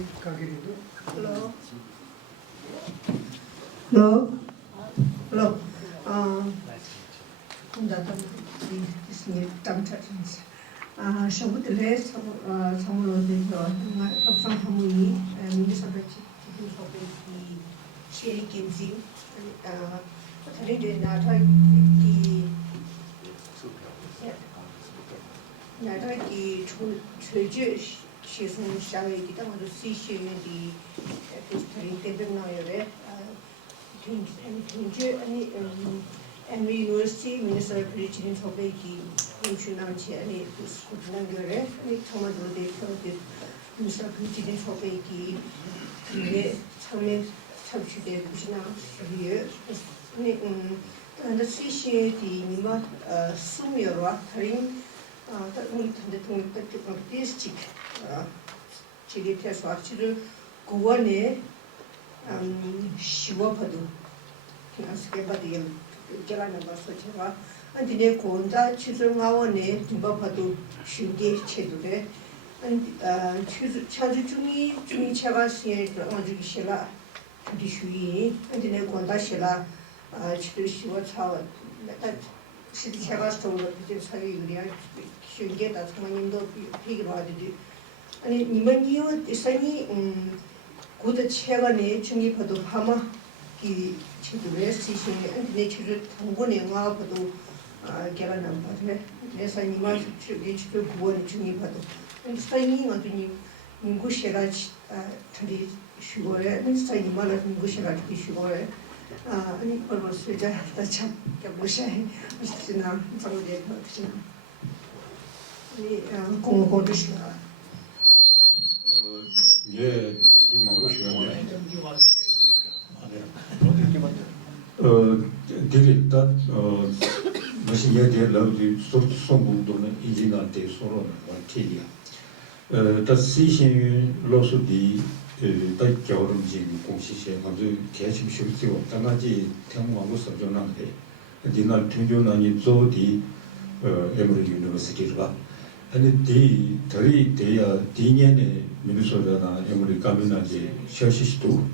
Hello. Hello. Hello. 혼자도 있으니 땀차진지. 저부터래 성으로서 합상 한문이 민주사회지 지금 소배기 시리 김지 다리들 나타기 나타기 최저 시선 사회기 당도 시시의 history 대변나요래 튕제 아니 NOV University Minister Preaching 소배기 인출나치 아니 스쿠트랑겨래 아니 토마도 대표들 Minister Preaching 소배기 이게 처음에 참치대 부시나 위에 아니 근데 시시의 니마 수미어와 다른 우리 대통령 디스트릭 지리태서 아치를 고원에 시워파도 그냥스케바디에 결혼을 봐서 제가 안디네 고온다 추정하원에 김밥파도 신기 체도래 차주 중이 제가 시에 들어가지고 싫어 주디 쉬이 안디네 고온다 싫어 추도 시워 차원 시디 제가 스토로 비제 사기 유리야 신기다 정말님도 비기로 하듯이 아니 니만이요 이상이 고대 최근에 중립파도 파마 이 지도에 시신에 안디네 추주 당군에 와파도 결혼한 바래 그래서 니만 추주 추주 구원 중립파도 사인이 완전히 인구시라 들이 쉬고래 사인이 말아 인구시라 들이 쉬고래 아니 벌써 수자 다참 무시해 무시나 저게 그렇지나 아니 공부하시라 예, 이 망고시간에 디렉다 무슨 얘기를 나오지 소송부도는 이진한테 서로 완티리아 다 시신 로스디 다 겨울음식 공시시에 먼저 개심 실지고 당가지 태몽하고 서전한데 디날 tunjo나니 조디 에머리 유니버시티가 아니 디 더리 대야 디년에 미네소타나 에머리 가면나지 셔시시도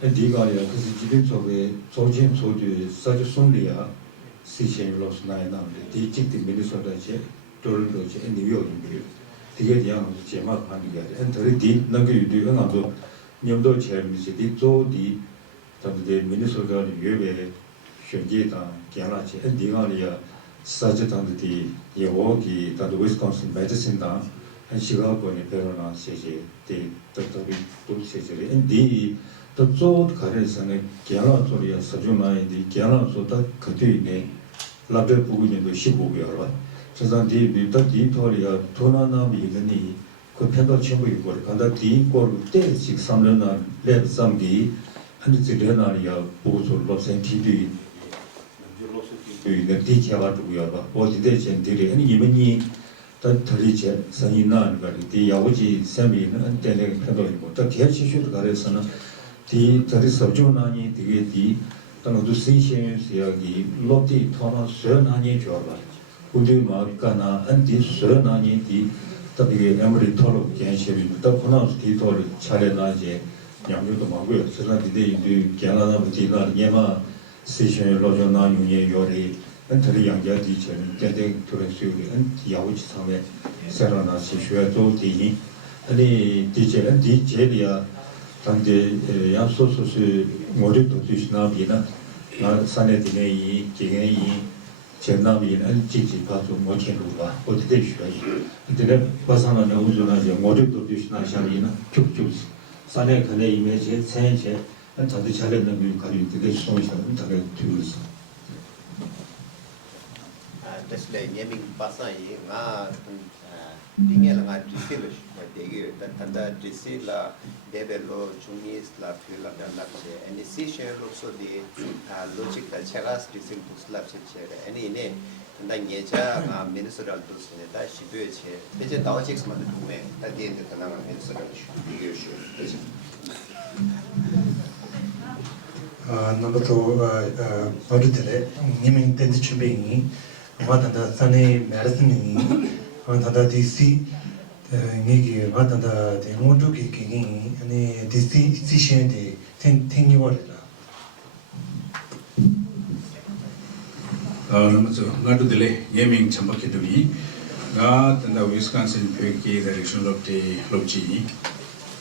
디가야 그 지금 속에 조진 소주 사주 손리야 시신로스 나이나데 디직디 미네소타제 돌로제 뉴욕인데 되게 양 제막 하는 게 아니라 더리 디 나게 유디가 나도 냠도 제미지 디 조디 담데 미네소타의 유배 현지다 게라지 디가리아 사제단들이 예워기 다도 위스콘신 메디신다 한 시가권에 배우나 세제 때 뜻답이 또 세제를 인디 또 가르쳐서는 게라 소리야 서주나이디 게라 소다 그뒤에 라벨 부분에도 15개월 세상디 밑에 디토리아 토나나미 있는 그 편도 전부 이거 간다 디골 때씩 3년간 랩sam기 한 지레나리아 보조로 센티디 그 디케바도고요. 어디대 젠들이 아니 이번이 더 들리제 선이나 거리 야오지 세미는 때내 편도이고 또 개치슈도 가려서는 디 저리 서주나니 되게 디 또는 신신시야기 로티 토나 서나니 줘봐. 우리 마가나 안디 서나니 디特别 에머리 토로 견실이 또 코나스 디토를 차례나제 양료도 많고요. 세상에 이 게나나 디나 예마 시신의 로조나 유예 요리 엔터리 양자디처럼 대대 돌아서기 야우치 상에 세라나 시슈에도 디니 아니 디제는 디제리아 당제 양소소스 모르도 주시나비나 나 산에 디네이 기게이 제나비는 지지 파도 못해로가 어디대 쉬어요. 근데 바사나는 우주나지 모르도 주시나샤리나 쭉쭉 산에 근에 이미지 센제 다들 잘했는 걸 가지고 되게 소소한 다들 들으서 Tesla naming pasai nga tingel nga disil degi tanda disil la develo chumis la fila dana che any session also the logic la cheras disil busla che any ne tanda ngeja nga ministerial dos ne da shibue che deje dawchix ma de me da de tanda nga ministerial degi shu number 2 어디들에 님이 된지 준비니 와단다 산에 메르스니 와단다 DC 이게 왔다다 대모두기 기긴 아니 디시션데 탱이워라 namazo ngadu dele gaming chamba ke devi ga tanda Wisconsin peki direction lobte lobji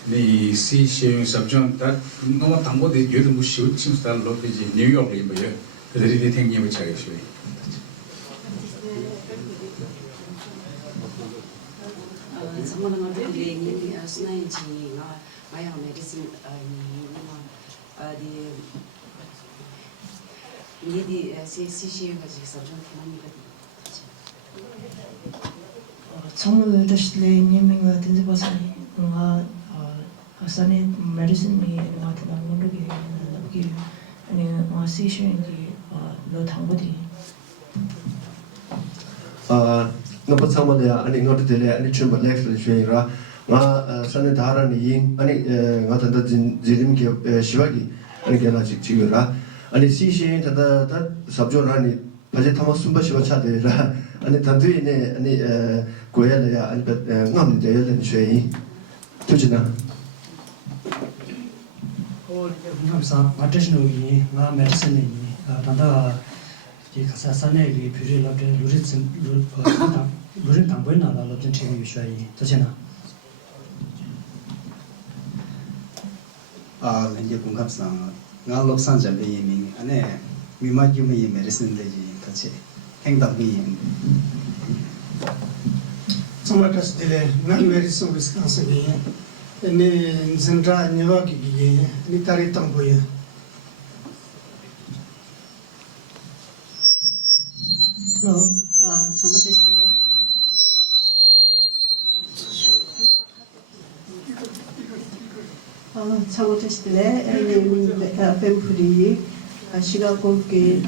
ni si she subjon that no tango de yedu mu shi chim style lobji New York le baye 그들이 되 탱님을 차게 shoy 정말 ngadu dele ni asnai ji nga maya medicine ni ma di 이게 CC에 가지고 좀 많이 정말 다시래 님인가 된지 봐서니 뭔가 아산에 메디슨이 같은 거 모르게 여기 아니 뭐 CC인지 너 당보디 ngapa samale ani ngatu dele ani chumba lecture shwera nga sanne dharani ani nga tanda jirim ke shiwagi ani gela chigura 아니 시시엔 다다 sab존하니 바제 타마 숨바 시바 차데라 아니 단두이네 아니 고야래야 아니 남데 열는 쉐이 투지나 감사 마트스노이 나 메디슨이 단다 이 가사산에 이 뷰리럽데 루린 당보이나라 럽든 체비 쉐이 투지나 이제 공감사 nga loksan jambe yemi ane mima gyume ye medicine de ji tache hengda bi 정말 다시래 나 메디슨 Wisconsin이 ene zentra NOV gi ni tari tamboye no 정말 됐을래 잘못했을래 뱀풀이 시각 곱게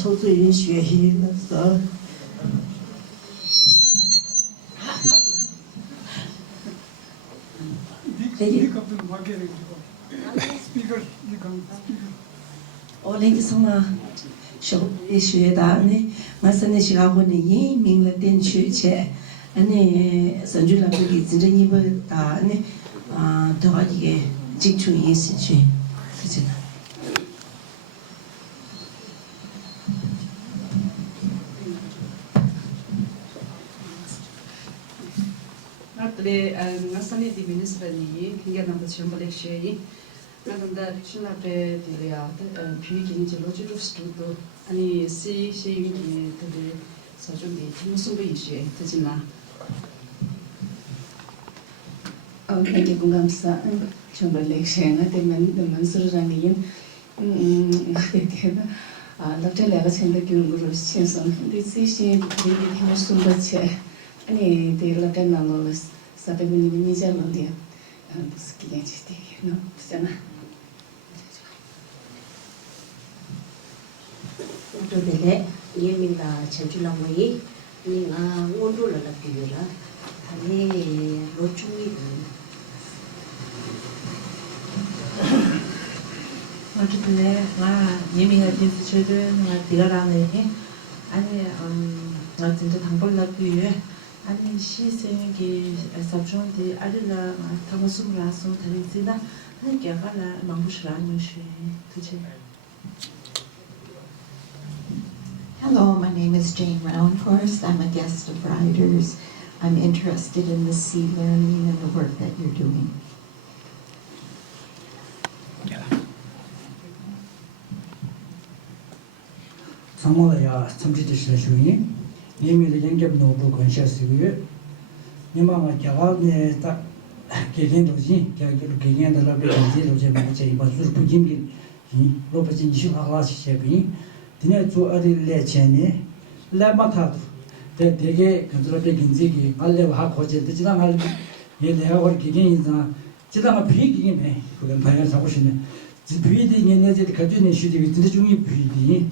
초주인学习的时候 올랭이 성마学的呢 맞선에 시각고는 이 민라된 취체 아니 선주라들이 진짜 이거다 아니 더 이게 직주 인식이 그잖아. 나들의 나산의 디미니스라니 굉장히 남도 전부를 쉐이 나간다 신라베 디리아 비기니 로지로 스튜도 아니 시시이 들이 서준이 무슨 이슈에 되지나 굉장히 공감사 정말 렉션에 되면 스르랑이인 그때가 럭터레가 생각하는 거를 신선 근데 시시 되게 무슨 거체 아니 데일러가 나로 사대분이 미자는데 스키게 되게 너 있잖아 오늘에 예민다 제주랑이 니가 온도를 잡기라 아니 로충이 어쨌든 나 예민가 제주는 나 디가라네 아니 나 진짜 당벌라기 위해 아니 시생기 sab존디 알라 타마스무라서 다리지나 아니 개가라 망부시라는 시 그치 Hello, my name is Jane Roundhorst. I'm a guest of Riders. I'm interested in the sea learning and the work that you're doing. 상모야 참지듯이 주니 예미를 연결 놓고 건셔스고요. 니마마 자가네 딱 개인도지 개인도 개인들하고 전제로 제 뭐지 이바술 부짐기 로버진 시화라시 셰비 디네 주 어디래 체니 레마타도 되게 그들한테 긴지기 알레와 고제 지랑 할 얘네가 그렇게 인자 지랑아 비기네 그건 방향 잡고 싶네 비디 얘네들 가지는 시디비 진짜 중이 비디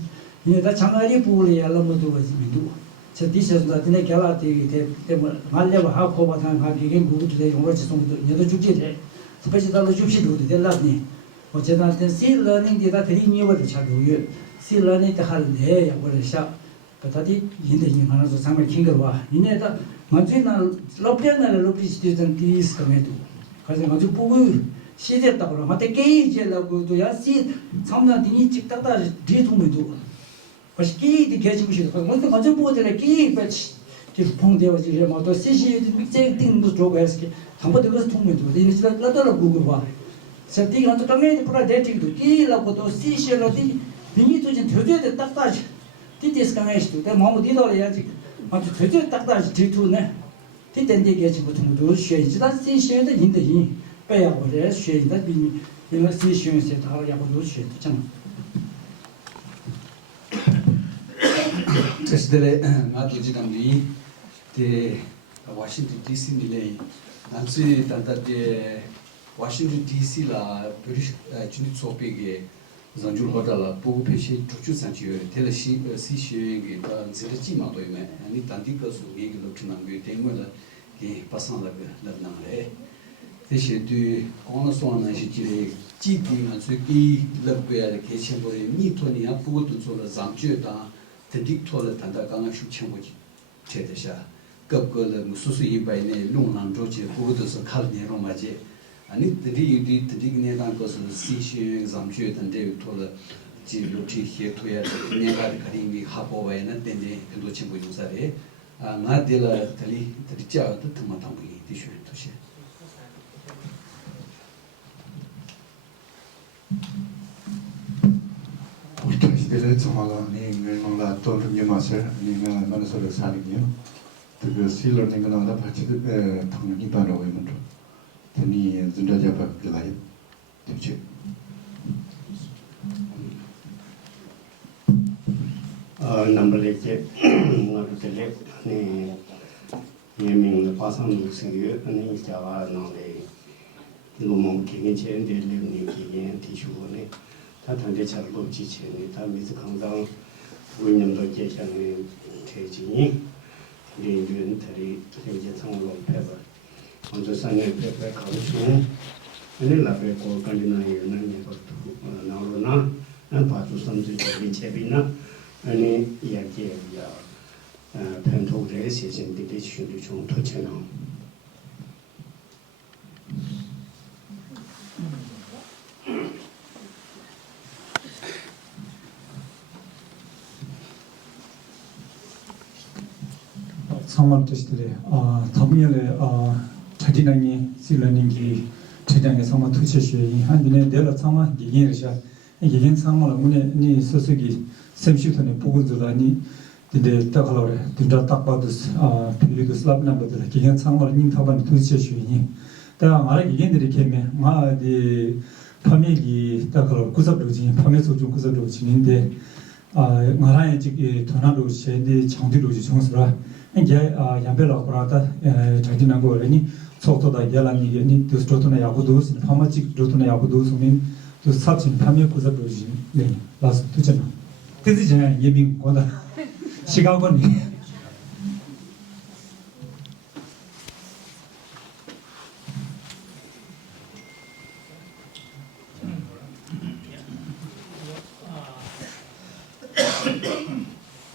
얘다 장아리 부를 알아보도 가지고 저 디셔서 디네 결라티 때문에 말레와 하고 바탕 가기게 무도 돼 용어지 송도 얘도 죽지 돼 스페셜 달로 죽지도 될라니 어제한테 시 러닝 데이터 되게 nhiều 차고요 시 러닝 때 할래 야 버려샤 그다디 인데 하나도 정말 킹거 와 이내다 맞지나 럽잖아 럽리스티던 디스 가면도 가서 아주 보고 시대다 그러 맞대 게이제라고도 야시 삼나디니 찍다다 뒤통에도 parce que des gars qui moi quand je vois des qui patch qui font des aussi je m'entends si j'ai des things nous drogue est-ce que un peu de reste tout le monde il est là dans le Google va c'est dit quand tu mets pour dating de qui la photo si je le dis ni tu j'ai deux de taktage ti des quand est tout mais moi dis dans les yaji moi tu deux taktage tu tout ne ti den des gars qui tout le monde je sais pas si je de in de in pas ya我的学的比因为是学些他要不都学的真 Testere ngatu jikamdi te Washington DC nile nansi tanda de Washington DC la British chuni tsopege zanjur hodala pogu peshi chuchu sanchiyo tela si shiyo ta zira chi ma doime ani tandi ka su ge lo tunangwe tengwe la ge pasan la nangre te she du ona so na shi jire ji di na su ki labwe ya ke chenbo ni to ni ya pogu tu so la zamchyo ta tendik tola tanda kanga shu chenbo ji chedesha kapkol mususu ibai ne lungnan roche pogu tu so khal ne ro ma je ani tendik ne dan ko so si shi zamchyo tande tola ji lo chi he to ya ne ga kari mi hapo wa na tende do chenbo ju sa re na de la tali ja to tama tang bi di shu to she 우리들의 정화가 내가 또는 예마설 내가 만나서 살이요. 그 실러닝 나다 같이 당연히 바라고 있는 거. 되니 준다자 바뀌라요. 되지. 남발에게 나도들에 네 예명을 파산을 생겨 아니 자와 나네 로몽 기계체인데 리니 기계 티슈네 다 단대 잘로 지체네 다 미스 강당 부인님도 계시는 대진이 리윤 다리 이제 상으로 배워 먼저 산에 배배 가고 아니 라베고 간디나 유는 이것도 나오나 난 봐도 섬지 저기 제비나 아니 이야기야 펜토를 세신들이 취도 좀 도체나 상황 뜻들이 더미엘의 자기랑이 실러닝기 최장의 상황 투체시 한진에 내가 상황 얘기해서 얘기한 상황을 문에 니 소속이 샘슈턴에 보고 들다니 근데 딱 하려고 진짜 딱 봐도 필리그 슬랍 넘버들 얘기한 상황을 님 타반 투체시니 다 말이 얘기들이 개매 마디 파미기 딱 하려고 구섭로지 파미소 좀 구섭로지인데 말하는 지금 전화로 셴데 정디로지 정서라 이제 양별로 그러다 자기는 거라니 속도다 야라니 니 도스토나 야고도스 파마직 도토나 야고도스 민 또 사진 파미 구섭로지 네 라스 투잖아 뜻이잖아 예민 거다 시각원이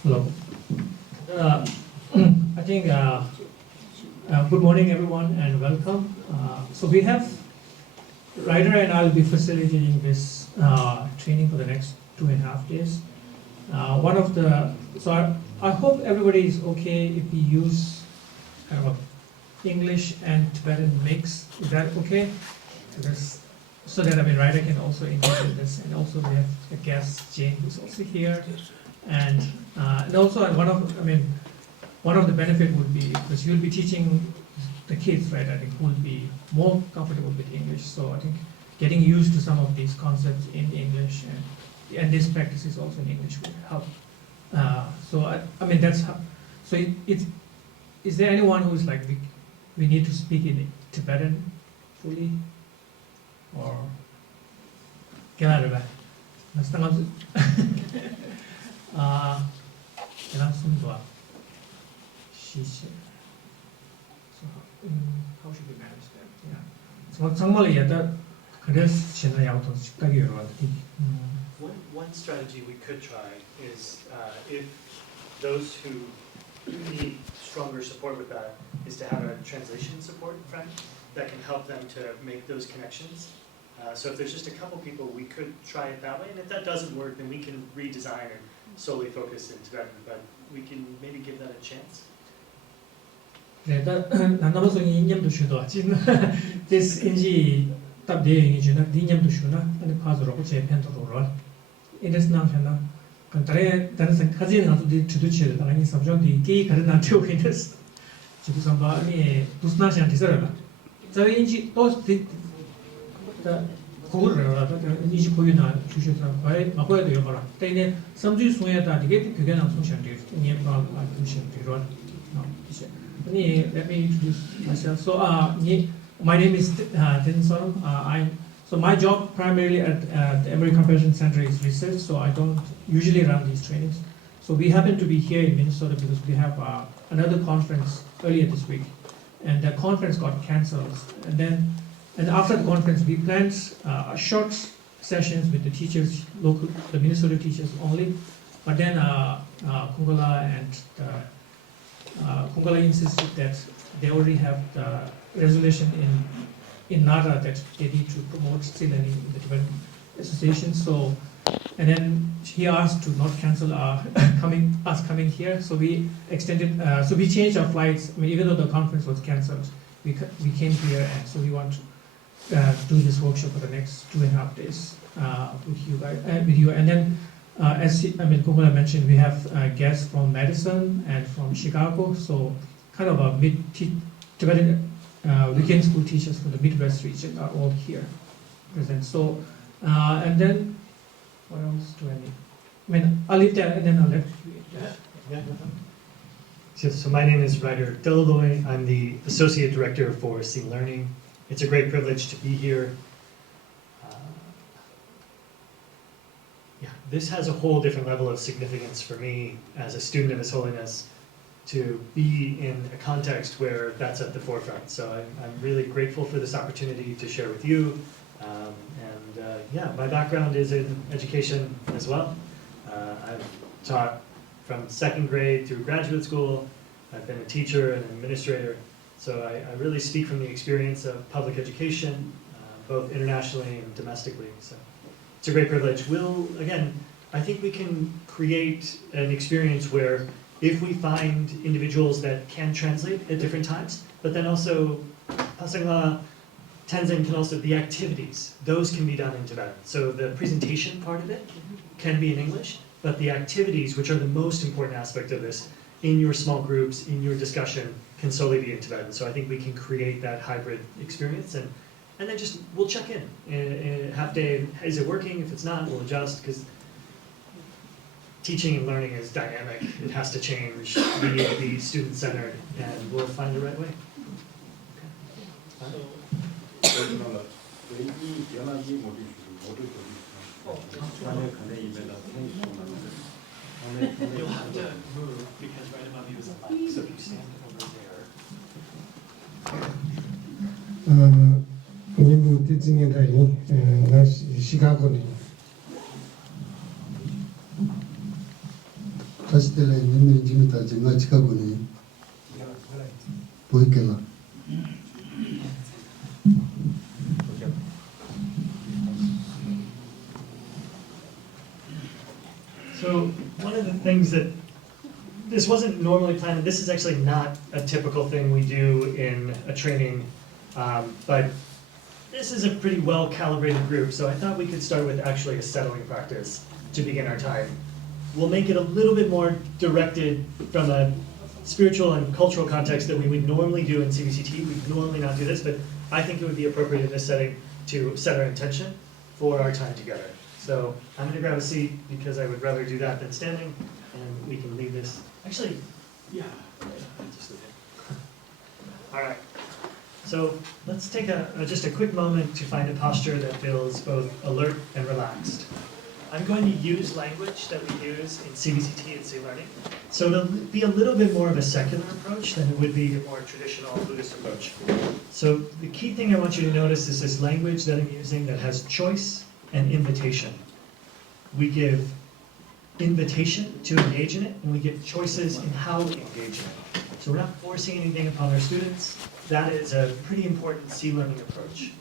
Hello. I think good morning everyone and welcome. So we have Ryder and I will be facilitating this training for the next 2.5 days. I hope everybody is okay if we use kind of English and Tibetan mix. Is that okay? So that Ryder can also engage with this, and also we have a guest Jane who's also here, and also one of the benefit would be because you'll be teaching the kids, right? I think who will be more comfortable with English. So I think getting used to some of these concepts in English and this practice is also in English would help. That's how. So is there anyone who is like we need to speak in Tibetan fully, or get out of that? So how should we manage that? Yeah. So 정말 얘다 그래서 지난 야부터 식탁이 여러 가지. One strategy we could try is if those who need stronger support with that is to have a translation support friend that can help them to make those connections. So if there's just a couple people, we could try it that way, and if that doesn't work, then we can redesign and solely focus in Tibetan, but we can maybe give that a chance. 네, 남남성이 인념도 쉬도 지금 this 인지 답 내용이 주나 인념도 쉬나 아니 파즈로 제 펜도로 인데스나셔나 간다레 다른 가지는 가서 뒤두치 아니 삼정디 기 가르나 태우고 있는데 지금 선바니 두스나시한테 살아라 저희 인지 또 그거를 인지 보이나 주셔서 왜 막아야 돼요 봐라 때문에 삼주 소에다 이게 그게나 소셜이 인념과 소셜이로 let me introduce myself. So, my name is Dinson. So my job primarily at the American Compassion Center is research. So I don't usually run these trainings. So we happen to be here in Minnesota because we have another conference earlier this week, and the conference got cancelled. And after the conference, we planned short sessions with the teachers, the Minnesota teachers only. But then Kungala and Kungala insisted that they already have the resolution in NADA that they need to promote still learning in the Tibetan Association. So, and then he asked to not cancel us coming here. So we extended. So we changed our flights. I mean, even though the conference was cancelled, we came here, and so we want to do this workshop for the next 2.5 days with you guys, with you, and then. As Kungala mentioned, we have guests from Madison and from Chicago, so kind of a Tibetan weekend school teachers from the Midwest region are all here present. So, and then, what else do I need? I mean, I'll leave that and then I'll let you. So my name is Ryder Delaloy. I'm the Associate Director for C Learning. It's a great privilege to be here. This has a whole different level of significance for me as a student of His Holiness to be in a context where that's at the forefront. So I'm really grateful for this opportunity to share with you. My background is in education as well. I've taught from 2nd grade through graduate school. I've been a teacher and an administrator. So I really speak from the experience of public education, both internationally and domestically. So. It's a great privilege. I think we can create an experience where if we find individuals that can translate at different times, but then also Pasangla, Tenzin can also, the activities, those can be done in Tibetan. So the presentation part of it can be in English, but the activities, which are the most important aspect of this, in your small groups, in your discussion, can solely be in Tibetan. So I think we can create that hybrid experience, and then we'll check in half day. Is it working? If it's not, we'll adjust, because teaching and learning is dynamic. It has to change. We need to be student-centered, and we'll find the right way. You'll have to move because right above you is a mic, so if you stand over there. 님도 teaching이다니 나 시카고니 다시 때려 님이 지금다 지금 시카고니 보이겠나 So one of the things that this wasn't normally planned, this is actually not a typical thing we do in a training, but this is a pretty well-calibrated group, so I thought we could start with actually a settling practice to begin our time. We'll make it a little bit more directed from a spiritual and cultural context that we would normally do in CBCT. We would normally not do this, but I think it would be appropriate in this setting to set our intention for our time together. So I'm going to grab a seat because I would rather do that than standing, and we can leave this. Actually, yeah, just leave it. All right. So let's take just a quick moment to find a posture that feels both alert and relaxed. I'm going to use language that we use in CBCT and C Learning. So it'll be a little bit more of a secular approach than it would be a more traditional Buddhist approach. So the key thing I want you to notice is this language that I'm using that has choice and invitation. We give invitation to engage in it, and we give choices in how we engage in it. So we're not forcing anything upon our students. That is a pretty important C learning approach.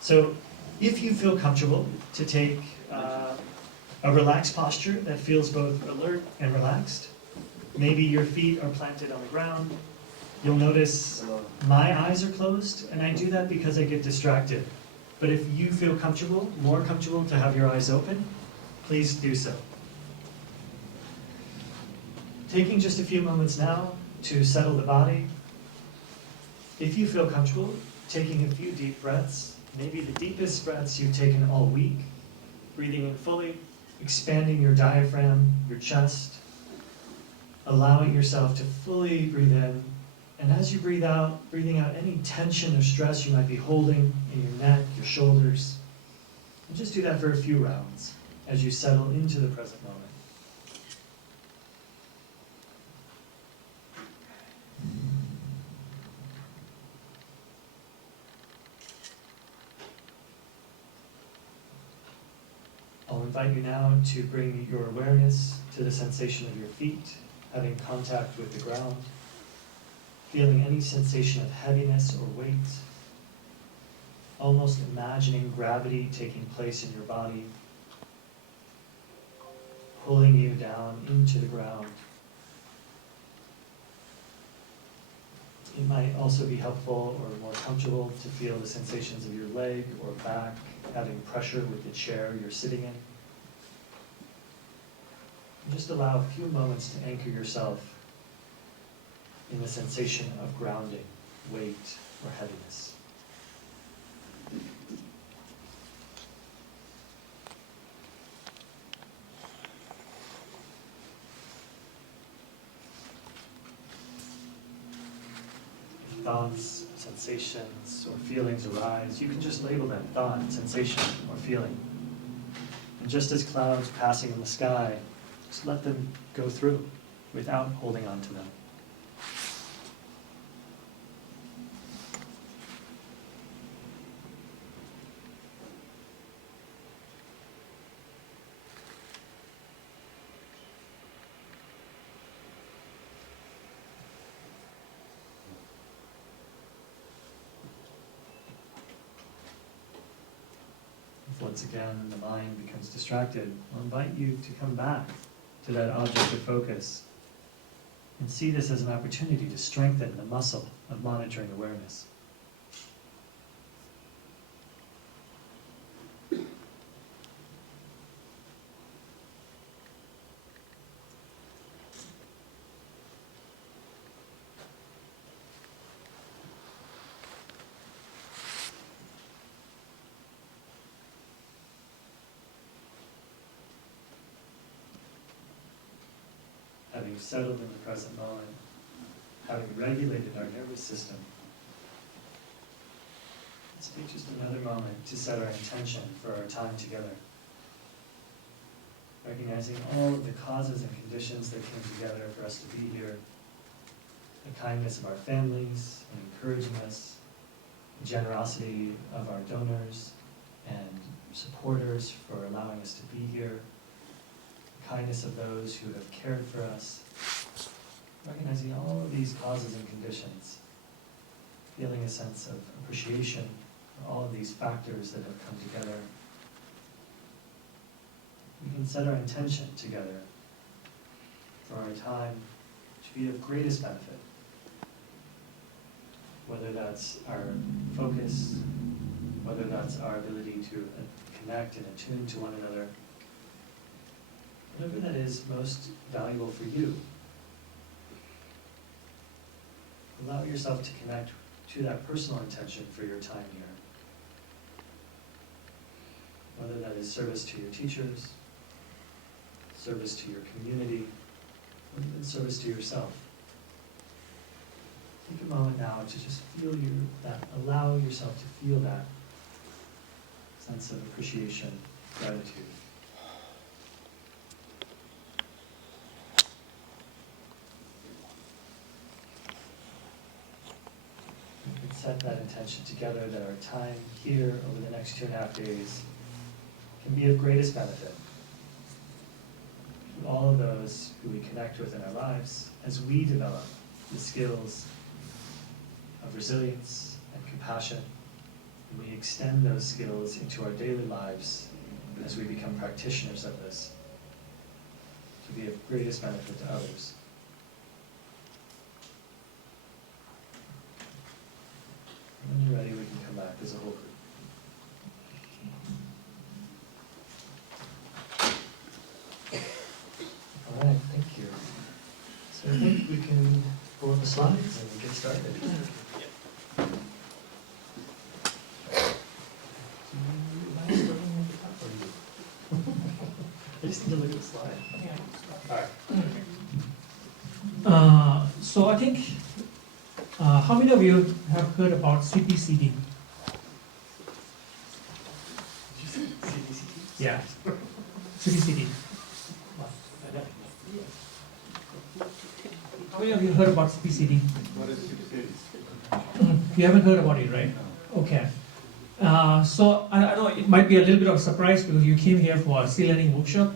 So if you feel comfortable to take a relaxed posture that feels both alert and relaxed, maybe your feet are planted on the ground, you'll notice my eyes are closed, and I do that because I get distracted. But if you feel comfortable, more comfortable to have your eyes open, please do so. Taking just a few moments now to settle the body. If you feel comfortable, taking a few deep breaths, maybe the deepest breaths you've taken all week, breathing in fully, expanding your diaphragm, your chest, allowing yourself to fully breathe in, and as you breathe out, breathing out any tension or stress you might be holding in your neck, your shoulders. And just do that for a few rounds as you settle into the present moment. I'll invite you now to bring your awareness to the sensation of your feet, having contact with the ground, feeling any sensation of heaviness or weight, almost imagining gravity taking place in your body, pulling you down into the ground. It might also be helpful or more comfortable to feel the sensations of your leg or back, having pressure with the chair you're sitting in. And just allow a few moments to anchor yourself in the sensation of grounding, weight, or heaviness. Thoughts, sensations, or feelings arise, you can just label them thought, sensation, or feeling. And just as clouds passing in the sky, just let them go through without holding on to them. Once again the mind becomes distracted, I'll invite you to come back to that object of focus and see this as an opportunity to strengthen the muscle of monitoring awareness. Having settled in the present moment, having regulated our nervous system, let's take just another moment to set our intention for our time together. Recognizing all of the causes and conditions that came together for us to be here, the kindness of our families in encouraging us, the generosity of our donors and supporters for allowing us to be here, kindness of those who have cared for us, recognizing all of these causes and conditions, feeling a sense of appreciation for all of these factors that have come together. We can set our intention together for our time to be of greatest benefit, whether that's our focus, whether that's our ability to connect and attune to one another, whatever that is most valuable for you. Allow yourself to connect to that personal intention for your time here. Whether that is service to your teachers, service to your community, or even service to yourself. Take a moment now to just feel allow yourself to feel that sense of appreciation, gratitude. Set that intention together that our time here over the next 2.5 days can be of greatest benefit. to all of those who we connect with in our lives as we develop the skills of resilience and compassion. And we extend those skills into our daily lives as we become practitioners of this to be of greatest benefit to others. When you're ready, we can come back as a whole group. All right, thank you. So I think we can pull up the slides and get started. I just need to look at the slide. All right. So I think, how many of you have heard about CPCD? Yeah, CPCD. How many of you heard about CPCD? What is CPCD? You haven't heard about it, right? Okay. So I know it might be a little bit of a surprise because you came here for a C-learning workshop,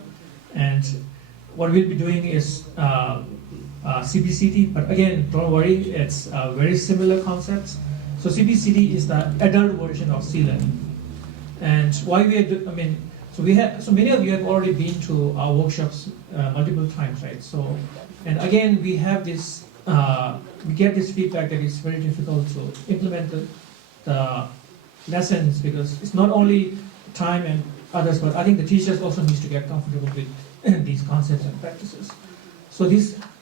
and what we'll be doing is CPCD, but again, don't worry, it's a very similar concepts. So CPCD is the adult version of C-learning. And why we are, so many of you have already been to our workshops multiple times, right? So, and again, we have this, we get this feedback that it's very difficult to implement the lessons because it's not only time and others, but I think the teachers also need to get comfortable with these concepts and practices. So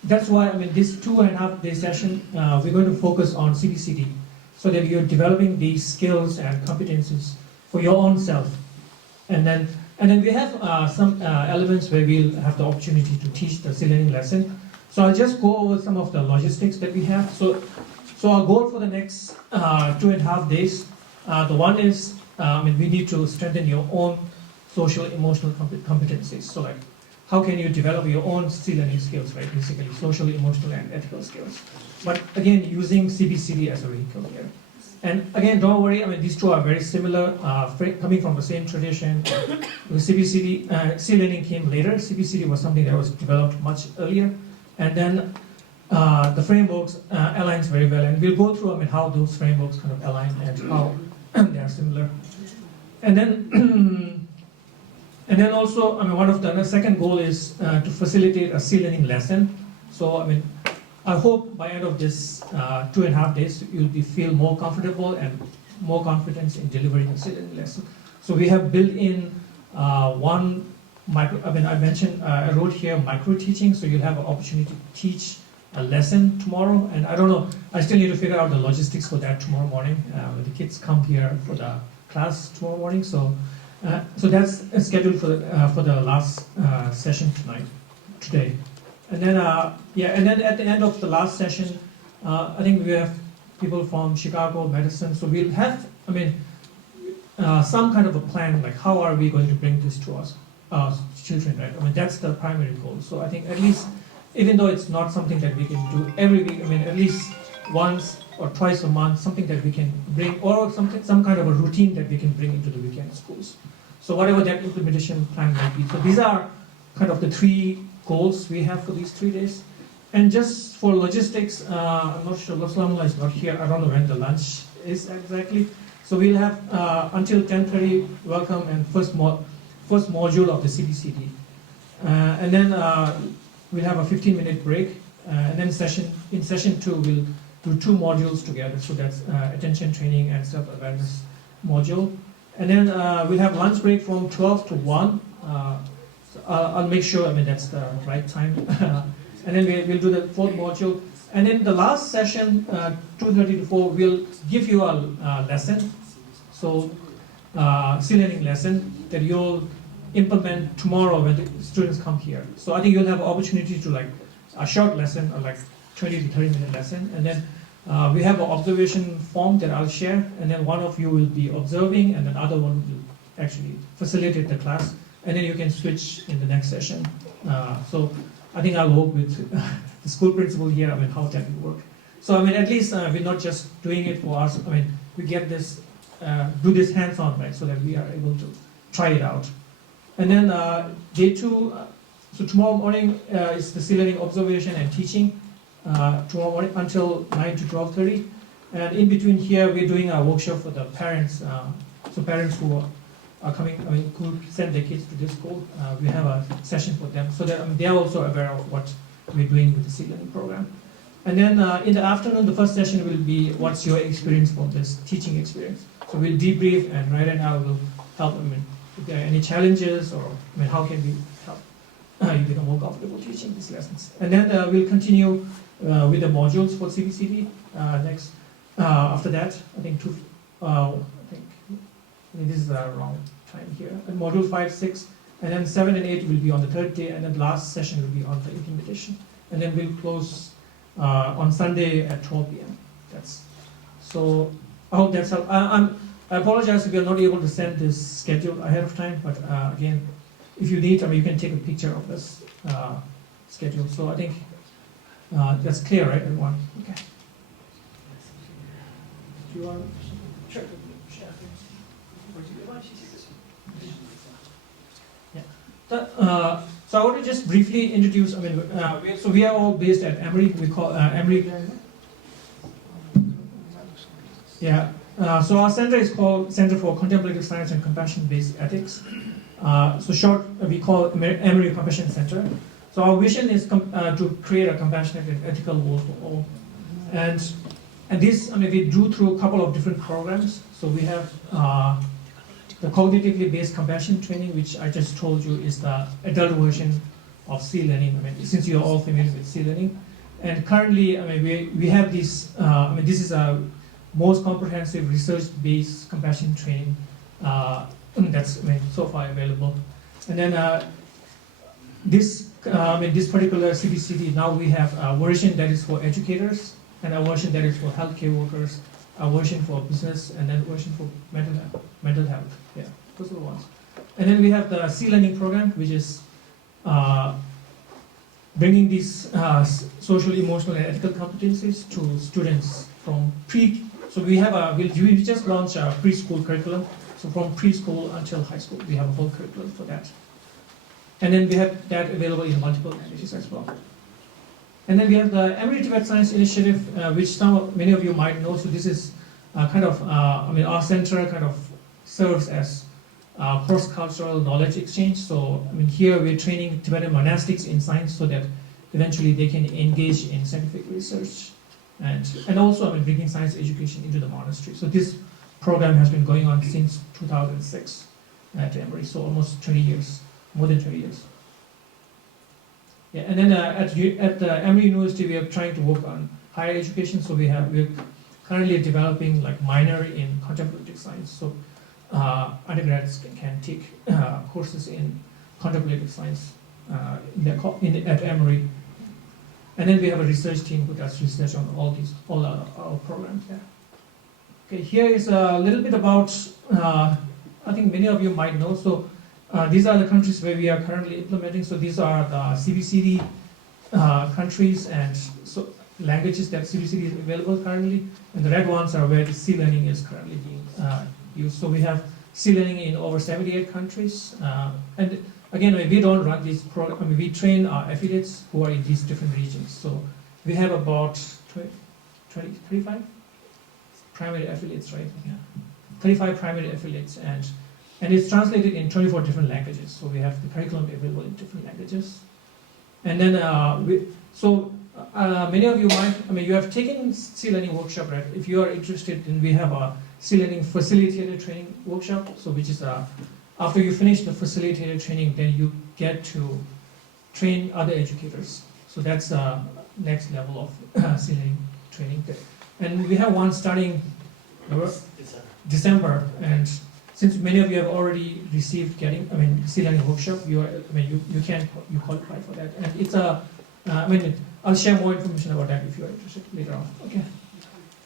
that's why, this 2.5-day session, we're going to focus on CPCD so that you're developing these skills and competencies for your own self. And then we have some elements where we'll have the opportunity to teach the C-learning lesson. So I'll just go over some of the logistics that we have. So our goal for the next 2.5 days, the one is, we need to strengthen your own social emotional competencies. So like, how can you develop your own C-learning skills, right? Basically, social, emotional, and ethical skills. But again, using CPCD as a vehicle here. And again, don't worry, these two are very similar, coming from the same tradition. The CPCD, C-learning came later. CPCD was something that was developed much earlier. And then the frameworks aligns very well. And we'll go through how those frameworks kind of align and how they are similar. And then also, one of the second goal is to facilitate a C-learning lesson. So, I hope by end of this 2.5 days, you'll feel more comfortable and more confidence in delivering a C-learning lesson. So we have built in one micro, I wrote here micro teaching, so you'll have an opportunity to teach a lesson tomorrow. And I don't know, I still need to figure out the logistics for that tomorrow morning when the kids come here for the class tomorrow morning. So that's scheduled for the last session today. And then and then at the end of the last session, I think we have people from Chicago, Medicine. So we'll have, some kind of a plan, like how are we going to bring this to us, children, right? That's the primary goal. So I think at least, even though it's not something that we can do every week, at least once or twice a month, something that we can bring, or some kind of a routine that we can bring into the weekend schools. So whatever that implementation plan might be. So these are kind of the 3 goals we have for these 3 days. And just for logistics, I'm not sure, Loslamula is not here. I don't know when the lunch is exactly. So we'll have until 10:30 welcome and first module of the CPCD. And then we'll have a 15-minute break. And then in session 2, we'll do 2 modules together. So that's attention training and self-awareness module. And then we'll have lunch break from 12 to 1. I'll make sure, that's the right time. And then we'll do the 4th module. And then the last session, 2:30 to 4, we'll give you a lesson. So, C-learning lesson that you'll implement tomorrow when the students come here. So I think you'll have an opportunity to a short lesson, or 20 to 30-minute lesson. And then we have an observation form that I'll share. And then one of you will be observing, and then other one will actually facilitate the class. And then you can switch in the next session. So I think I'll work with the school principal here, how that will work. So at least we're not just doing it for us. We get this, do this hands-on, right, so that we are able to try it out. And then day 2, So tomorrow morning is the sea learning observation and teaching. Tomorrow morning until 9 to 12:30. And in between here, we're doing a workshop for the parents. So parents who are coming, who send their kids to this school, we have a session for them so that they are also aware of what we're doing with the sea learning program. And then in the afternoon, the first session will be what's your experience from this teaching experience. So we'll debrief, and Ryder and I will help them if there are any challenges, or how can we help you become more comfortable teaching these lessons. And then we'll continue with the modules for CBCD next. After that, I think this is the wrong time here. And module 5, 6, and then 7 and 8 will be on the third day, and then the last session will be on the implementation. And then we'll close on Sunday at 12 p.m. So I hope that's helpful. I apologize if you're not able to send this schedule ahead of time, but again, if you need, you can take a picture of this schedule. So I think that's clear, right, everyone? Okay. Do you want to share? Yeah. So I want to just briefly introduce. So we are all based at Emory. We call Emory. Yeah. So our center is called Center for Contemplative Science and Compassion-Based Ethics. So short, we call Emory Compassion Center. So our vision is to create a compassionate and ethical world for all. And this, we do through a couple of different programs. So we have the cognitively based compassion training, which I just told you is the adult version of sea learning. Since you are all familiar with sea learning, and currently, we have this. This is a most comprehensive research-based compassion training that's so far available. And then this particular CBCD, now we have a version that is for educators, and a version that is for healthcare workers, a version for business, and then a version for mental health. Yeah, those are the ones. And then we have the sea learning program, which is bringing these social, emotional, and ethical competencies to students from So we have we just launched a preschool curriculum. So from preschool until high school, we have a whole curriculum for that. And then we have that available in multiple languages as well. And then we have the Emory Tibet Science Initiative, which many of you might know. So this is our center kind of serves as cross-cultural knowledge exchange. So here we're training Tibetan monastics in science so that eventually they can engage in scientific research, and also bringing science education into the monastery. So this program has been going on since 2006 at Emory, so almost 20 years, more than 20 years. Yeah, and then at the Emory University, we are trying to work on higher education. So we're currently developing minor in contemplative science. So undergrads can take courses in contemplative science at Emory. And then we have a research team who does research on all our programs there. Okay, here is a little bit about, I think many of you might know. So these are the countries where we are currently implementing. So these are the CBCD countries and so languages that CBCD is available currently. And the red ones are where the sea learning is currently being used. So we have sea learning in over 78 countries. And again, we don't run these programs. We train our affiliates who are in these different regions. So we have about 35 primary affiliates, right? Yeah. 35 primary affiliates, and it's translated in 24 different languages. So we have the curriculum available in different languages. And then many of you you have taken sea learning workshop, right? If you are interested, then we have a sea learning facilitator training workshop. So which is after you finish the facilitator training, then you get to train other educators. So that's next level of sea learning training. And we have one starting December, and since many of you have already received sea learning workshop, you qualify for that. And it's I'll share more information about that if you are interested later on. Okay.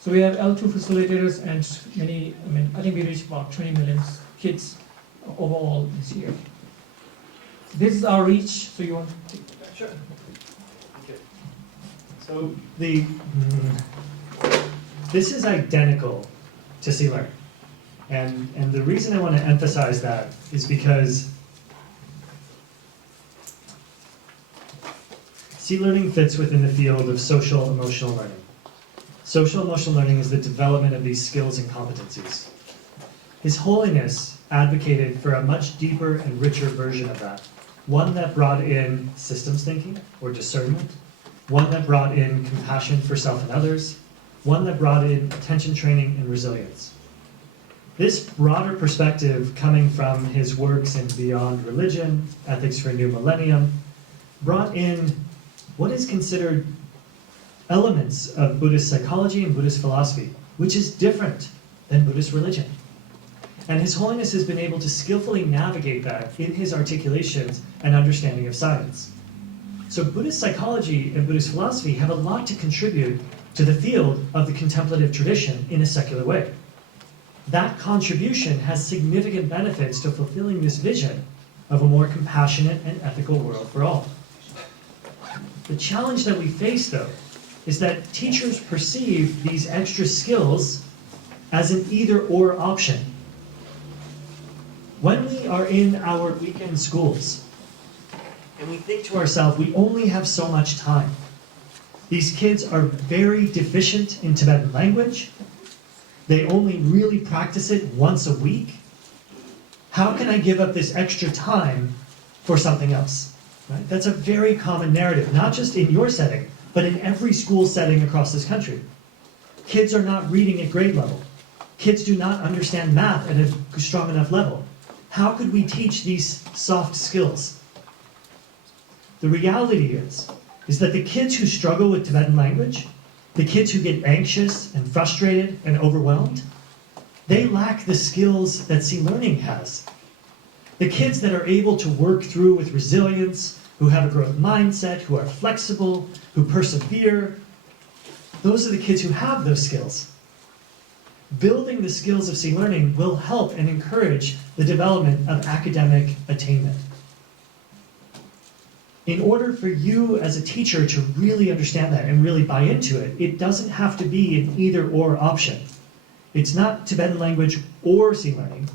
So we have L2 facilitators and many. I think we reached about 20 million kids overall this year. This is our reach. So you want to take that? Sure. Okay. So this is identical to sea learning. And the reason I want to emphasize that is because C-learning fits within the field of social emotional learning. Social emotional learning is the development of these skills and competencies. His Holiness advocated for a much deeper and richer version of that, one that brought in systems thinking or discernment, one that brought in compassion for self and others, one that brought in attention training and resilience. This broader perspective, coming from his works in Beyond Religion, Ethics for a New Millennium, brought in what is considered elements of Buddhist psychology and Buddhist philosophy, which is different than Buddhist religion. And His Holiness has been able to skillfully navigate that in his articulations and understanding of science. So Buddhist psychology and Buddhist philosophy have a lot to contribute to the field of the contemplative tradition in a secular way. That contribution has significant benefits to fulfilling this vision of a more compassionate and ethical world for all. The challenge that we face, though, is that teachers perceive these extra skills as an either-or option. When we are in our weekend schools, and we think to ourselves, we only have so much time. These kids are very deficient in Tibetan language. They only really practice it once a week. How can I give up this extra time for something else? Right? That's a very common narrative, not just in your setting, but in every school setting across this country. Kids are not reading at grade level. Kids do not understand math at a strong enough level. How could we teach these soft skills? The reality is that the kids who struggle with Tibetan language, the kids who get anxious and frustrated and overwhelmed, they lack the skills that C-learning has. The kids that are able to work through with resilience, who have a growth mindset, who are flexible, who persevere, those are the kids who have those skills. Building the skills of C-learning will help and encourage the development of academic attainment. In order for you as a teacher to really understand that and really buy into it, it doesn't have to be an either-or option. It's not Tibetan language or C-learning.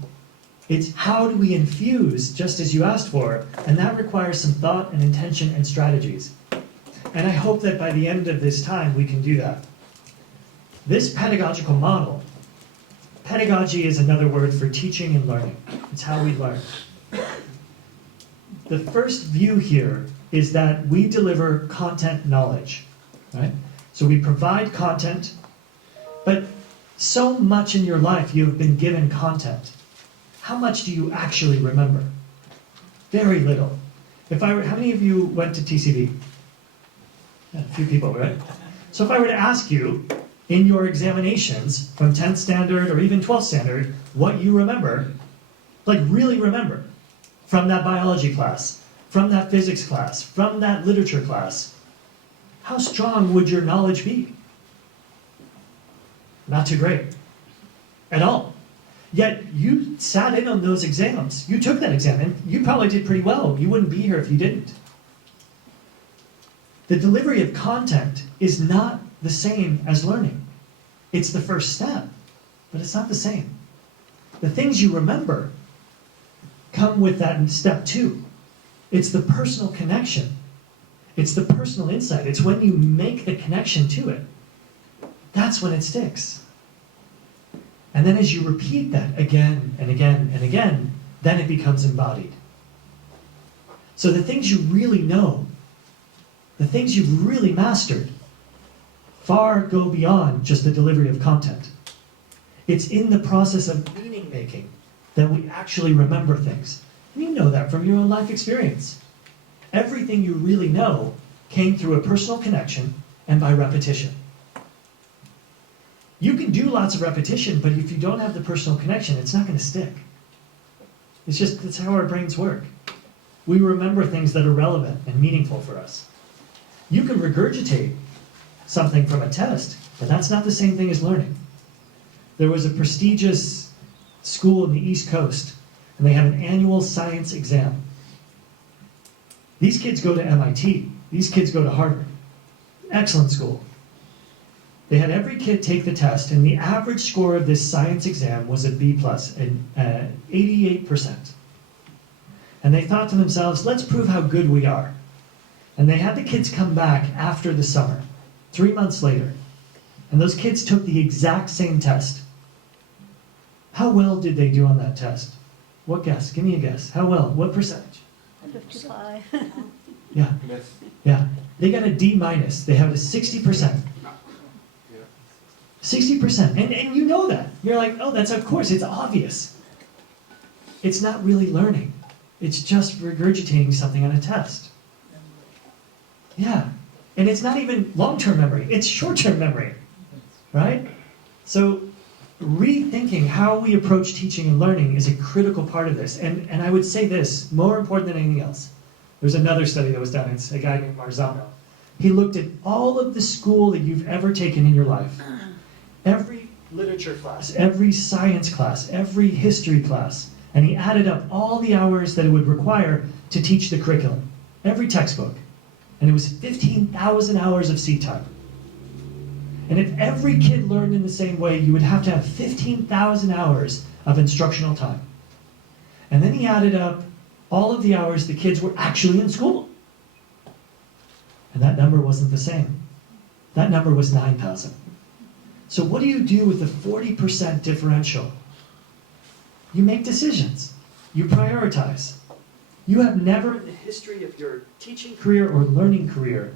It's how do we infuse, just as you asked for, and that requires some thought and intention and strategies. And I hope that by the end of this time we can do that. This pedagogical model, pedagogy is another word for teaching and learning. It's how we learn. The first view here is that we deliver content knowledge, right? So we provide content, but so much in your life you have been given content. How much do you actually remember? Very little. How many of you went to TCB? Yeah, a few people, right? So if I were to ask you, in your examinations from 10th standard or even 12th standard, what you remember, like really remember, from that biology class, from that physics class, from that literature class, how strong would your knowledge be? Not too great. At all. Yet you sat in on those exams. You took that exam and you probably did pretty well. You wouldn't be here if you didn't. The delivery of content is not the same as learning. It's the first step, but it's not the same. The things you remember come with that in step 2. It's the personal connection. It's the personal insight. It's when you make the connection to it. That's when it sticks. And then as you repeat that again and again and again, then it becomes embodied. So the things you really know, the things you've really mastered, far go beyond just the delivery of content. It's in the process of meaning making that we actually remember things. And you know that from your own life experience. Everything you really know came through a personal connection and by repetition. You can do lots of repetition, but if you don't have the personal connection, it's not going to stick. That's how our brains work. We remember things that are relevant and meaningful for us. You can regurgitate something from a test, but that's not the same thing as learning. There was a prestigious school in the East Coast, and they have an annual science exam. These kids go to MIT. These kids go to Harvard. Excellent school. They had every kid take the test, and the average score of this science exam was a B+, and 88%. And they thought to themselves, let's prove how good we are. And they had the kids come back after the summer, 3 months later. And those kids took the exact same test. How well did they do on that test? What guess? Give me a guess. How well? What percentage? 55. Yeah. Yeah. They got a D minus. They have a 60%. 60%. And you know that. You're like, oh, that's of course, it's obvious. It's not really learning. It's just regurgitating something on a test. Yeah. And it's not even long-term memory. It's short-term memory. Right? So rethinking how we approach teaching and learning is a critical part of this. And I would say this, more important than anything else. There's another study that was done. It's a guy named Marzano. He looked at all of the school that you've ever taken in your life. Every literature class, every science class, every history class. And he added up all the hours that it would require to teach the curriculum. Every textbook. And it was 15,000 hours of seat time. And if every kid learned in the same way, you would have to have 15,000 hours of instructional time. And then he added up all of the hours the kids were actually in school. And that number wasn't the same. That number was 9,000. So what do you do with the 40% differential? You make decisions. You prioritize. You have never in the history of your teaching career or learning career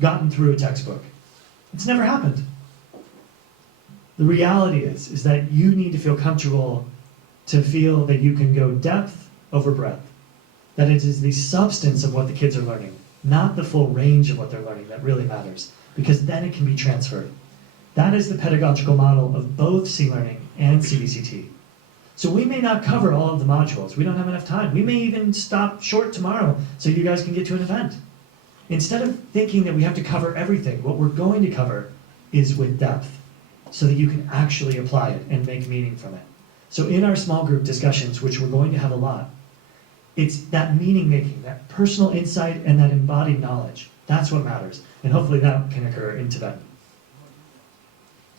gotten through a textbook. It's never happened. The reality is that you need to feel comfortable to feel that you can go depth over breadth. That it is the substance of what the kids are learning, not the full range of what they're learning that really matters, because then it can be transferred. That is the pedagogical model of both C-Learning and CBCT. So we may not cover all of the modules. We don't have enough time. We may even stop short tomorrow so you guys can get to an event. Instead of thinking that we have to cover everything, what we're going to cover is with depth so that you can actually apply it and make meaning from it. So in our small group discussions, which we're going to have a lot, it's that meaning making, that personal insight and that embodied knowledge. That's what matters. And hopefully that can occur in Tibetan.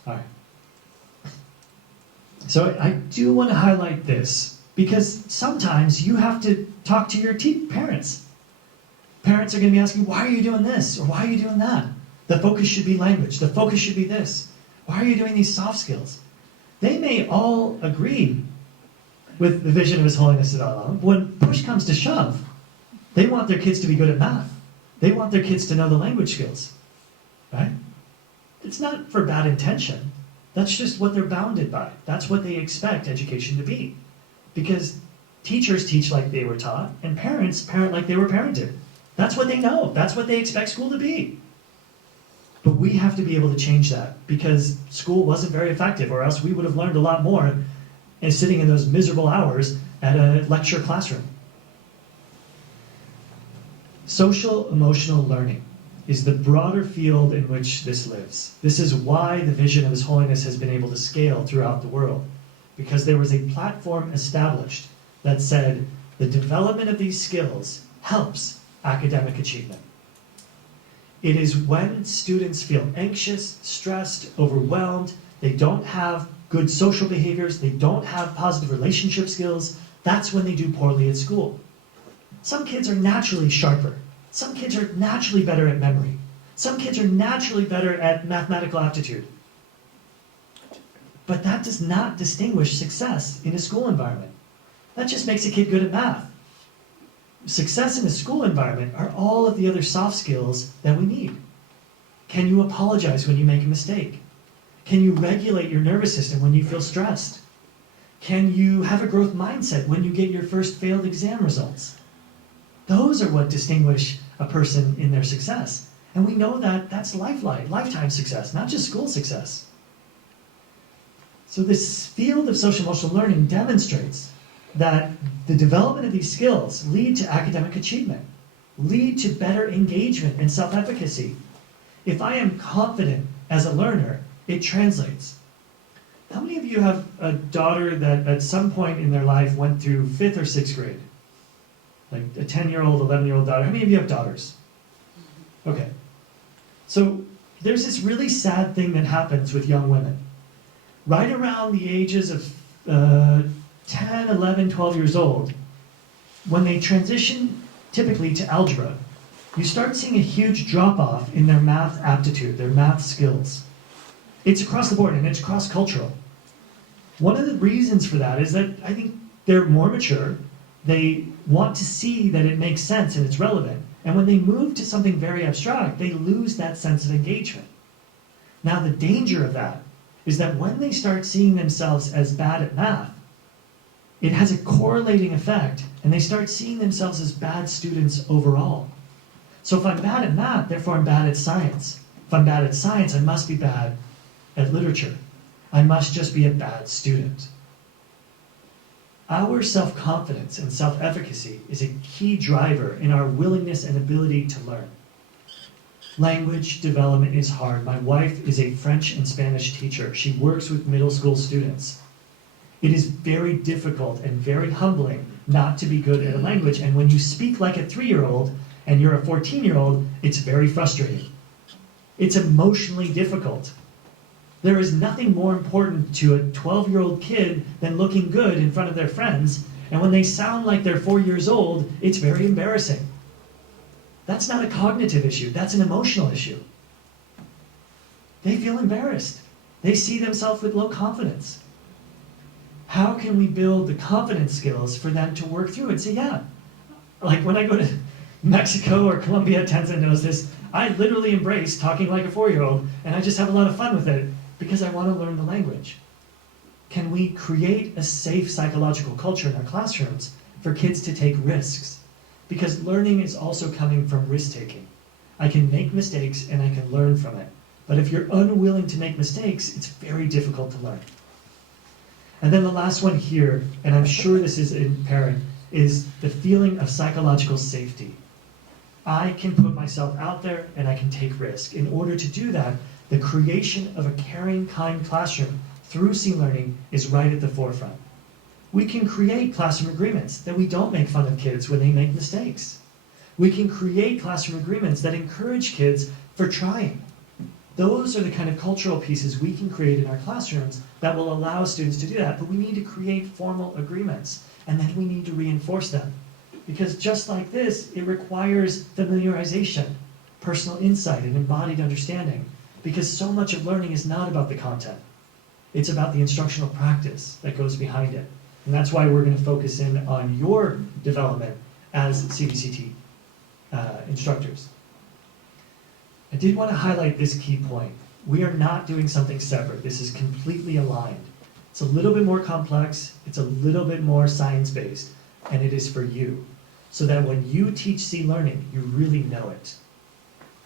All right. So I do want to highlight this because sometimes you have to talk to your parents. Parents are going to be asking, why are you doing this? Or why are you doing that? The focus should be language. The focus should be this. Why are you doing these soft skills? They may all agree with the vision of His Holiness the Dalai Lama. When push comes to shove, they want their kids to be good at math. They want their kids to know the language skills. Right? It's not for bad intention. That's just what they're bounded by. That's what they expect education to be. Because teachers teach like they were taught, and parents parent like they were parented. That's what they know. That's what they expect school to be. But we have to be able to change that because school wasn't very effective, or else we would have learned a lot more and sitting in those miserable hours at a lecture classroom. Social emotional learning is the broader field in which this lives. This is why the vision of His Holiness has been able to scale throughout the world, because there was a platform established that said the development of these skills helps academic achievement. It is when students feel anxious, stressed, overwhelmed, they don't have good social behaviors, they don't have positive relationship skills, that's when they do poorly at school. Some kids are naturally sharper. Some kids are naturally better at memory. Some kids are naturally better at mathematical aptitude. But that does not distinguish success in a school environment. That just makes a kid good at math. Success in a school environment are all of the other soft skills that we need. Can you apologize when you make a mistake? Can you regulate your nervous system when you feel stressed? Can you have a growth mindset when you get your first failed exam results? Those are what distinguish a person in their success. And we know that that's lifetime success, not just school success. So this field of social emotional learning demonstrates that the development of these skills lead to academic achievement, lead to better engagement and self-efficacy. If I am confident as a learner, it translates. How many of you have a daughter that at some point in their life went through 5th or 6th grade? Like a 10-year-old, 11-year-old daughter. How many of you have daughters? Okay. So there's this really sad thing that happens with young women. Right around the ages of 10, 11, 12 years old, when they transition typically to algebra, you start seeing a huge drop-off in their math aptitude, their math skills. It's across the board and it's cross-cultural. One of the reasons for that is that I think they're more mature, they want to see that it makes sense and it's relevant, and when they move to something very abstract, they lose that sense of engagement. Now the danger of that is that when they start seeing themselves as bad at math, it has a correlating effect, and they start seeing themselves as bad students overall. So if I'm bad at math, therefore I'm bad at science. If I'm bad at science, I must be bad at literature. I must just be a bad student. Our self-confidence and self-efficacy is a key driver in our willingness and ability to learn. Language development is hard. My wife is a French and Spanish teacher. She works with middle school students. It is very difficult and very humbling not to be good at a language, and when you speak like a 3-year-old and you're a 14-year-old, it's very frustrating. It's emotionally difficult. There is nothing more important to a 12-year-old kid than looking good in front of their friends, and when they sound like they're 4 years old, it's very embarrassing. That's not a cognitive issue, that's an emotional issue. They feel embarrassed. They see themselves with low confidence. How can we build the confidence skills for them to work through and say, yeah, like when I go to Mexico or Colombia, Tenzin knows this, I literally embrace talking like a 4-year-old, and I just have a lot of fun with it because I want to learn the language. Can we create a safe psychological culture in our classrooms for kids to take risks? Because learning is also coming from risk-taking. I can make mistakes and I can learn from it. But if you're unwilling to make mistakes, it's very difficult to learn. And then the last one here, and I'm sure this is apparent, is the feeling of psychological safety. I can put myself out there and I can take risk. In order to do that, the creation of a caring, kind classroom through C-learning is right at the forefront. We can create classroom agreements that we don't make fun of kids when they make mistakes. We can create classroom agreements that encourage kids for trying. Those are the kind of cultural pieces we can create in our classrooms that will allow students to do that, but we need to create formal agreements, and then we need to reinforce them. Because just like this, it requires familiarization, personal insight, and embodied understanding, because so much of learning is not about the content. It's about the instructional practice that goes behind it. And that's why we're going to focus in on your development as CBCT instructors. I did want to highlight this key point. We are not doing something separate. This is completely aligned. It's a little bit more complex, it's a little bit more science-based, and it is for you. So that when you teach C-learning, you really know it.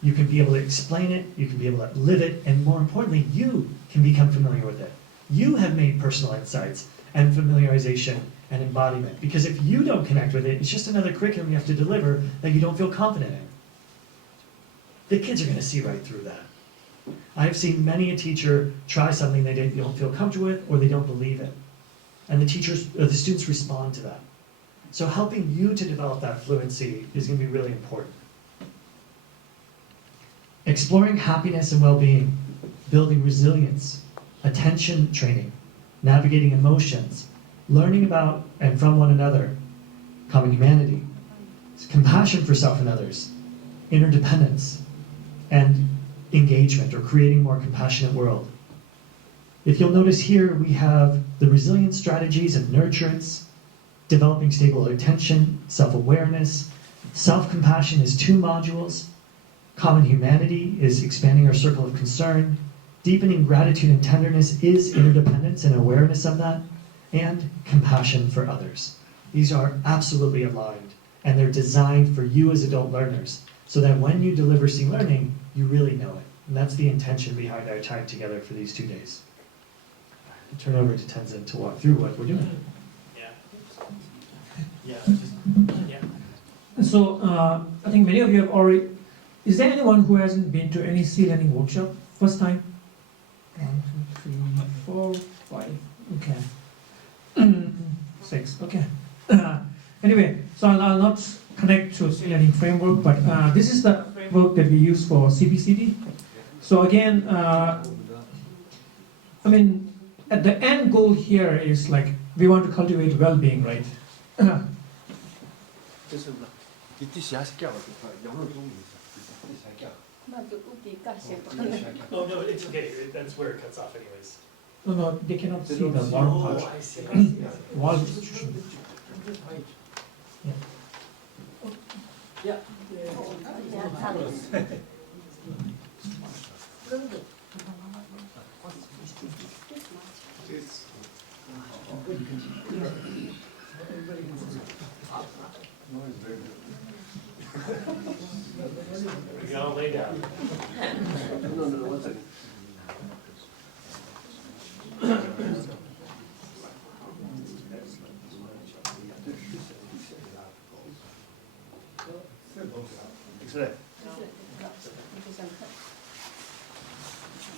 You can be able to explain it, you can be able to live it, and more importantly, you can become familiar with it. You have made personal insights and familiarization and embodiment. Because if you don't connect with it, it's just another curriculum you have to deliver that you don't feel confident in. The kids are going to see right through that. I've seen many a teacher try something they don't feel comfortable with or they don't believe in. And the teachers, or the students respond to that. So helping you to develop that fluency is going to be really important. Exploring happiness and well-being, building resilience, attention training, navigating emotions, learning about and from one another, common humanity, compassion for self and others, interdependence, and engagement, or creating a more compassionate world. If you'll notice here, we have the resilience strategies of nurturance, developing stable attention, self-awareness. Self-compassion is 2 modules. Common humanity is expanding our circle of concern. Deepening gratitude and tenderness is interdependence and awareness of that. And compassion for others. These are absolutely aligned, and they're designed for you as adult learners, so that when you deliver C-learning, you really know it. And that's the intention behind our time together for these 2 days. I'll turn over to Tenzin to walk through what we're doing. So I think many of you have already. Is there anyone who hasn't been to any C-learning workshop? First time? 1, 2, 3, 4, 5. Okay. 6. Okay. Anyway, so I'll not connect to C-learning framework, but this is the framework that we use for CBCT. So again, I mean, at the end goal here is like we want to cultivate well-being, right? Oh no, it's okay. That's where it cuts off, anyways. No, they cannot see the warm part. Oh, I see. Wall distribution. Yeah. We all lay down. No, one second.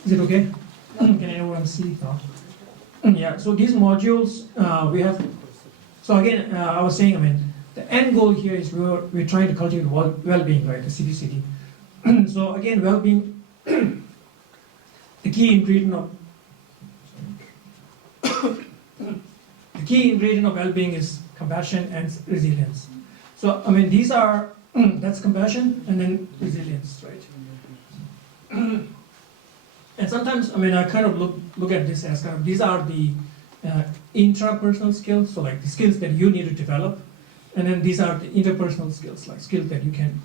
Is it okay? Can anyone see now? Yeah, so these modules we have, so again, I was saying, I mean, the end goal here is we're trying to cultivate well-being, right, the CPCD. So again, well-being, the key ingredient of well-being is compassion and resilience. So I mean, these are that's compassion and then resilience, right? And sometimes, I mean, I kind of look at this as kind of these are the intrapersonal skills, so like the skills that you need to develop, and then these are the interpersonal skills, like skills that you can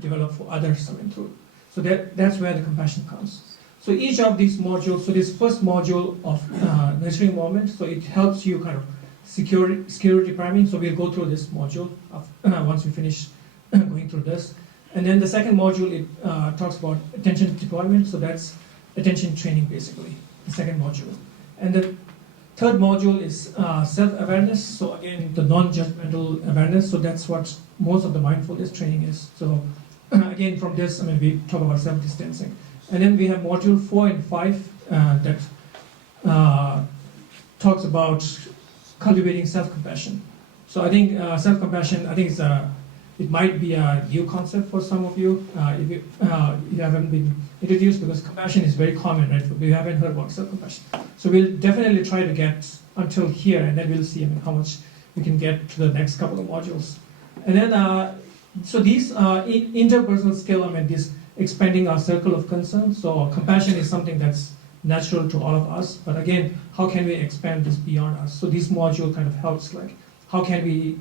develop for others. I mean, through. So that's where the compassion comes. So each of these modules, so this first module of nurturing moment, so it helps you kind of security priming. So we'll go through this module once we finish going through this. And then the second module, it talks about attention deployment. So that's attention training, basically, the second module. And the third module is self-awareness. So again, the non-judgmental awareness. So that's what most of the mindfulness training is. So again, from this, I mean, we talk about self-distancing. And then we have module 4 and 5 that talks about cultivating self-compassion. So I think self-compassion, I think it might be a new concept for some of you if you haven't been introduced, because compassion is very common, right? We haven't heard about self-compassion. So we'll definitely try to get until here, and then we'll see, I mean, how much we can get to the next couple of modules. And then, so these interpersonal skill, I mean, this expanding our circle of concern. So compassion is something that's natural to all of us, but again, how can we expand this beyond us? So this module kind of helps, like, how can we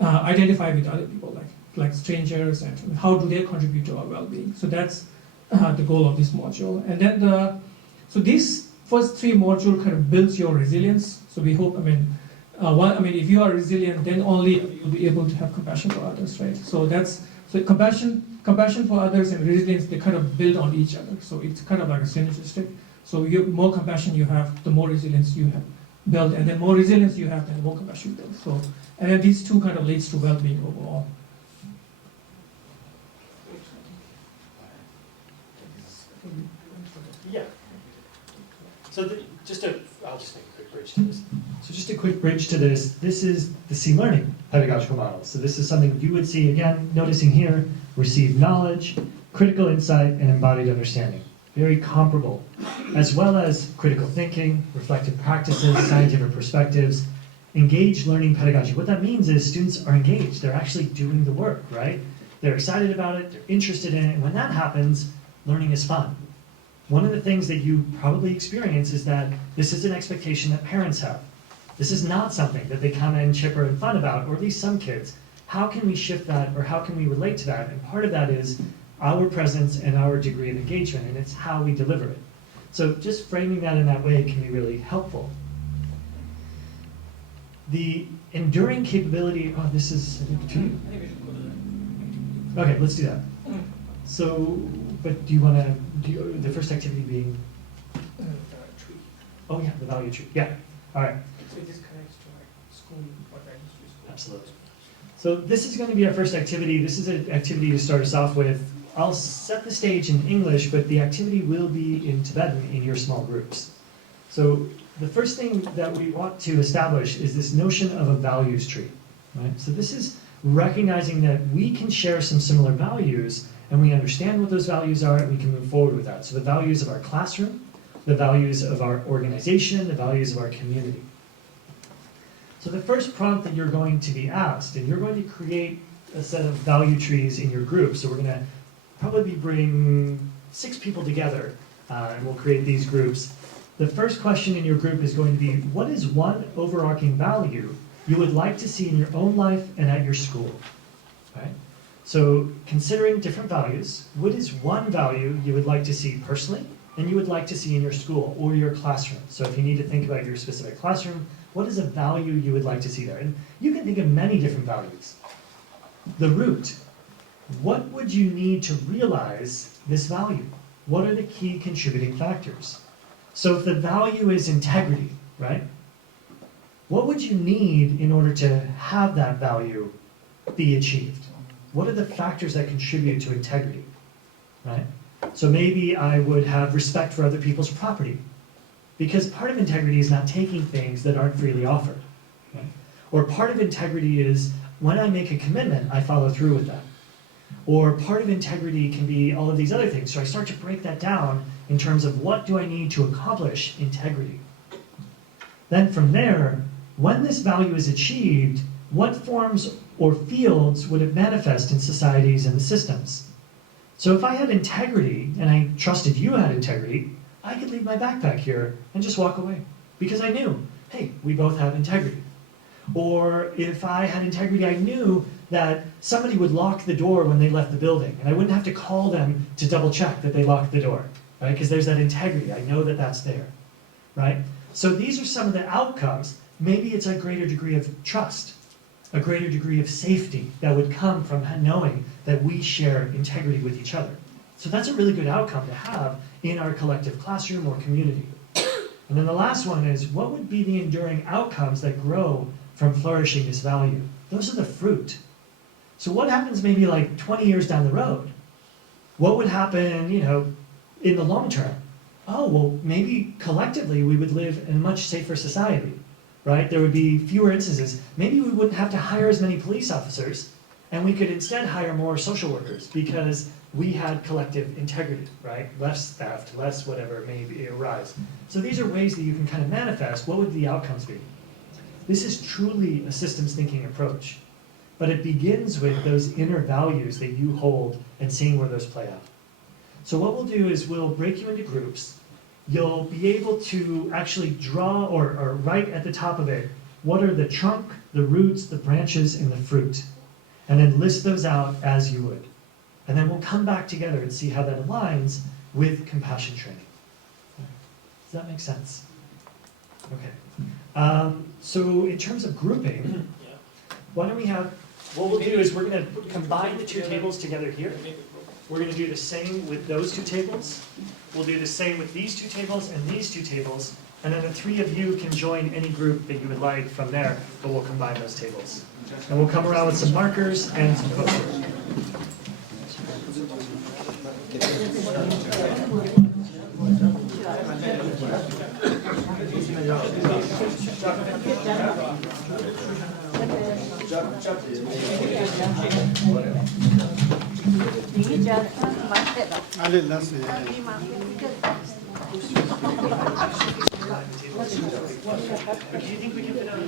identify with other people, like strangers, and how do they contribute to our well-being? So that's the goal of this module. And then so these first 3 modules kind of builds your resilience. So we hope, I mean, if you are resilient, then only you'll be able to have compassion for others, right? So compassion for others and resilience, they kind of build on each other. So it's kind of like a synergistic. So the more compassion you have, the more resilience you have built, and then more resilience you have, then the more compassion you build. So, and then these two kind of leads to well-being overall. Yeah. So I'll just make a quick bridge to this. So just a quick bridge to this. This is the C-learning pedagogical model. So this is something you would see, again, noticing here, receive knowledge, critical insight, and embodied understanding. Very comparable, as well as critical thinking, reflective practices, scientific perspectives, engaged learning pedagogy. What that means is students are engaged. They're actually doing the work, right? They're excited about it, they're interested in it, and when that happens, learning is fun. One of the things that you probably experience is that this is an expectation that parents have. This is not something that they come in chipper and fun about, or at least some kids. How can we shift that, or how can we relate to that? And part of that is our presence and our degree of engagement, and it's how we deliver it. So just framing that in that way can be really helpful. The enduring capability, this is, okay, let's do that. So, but do you want to, the first activity being? Tree. Oh yeah, the value tree, yeah, all right. So it just connects to like school, what I used to school. Absolutely. So this is going to be our first activity. This is an activity to start us off with. I'll set the stage in English, but the activity will be in Tibetan in your small groups. So the first thing that we want to establish is this notion of a values tree, right? So this is recognizing that we can share some similar values, and we understand what those values are, and we can move forward with that. So the values of our classroom, the values of our organization, the values of our community. So the first prompt that you're going to be asked, and you're going to create a set of value trees in your group. So we're going to probably bring 6 people together, and we'll create these groups. The first question in your group is going to be, what is one overarching value you would like to see in your own life and at your school? Right? So considering different values, what is one value you would like to see personally and you would like to see in your school or your classroom? So if you need to think about your specific classroom, what is a value you would like to see there? And you can think of many different values. The root, what would you need to realize this value? What are the key contributing factors? So if the value is integrity, right? What would you need in order to have that value be achieved? What are the factors that contribute to integrity, right? So maybe I would have respect for other people's property, because part of integrity is not taking things that aren't freely offered, right? Or part of integrity is when I make a commitment, I follow through with that. Or part of integrity can be all of these other things. So I start to break that down in terms of what do I need to accomplish integrity. Then from there, when this value is achieved, what forms or fields would it manifest in societies and the systems? So if I had integrity, and I trusted you had integrity, I could leave my backpack here and just walk away. Because I knew, hey, we both have integrity. Or if I had integrity, I knew that somebody would lock the door when they left the building, and I wouldn't have to call them to double check that they locked the door, right? Because there's that integrity. I know that that's there, right? So these are some of the outcomes. Maybe it's a greater degree of trust, a greater degree of safety that would come from knowing that we share integrity with each other. So that's a really good outcome to have in our collective classroom or community. And then the last one is, what would be the enduring outcomes that grow from flourishing this value? Those are the fruit. So what happens maybe like 20 years down the road? What would happen, in the long term? Oh, well, maybe collectively we would live in a much safer society, right? There would be fewer instances. Maybe we wouldn't have to hire as many police officers, and we could instead hire more social workers because we had collective integrity, right? Less theft, less whatever may arise. So these are ways that you can kind of manifest what would the outcomes be. This is truly a systems thinking approach, but it begins with those inner values that you hold and seeing where those play out. So what we'll do is we'll break you into groups. You'll be able to actually draw or write at the top of it, what are the trunk, the roots, the branches, and the fruit, and then list those out as you would. And then we'll come back together and see how that aligns with compassion training. Does that make sense? Okay. So in terms of grouping, why don't we have, what we'll do is we're going to combine the 2 tables together here. We're going to do the same with those 2 tables. We'll do the same with these 2 tables and these 2 tables. And then the 3 of you can join any group that you would like from there, but we'll combine those tables. And we'll come around with some markers and some posters. Allez, là, c'est... Do you think we can fit out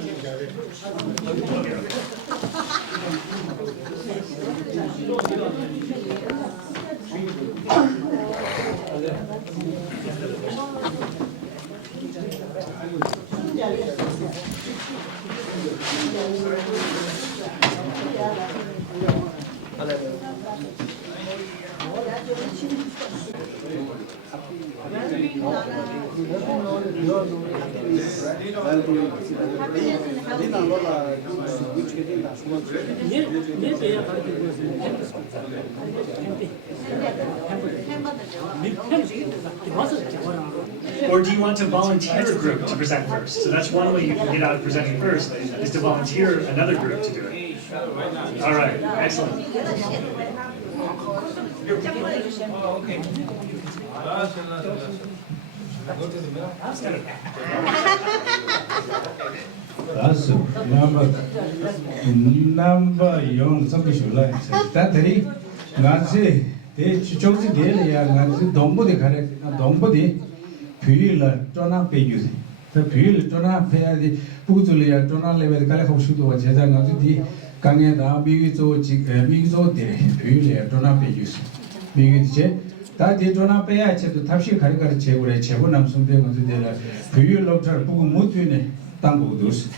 Or do you want to volunteer a group to present first? So that's one way you can get out of presenting first, is to volunteer another group to do it. All right, excellent. That's number young something should like that day. Nancy, they chose the daily and nobody correct, nobody feel don't pay you. The feel don't pay the Putulia, don't level the Kalahoshu to what Jazan 강에다 미기조 미기조데 비율에 전화 배주스 미기제 다디 전화 배야 제도 탑시 가리가리 제고래 제고 남성들 건들라 비율 럽잘 보고 못 되네 땅고도스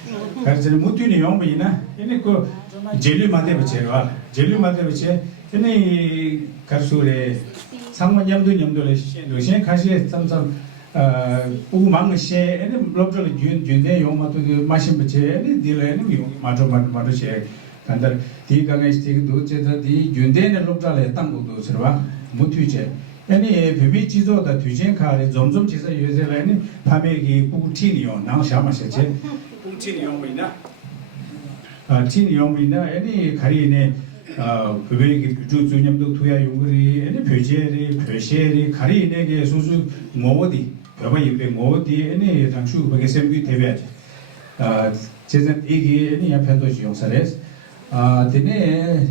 가르쳐 못 되네 용이나 얘네 그 젤리 만들어 제와 젤리 만들어 제 얘네 가수래 상만 염도래 시에 가시에 삼삼 보고 막는 시에 얘네 럽잘 준대 용마도 마신 버체 얘네 딜에는 용 마저 시 간다 디강에 스티도 제다 디 준대는 럽잘에 땅고도 서와 못 되제 아니 베비 지도다 뒤진 카레 점점 지서 요새라니 파메기 부티니요 나샤마세체 부티니요 뭐이나 티니요 뭐이나 아니 가리네 그베기 주주님도 투야 용거리 아니 표시리 가리네게 소수 뭐어디 여바 입에 뭐어디 아니 당수 그게 셈비 대비야 제전 이게 아니 앞에도 용사레스 되네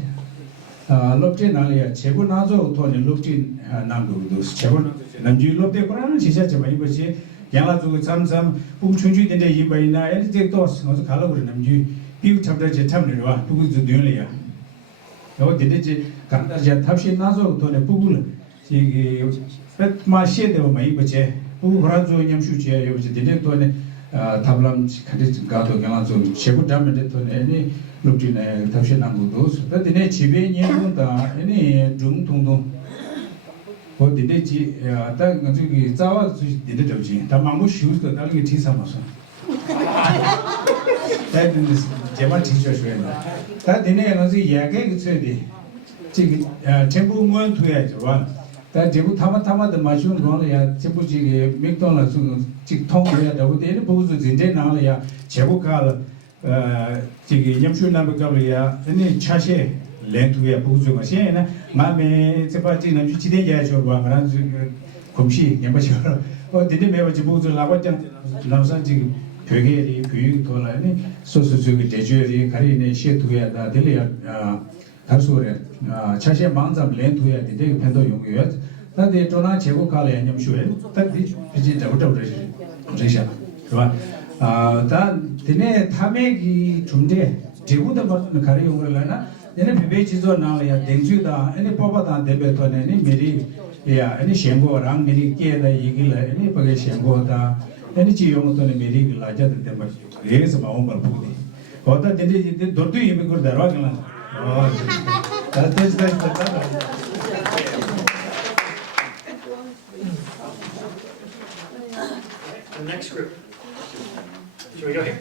롭진 알이야 제고 나죠 돈이 롭진 남도도 제고 남주 롭대 거라는 진짜 좀 많이 보지 양아주 잠잠 북춘주 된데 이바이나 에디 또 어서 가려고 그래 남주 비우 잡다 제 참는 와 북주 되려야 요 되지 간다지 탑시 나죠 돈에 북을 이게 마시에 되고 많이 보지 북 그라죠 냠슈지야 요지 되네 돈에 탑람 카디 가도 양아주 제고 담는데 돈에 롭진에 탑시 남도도 그런데 집에 년다 아니 중통동 어디든지 딱 저기 자와 되는 저지 다 망고 쉬우도 다른 게 뒤삼아서 다들 제만 지켜줘야 다 되네 가서 이야기 그쳐야지 지금 전부 뭐 투야죠 다 제부 타마도 마시는 거야 제부 지게 맥도날드 직통해야 되고 되는 보고서 진짜 나와야 제부가 지금 염수남북가리야 아니 차시 렌투야 보고서가 시에나 마음에 제바지는 주치대야죠 봐 그런 검시 연구실 되게 매워지 보고서 나왔잖아 나서 지금 되게 교육 돌아니 소소소기 대주리 가리네 시에투야 다 들려 가수래 차시 망잠 렌투야 되게 편도 용이야 다들 전화 제고 가래 염수에 다들 이제 잡으러지 그러셔 좋아 다 되네 탐액이 준대 제고도 받는 가리 용을라나 얘네 베베 지도 나와야 댕주다 얘네 뽑아다 대베토네 미리 야 얘네 셴고랑 미리 깨다 얘기를 얘네 버게 셴고다 얘네 지용도네 미리 라자들 때마 그래서 마음 걸 보고 거다 되네 도도 이미 그 다라가나 The next group. Should we go here?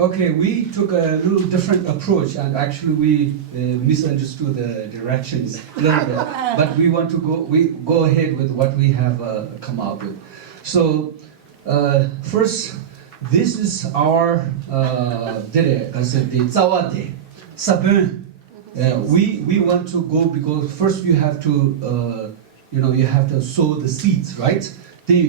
Okay, we took a little different approach, and actually we misunderstood the directions a little bit. But we want to go ahead with what we have come out with. So first, this is our we want to go because first you have to you have to sow the seeds, right? This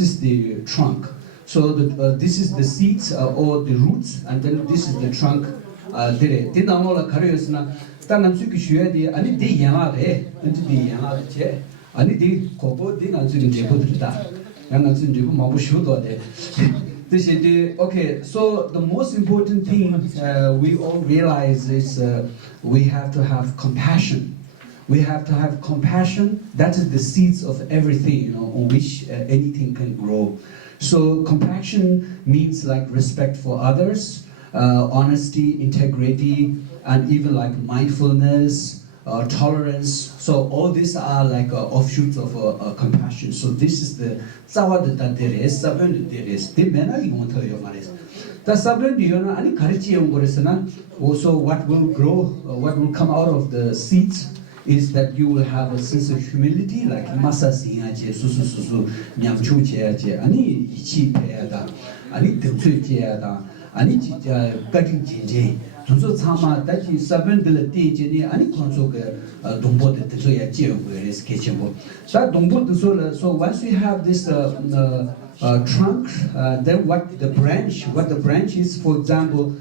is the trunk. So this is the seeds or the roots, and then this is the trunk. Okay, so the most important thing we all realize is we have to have compassion. We have to have compassion. That is the seeds of everything, on which anything can grow. So compassion means like respect for others, honesty, integrity, and even like mindfulness, tolerance. So all these are like offshoots of compassion. So this is the zawad that there is, sabun there is. The mena you want to tell you maris. The sabun you know ani karichi yogoresana. Also, what will grow, what will come out of the seeds is that you will have a sense of humility, like masa singa je susu nyamchu je ani ichi pe da ani temchu je da 아니 진짜 같은 진제 tunso tsama dachi sabun de la teje ni ani konso ke dongbo de tso ya jie we res ke chemo that dongbo de so once we have this trunk then what the branch is, for example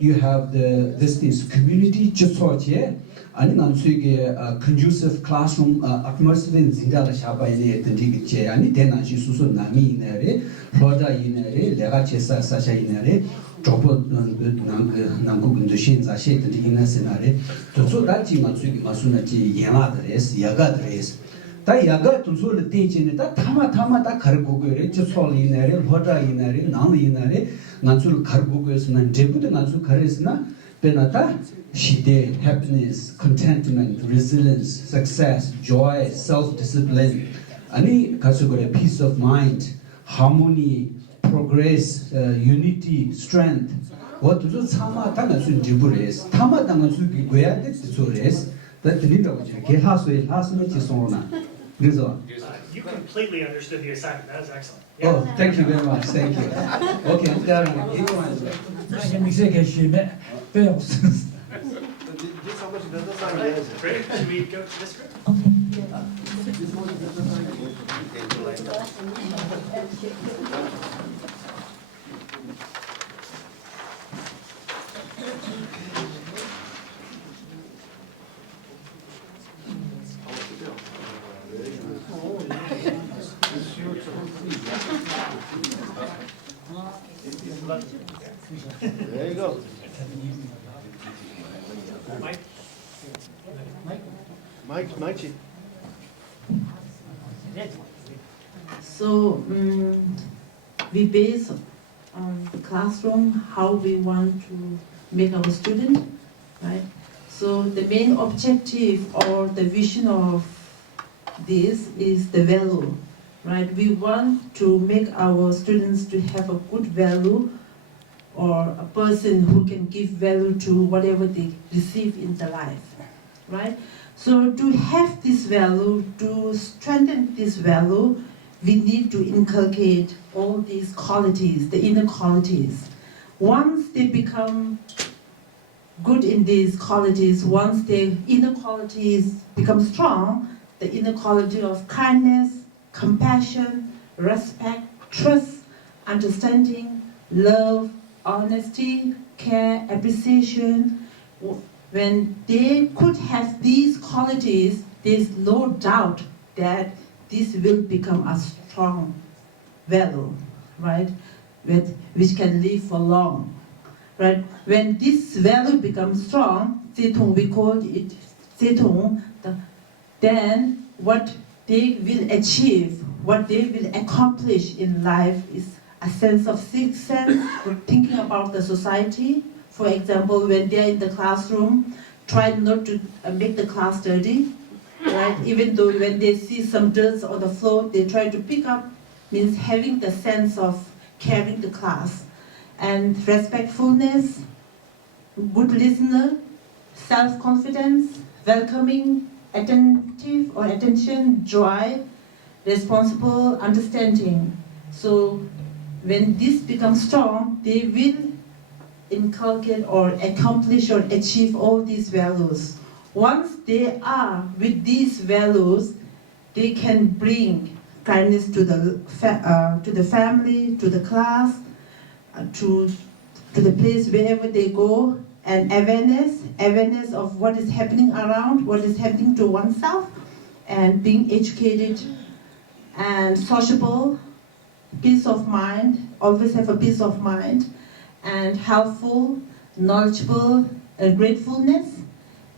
you have this community chosoche ani nansuge conducive classroom atmosphere in zinda la shaba ine tendigi che ani tena shi susu nami inere roda inere lega chesa sasha inere jobo nangu gundushin za she tendigi ina senare to so da ji nansuge masuna ji yema dres yaga dres ta yaga to so le teje ne ta tama da kargo gore chosol inere roda inere nang inere nansul kargo gore sna debu de nansul karesna benata shide, happiness, contentment, resilience, success, joy, self-discipline, ani kasugore peace of mind, harmony, progress, unity, strength. What do sama tanga sun jibures? Tama tanga sun goya de tsores. That linda which ke hasu no chisona. You completely understood the assignment. That was excellent. Oh, thank you very much. Thank you. Okay, I'm done. Great. Should we go to this group? There you go. Mike. So we base on the classroom how we want to make our student, right? So the main objective or the vision of this is the value, right? We want to make our students to have a good value or a person who can give value to whatever they receive in their life, right? So to have this value, to strengthen this value, we need to inculcate all these qualities, the inner qualities. Once they become good in these qualities, once their inner qualities become strong, the inner quality of kindness, compassion, respect, trust, understanding, love, honesty, care, appreciation. When they could have these qualities, there's no doubt that this will become a strong value, right? Which can live for long, right? When this value becomes strong, we call it then what they will achieve, what they will accomplish in life is a sense of sixth sense, thinking about the society. For example, when they're in the classroom, try not to make the class dirty, right? Even though when they see some dirt on the floor, they try to pick up, means having the sense of carrying the class. And respectfulness, good listener, self-confidence, welcoming, attentive or attention, joy, responsible, understanding. So when this becomes strong, they will inculcate or accomplish or achieve all these values. Once they are with these values, they can bring kindness to the family, to the class, to the place wherever they go, and awareness of what is happening around, what is happening to oneself, and being educated and sociable, peace of mind, always have a peace of mind, and helpful, knowledgeable, gratefulness,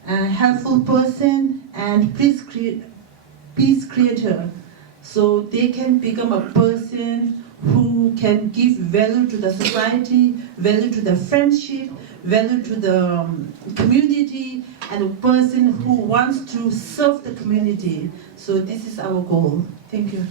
helpful person, and peace creator. So they can become a person who can give value to the society, value to the friendship, value to the community, and a person who wants to serve the community. So this is our goal. Thank you.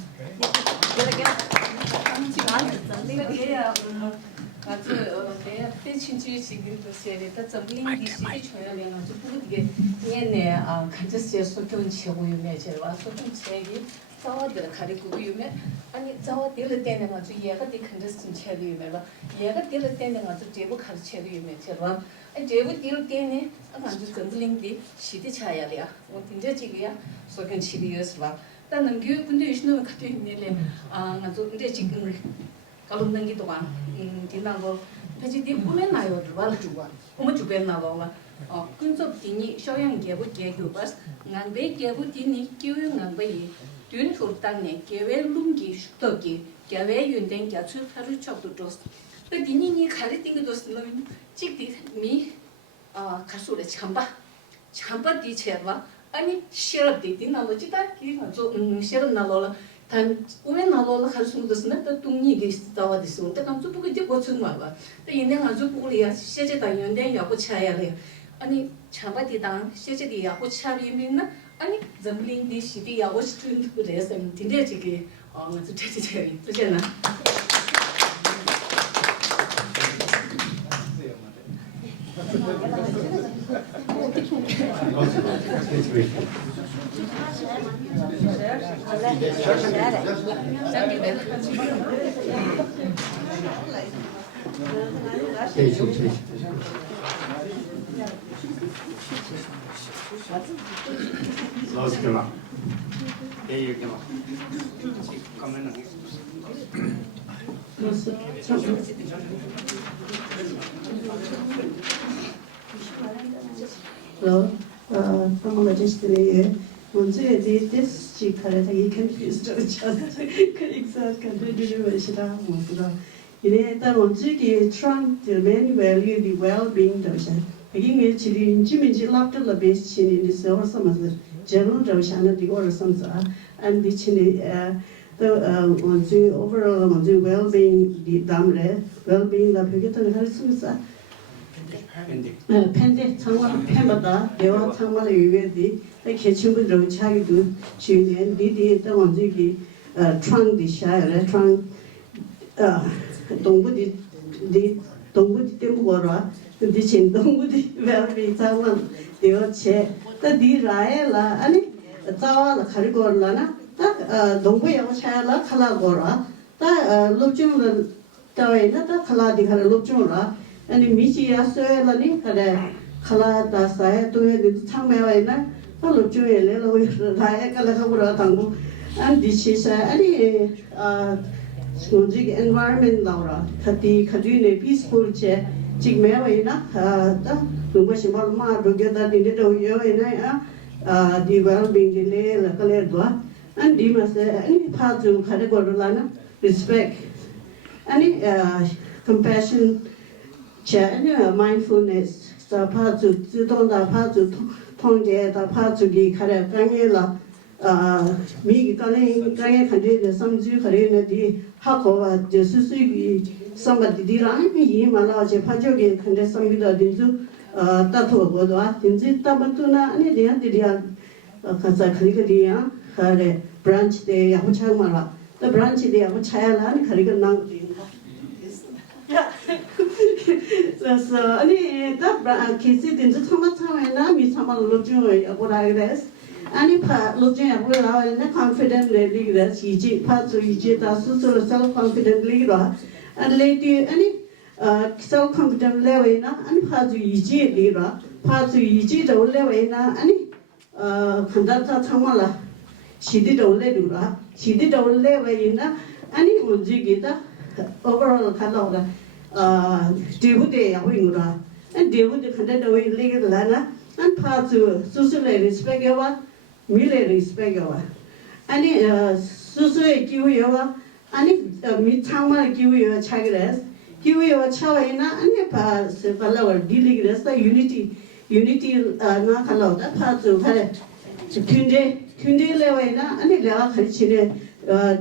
자와들 가리고 유면 아니 자와 딜을 때는 아주 얘가 디 컨디션 체도 유면라 얘가 딜을 때는 아주 제부 가르쳐도 유면 제가 아니 제부 딜 때는 아주 건들링디 시디 차야려 뭐 진짜 지금이야 소견 시리어스라 나는 그 근데 이신은 같이 있네래 아 아주 근데 지금 kalungan gitu kan, tinggal go, tapi di pumen nayo jual jual, kamu juga nago lah. Kuncap tini, siapa gebu gebu pas, ngambil gebu tini, kau ngambil, tuan sultan ni, kau lungi, stoki, kau yundeng kau tu harus cakap terus. Tapi tini ni kali tinggal terus namin, cik di mi, kasur champa di cerita, ani share di nalo cita, kiri ngaco share nalo lah. 단 오면 나로라 할 수도 있으나 또 동리게 있다와 있으면 또 감쪽 보고 이제 고쳐 말아. 또 인생 아주 보리야 세제다 연대 야고 차야 돼. 아니 차바디당 세제디 야고 차비면은 아니 점링디 시디 야고 스트린 그래서 근데 지게 아주 대대대리 그잖아. Hello, Bangladesh 먼저 this 지카를 되게 confused 그 exact contribution 것이다 뭐더라 이래 일단 먼저기 Trump the main value the well-being 도시 이게 지린 지민지 랍들라 베이스 치는 데서 벌써면서 general 도시는 이거를 섬사 and the chini the 먼저 overall 먼저 well-being the 담래 well-being 다 표기했던 할 수있어 팬데 정말 팬보다 대화 정말 유해디 개친구들 차기도 주는 리디 또 먼저기 트랑디 샤야 트랑 동부디 때문에 근데 진 동부디 왜비 정말 대화체 또 디라엘라 아니 자와 가리고라나 딱 동부에 차야라 칼라고라 딱 롭중을 따위나 딱 칼라디 가라 롭중으로 아니 미지야 소엘라니 그래 칼라다 사에 또에 창매와이나 또 주에래로 라에 갈라가고라 당고 안 디시사 아니 소지 environment 나오라 카티 카디네 peaceful 체 직매와이나 다 누구시 말마 로게다 디데도 요이나 디 well-being 딜레 칼레도아 안 디마세 아니 파주 카레고르라나 respect 아니 compassion mindfulness 자 파주自动的 파주 통제다 파주기 가래 강해라 미기 강해 간데 섬주 거래는디 하고와 수수기 somebody랑 이 말아제 파주기 간데 섬기다 딘주 따토고도 딘지 따버투나 아니 대한들이야 가자 그리거리야 가래 브런치 때 야구창 말아 또 브런치 때 야구차야라 아니 그리고 난 그래서 아니 딱 키스 딘지 참아나 미참을 로중에 야구라이레스 아니 파 로중에 야구라이네 confidently 그래서 이제 파주 이제 다 스스로 self confidently라 and lady 아니 self confident 레웨나 아니 파주 이제 리라 파주 이제도 올레웨나 아니 간다타 참말라 시디도 올레두라 시디도 올레웨나 아니 문지기다 overall 칼로라 데부데 야고잉라 안 데부데 칸데도 레기라나 안 파주 수수레 리스펙여와 밀레 리스펙여와 아니 수수의 기후여와 아니 미창말 기후여 차기레스 기후여와 차와이나 아니 파스 발라월 딜리그레스 unity 나 칼로다 파주 카레 튠데 레와이나 아니 내가 가르치네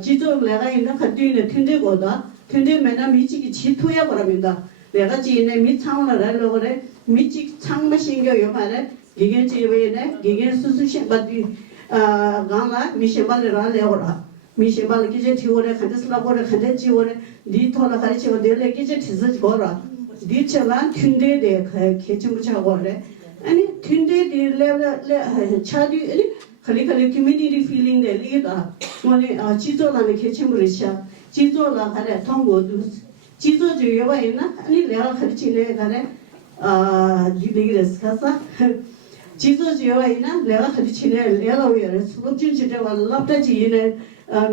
지도 내가 있는 카드네 튠데고다 근데 맨날 미치기 지토야 그럽니다. 내가 지인의 미창을 하려고 그래. 미치 창마 신경요 말에 이게 집에네 이게 수수신 받이 강라 미시발을 하려고라. 미시발 기제 티오래 간데슬라보래 간데 지오래 니토라 가르치고 내래 기제 티스 거라. 니처럼 튠데데 개침부차고 그래. 아니 튠데데 레벨 차디 아니 khali community feeling de liga ngone jizo la ne kechen burisha jizo la gare thongbo du jizo ju yoba ina ani le khali chine gare digres kasa jizo ju yoba ina le khali chine le la yere sulo jin ji de wa lapta ji ne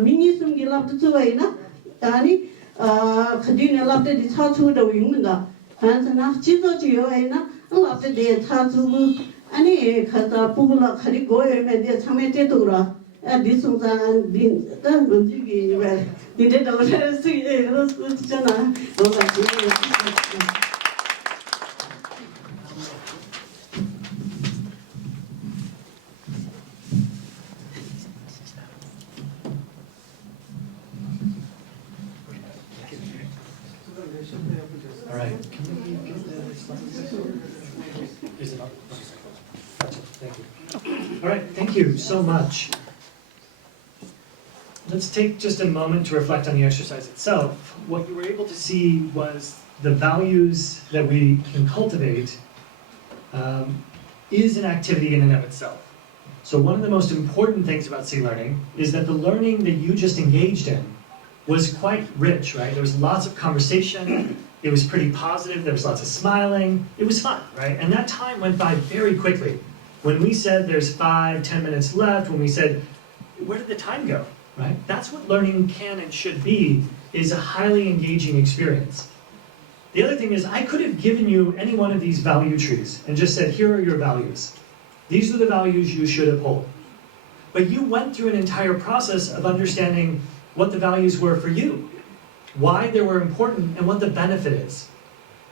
mini sum gi lapta zu wa ina ani khadi ne lapta di cha chu de wing da hansa jizo ju yoba ina lapta de cha chu 아니 가다 부글라 가리 고에메 데 참에 때도라 디송산 딘단 문지기 왜 딘데도 그랬으게 그랬잖아 너가 All right. Can we get the slides? Is it up? Thank you. All right, thank you so much. Let's take just a moment to reflect on the exercise itself. What you were able to see was the values that we can cultivate is an activity in and of itself. So one of the most important things about C-learning is that the learning that you just engaged in was quite rich, right? There was lots of conversation, it was pretty positive, there was lots of smiling, it was fun, right? And that time went by very quickly. When we said there's 5-10 minutes left, when we said, where did the time go, right? That's what learning can and should be, is a highly engaging experience. The other thing is, I could have given you any one of these value trees and just said, here are your values. These are the values you should uphold. But you went through an entire process of understanding what the values were for you, why they were important, and what the benefit is.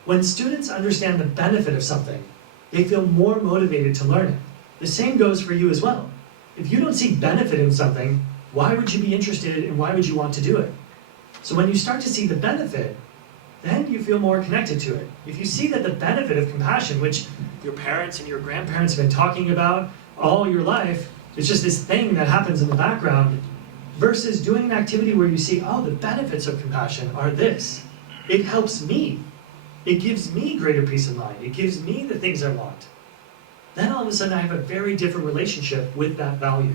When students understand the benefit of something, they feel more motivated to learn it. The same goes for you as well. If you don't see benefit in something, why would you be interested and why would you want to do it? So when you start to see the benefit, then you feel more connected to it. If you see that the benefit of compassion, which your parents and your grandparents have been talking about all your life, it's just this thing that happens in the background, versus doing an activity where you see, oh, the benefits of compassion are this. It helps me. It gives me greater peace of mind. It gives me the things I want. Then all of a sudden I have a very different relationship with that value.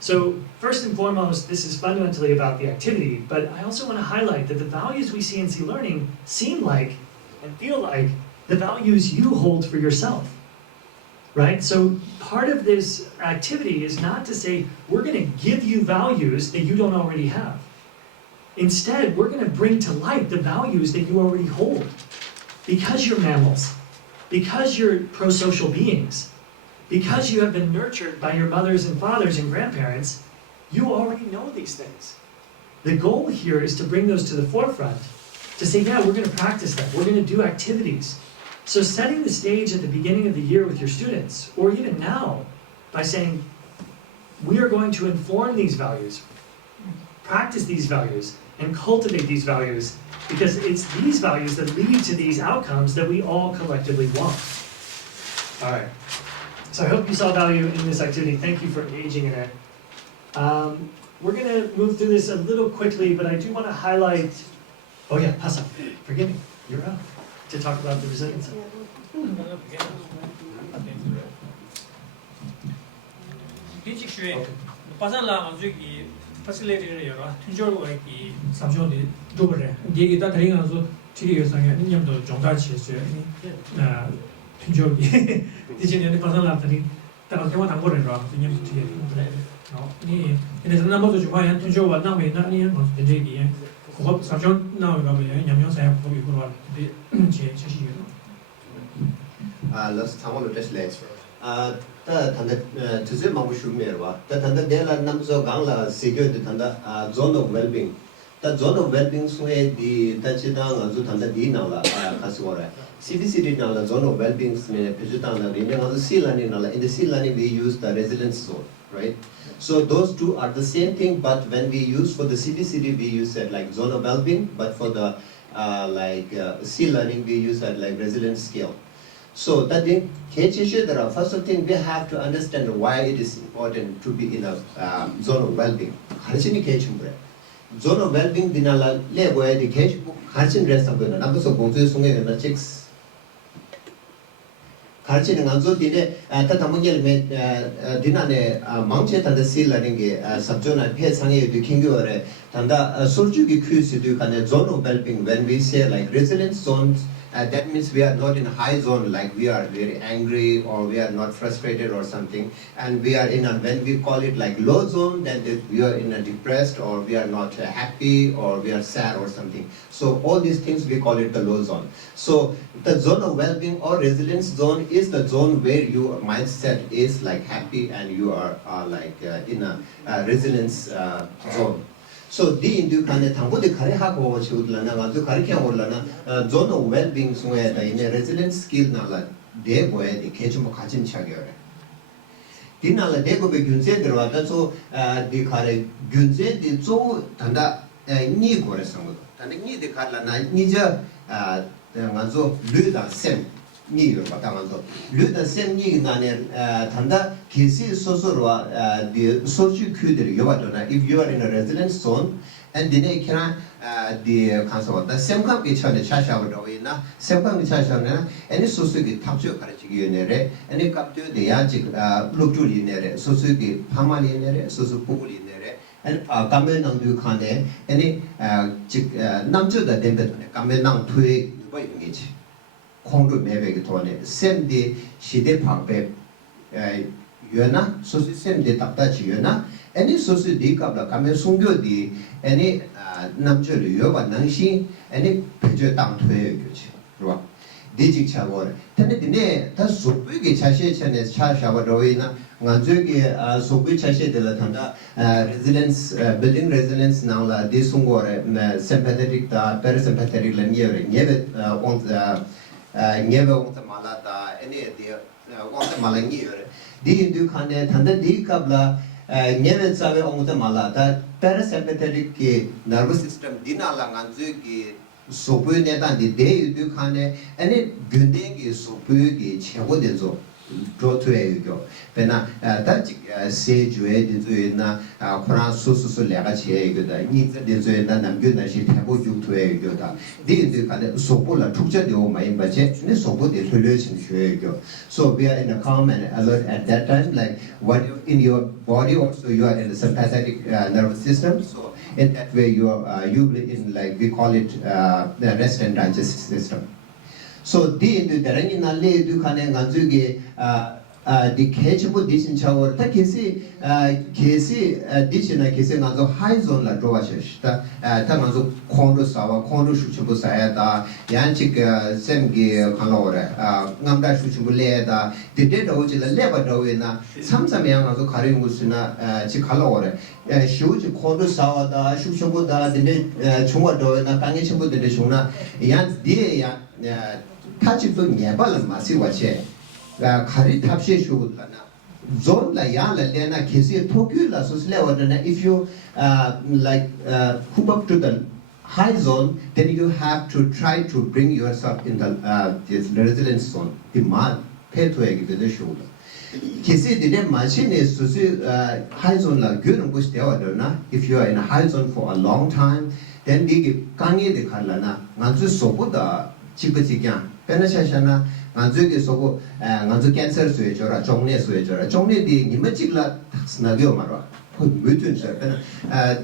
So first and foremost, this is fundamentally about the activity, but I also want to highlight that the values we see in C-Learning seem like and feel like the values you hold for yourself, right? So part of this activity is not to say, we're going to give you values that you don't already have. Instead, we're going to bring to light the values that you already hold. Because you're mammals, because you're pro-social beings, because you have been nurtured by your mothers and fathers and grandparents, you already know these things. The goal here is to bring those to the forefront, to say, yeah, we're going to practice that, we're going to do activities. So setting the stage at the beginning of the year with your students, or even now, by saying, we are going to inform these values, practice these values, and cultivate these values, because it's these values that lead to these outcomes that we all collectively want. All right. So I hope you saw value in this activity. Thank you for engaging in it. We're going to move through this a little quickly, but I do want to highlight, oh yeah, Pasa, forgive me, you're up to talk about the resilience. facilitator 여러 tunjol wa ki samjo ni dobre ge ta thring an so chiri yo sang ni nyam do jongda chi se ni na tunjol gi ti chen ni pasan la tani ta ka wa tang bo ren ro nyam ti ye no ni ene san na mo zo juma yan tunjol wa na me na ni yan mo de ge yan ko samjo na wa ba yan nyam yo sa ya ko bi ko wa de che che shi yo let's talk about this later. 다 단다 주제 마부 shumerwa 다 단다 데라 남서 강라 security 단다 zone of well-being 다 zone of well-being 수에 디 다치당 아주 단다 디 나라 가스고라 CBCD 나라 zone of well-being 스네 피주당나 리네 아주 C-learning 나라 in the C-learning we use the resilience zone, right? So those two are the same thing, but when we use for the CBCD we use it like zone of well-being, but for the C-learning we use that like resilience scale. So that thing, first thing we have to understand why it is important to be in a zone of well-being. Zone of well-being dinala level education harshin rest of the number of chicks. 가르치는 간조 디네 따타문겔 메 디나네 망체 단다 실라는 게 sabjona pesange du kingore tanda soljugi kyusidu kane zone of well-being. When we say like resilience zones, that means we are not in a high zone, like we are very angry or we are not frustrated or something, and we are in a, when we call it like low zone, then we are in a depressed or we are not happy or we are sad or something. So all these things we call it the low zone. So the zone of well-being or resilience zone is the zone where your mindset is like happy and you are like in a resilience zone. So the indu kane thambo de khare ha ko chudlana ga jo khare kya orlana zone of well-being sungaya da in resilience skill nala de boye de kechum khajin chagyo di nala de go be gyunse derwa da so de khare gyunse de zo tanda ni gore sango tanda ni de khala na ni ja nga zo lu da sem ni yo ba ta nga zo lu da sem ni na ne tanda kesi sosorwa de sochu kyuder yo ba na if you are in a residence zone and then you can the concept the sem ka ke chane cha sha do na sem ka ke cha sha na any sosu ki tapjo kare chi yo ne re any kap de ya chi lu chu li ne re sosu ki phama li ne re sosu pu li ne re and kamen nang du khane any namjo da den de kamen nang thui ba yo ngi chi 공로 매백이 돈에 샘디 시대 방배 유나 소시 샘디 답다지 유나 애니 소시 디갑라 가면 송교디 애니 남절이 여바 능시 애니 배제 땅토에 교치 그러와 디직 차고 근데 디네 다 소비게 차시에 차네 차샤바 로이나 간저게 소비 차시에들 탄다 resilience building resilience 나라 디송고레 sympathetic 다 parasympathetic 렌예베 예베 on nyebe ongta malata any de ongta malangi yore di indu khane thanda di kabla nyebe sabe ongta malata parasympathetic ki nervous system dinala nganju ki sopu ne dan di de indu khane any gyunde ki sopu ki chego de zo do to e yo pena ta se jue de zo na khora su lega che yo da ni de zo na nam gyu na shi thabo ju to e yo da di de ka sopu la tukje de o mai ba che ne sopu de thole chin shue yo. So we are in a calm and alert at that time, like what in your body also you are in the sympathetic nervous system, so in that way you are usually in, like we call it the rest and digest system. So the darang in alle du khane nganjuge the catchable disin chawor ta kesi dishina kesi nganjo high zone la drowa shta ta nganjo khonro sawa khonro shuchubu saya da yanchik semgi khalore ngamda shuchubu le da de do jila leba do na samsam yang nganjo khari ngusina chi khalore shuju khonro sawa da shuchubu da de chungwa do na kangi chimbu de shuna yan die ya 타집도 예발은 마시와체 가리 탑시에 쇼고다나 존라 야라 레나 계시 토큐라 소슬레워나 if you like hook up to the high zone, then you have to try to bring yourself in the this resilience zone the mal peto에게 되는 쇼다 계시 되는 마신에 소스 high zone 라 교는 곳이 되어더나 if you are in a high zone for a long time, then 이게 강의에 갈라나 만주 소보다 지그지냥 페나샤샤나 만주게 소고 만주 캔서 수에줘라 종내 수에줘라 종내디 님은 찍라 탁스나게요 말아 그 무튼서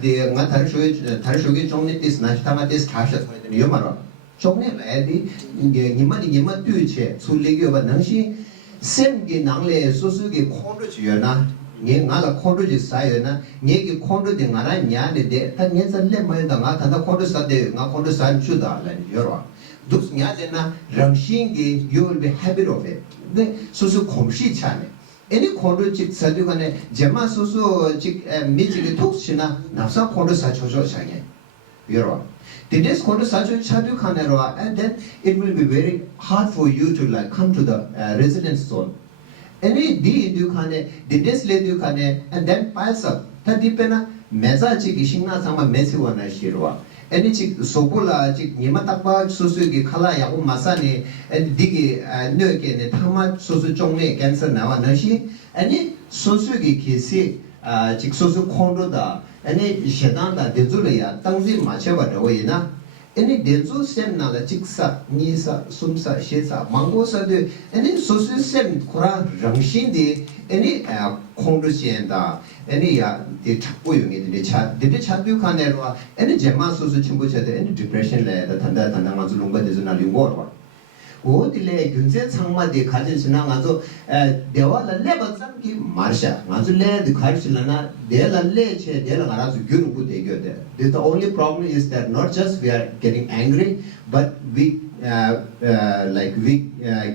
데 나타르 쇼게 종내디 스나시타마데스 타샤 소에더니 요 말아 종내 애디 이게 님은 뚜체 술리게요 바 능시 셈게 낭레 소수게 콘로 지여나 네 나라 콘로지 사이나 네게 콘로데 나라 냐데 다 녜살레 마이다 나 다다 콘로 사데 나 콘로 산 주다라니 여러 dus nyadena ramshingi you will be habit of it the sosu komshi chane any kondo chik sadugane jema sosu chik mijige toksina nafsa kondo sachojo chane yoro the this kondo sacho chadu khanero and then it will be very hard for you to like come to the residence zone any di du khane the this le du khane and then piles up that dipena meza chik ishingna sama mesiwana shirwa any chick sopola chick nimatapa sosugi khala yago masani and digi noke ne thama sosu chongne cancer nawa nashi any sosugi kisi chick sosu kondo da any shedan da dezula ya tangzi macheba da wayna any denzo sem na la chiksa nisa sumsa shesa mangosa de any sosu sem kora rangshin de any kongdu sienda any ya de chapu yungi de cha du kanero any jema sosu chimbu cha de any depression le da tanda ma zu lungba de zuna lingor 오딜레 균제 상마디 가진스나 가서 대화를 레버sam기 마르샤 가서 레드 가르실라나 데랄레체 데라 가라서 균부 되거든. The only problem is that not just we are getting angry, but we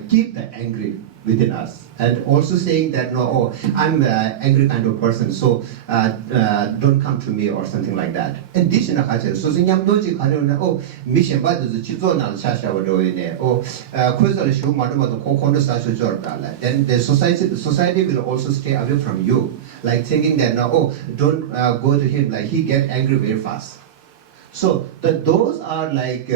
keep the angry within us, and also saying that no, I'm an angry kind of person, so don't come to me or something like that. And this is not hajar. So sinyam doji kanu oh mission bad doji chizo nal shasha wadoine oh kuisal shu madu madu kokondo sashu jordala. Then the society will also stay away from you, like thinking that no, oh don't go to him, like he get angry very fast. So those are like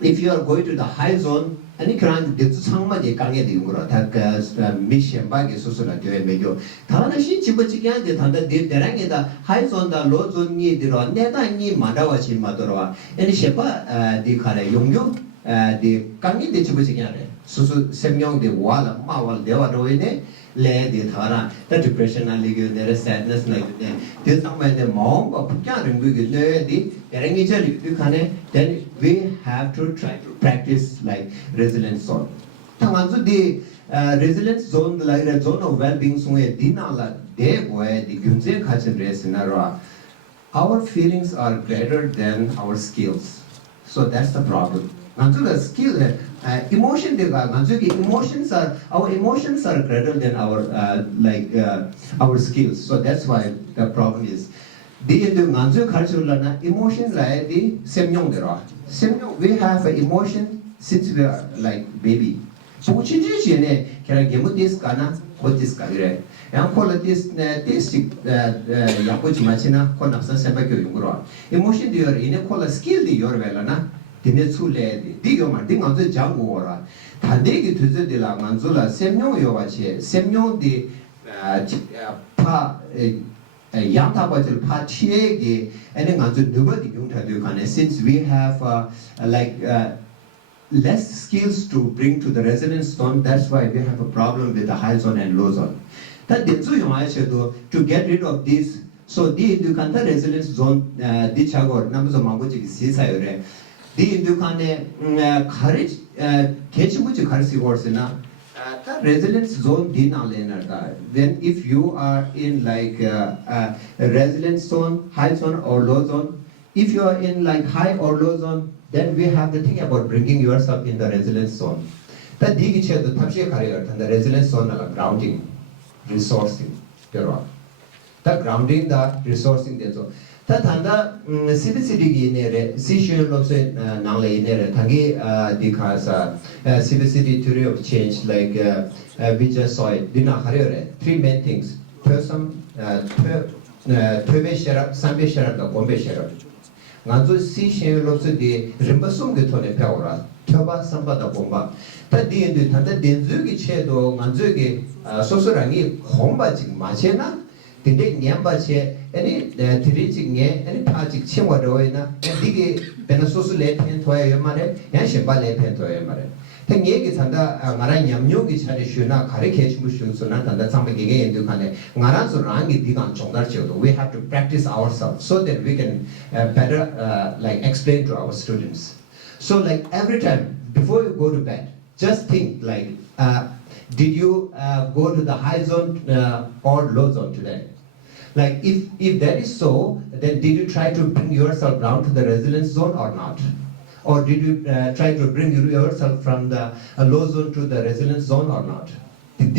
if you are going to the high zone, any kind of 상마디 강에 되는 거라 다 미션 바게 소소나 되어 매겨 다나 신 집어지게 단다 대랑에다 하이 존다 로 존이 들어 내가 니 마다와지 마더라 아니 셰파 디카레 용교 디 강이 되 집어지게 하래 소소 생명데 와라 마왈 대와로이네 레디 타라 the depression and the sadness like that this somewhere the mom or pukyaring we get the derangijali you can then we have to try to practice like resilience zone tamanzu the resilience zone like a zone of well-being sungwe dinala de boy the gunje khachin resinara our feelings are greater than our skills, so that's the problem. The skill, emotion, our emotions are greater than our skills. So that's why the problem is. The culture emotion we have an emotion since we are like baby. So emotion skill dine tsule diyo ma di nganzo jangu ora tandegi tuze de la nganzo la semnyo yo wache semnyo di pa yamta bachil pa chiege ene nganzo nuba di yungta diyo kane since we have less skills to bring to the resonance zone, that's why we have a problem with the high zone and low zone. That denzu yo wache to get rid of this, so di du kanta resonance zone di chagor namzo mangoji ki sisa yore the Indukane courage, Ketchubuchi Karsi Warsina, resilience zone dinalena. Then if you are in like a resilience zone, high zone or low zone, if you are in like high or low zone, then we have to think about bringing yourself in the resilience zone. That digiche the Tapshe career and the resilience zone are grounding, resourcing. The grounding, the resourcing the zone. Tatanda city nere session lobse nangle nere tangi dikasa city theory of change like we just saw it dina harere three main things person twebe sharap sambe sharap da bombe sharap nganzo session lobse di rimbasum ge tone pawra thoba samba da bomba ta di ende tanda denzu gi chedo nganzo ge sosorangi khomba jing machena dinde nyambache any three any project chimwadoina digi benasosu le pen toya yamare yan shemba le pen toya yamare the nyegi tanda ngara nyamnyo gi chare shuna kare kechmu shungsuna tanda sambe gege endu kane ngara so rangi digan chongdar chedo we have to practice ourselves so that we can better like explain to our students. So like every time before you go to bed just think like did you go to the high zone or low zone today? Like if that is so, then did you try to bring yourself down to the resilience zone or not? Or did you try to bring yourself from the low zone to the resilience zone or not? Then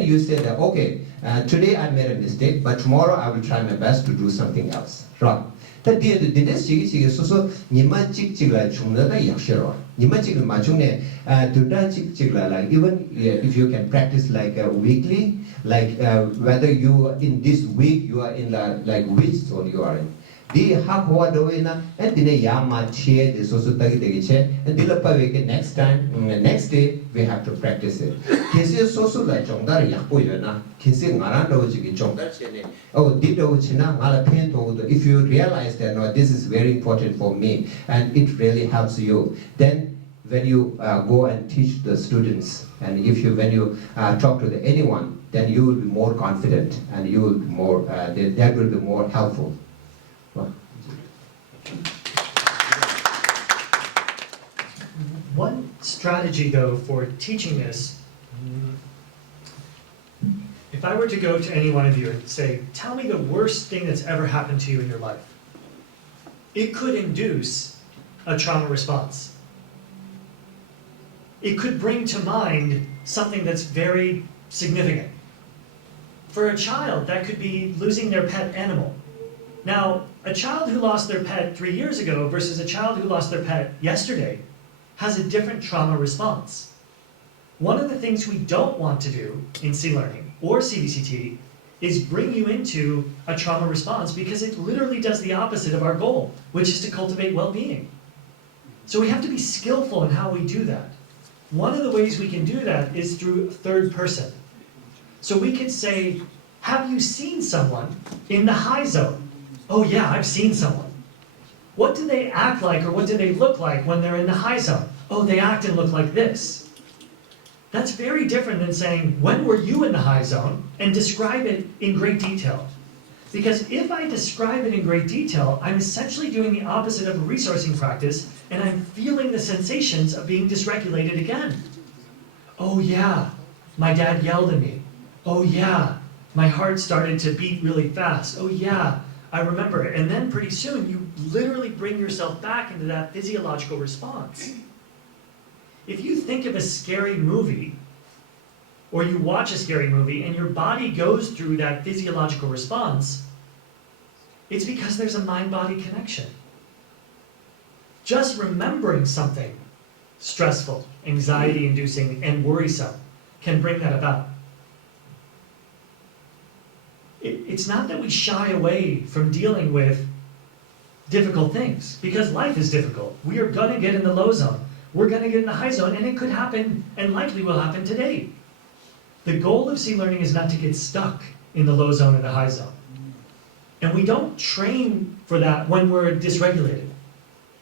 you say that, okay, today I made a mistake, but tomorrow I will try my best to do something else. Right? That the so nima chik chungna da yakshiro. Nima chik machune duda chik like even if you can practice like weekly, like whether you in this week you are in like which zone you are in. di hakwa doina and dine yama che the sosu tagi degi che and dilapa weke next time next day we have to practice it kesi sosu la chongdar yakpo yona kesi ngaran do ji chongdar chene oh dido china ngala pen to if you realize that no this is very important for me and it really helps you then when you go and teach the students and when you talk to anyone then you will be more confident and you will be more that will be more helpful. One strategy though for teaching this, if I were to go to any one of you and say, tell me the worst thing that's ever happened to you in your life, it could induce a trauma response. It could bring to mind something that's very significant. For a child, that could be losing their pet animal. Now, a child who lost their pet 3 years ago versus a child who lost their pet yesterday has a different trauma response. One of the things we don't want to do in C-Learning or CBCT is bring you into a trauma response because it literally does the opposite of our goal, which is to cultivate well-being. So we have to be skillful in how we do that. One of the ways we can do that is through third person. So we could say, have you seen someone in the high zone? Oh yeah, I've seen someone. What do they act like or what do they look like when they're in the high zone? Oh, they act and look like this. That's very different than saying, when were you in the high zone? And describe it in great detail. Because if I describe it in great detail, I'm essentially doing the opposite of a resourcing practice, and I'm feeling the sensations of being dysregulated again. Oh yeah, my dad yelled at me. Oh yeah, my heart started to beat really fast. Oh yeah, I remember it. And then pretty soon, you literally bring yourself back into that physiological response. If you think of a scary movie, or you watch a scary movie and your body goes through that physiological response, it's because there's a mind-body connection. Just remembering something stressful, anxiety-inducing, and worrisome can bring that about. It's not that we shy away from dealing with difficult things, because life is difficult. We are going to get in the low zone. We're going to get in the high zone, and it could happen, and likely will happen today. The goal of C-Learning is not to get stuck in the low zone or the high zone. And we don't train for that when we're dysregulated.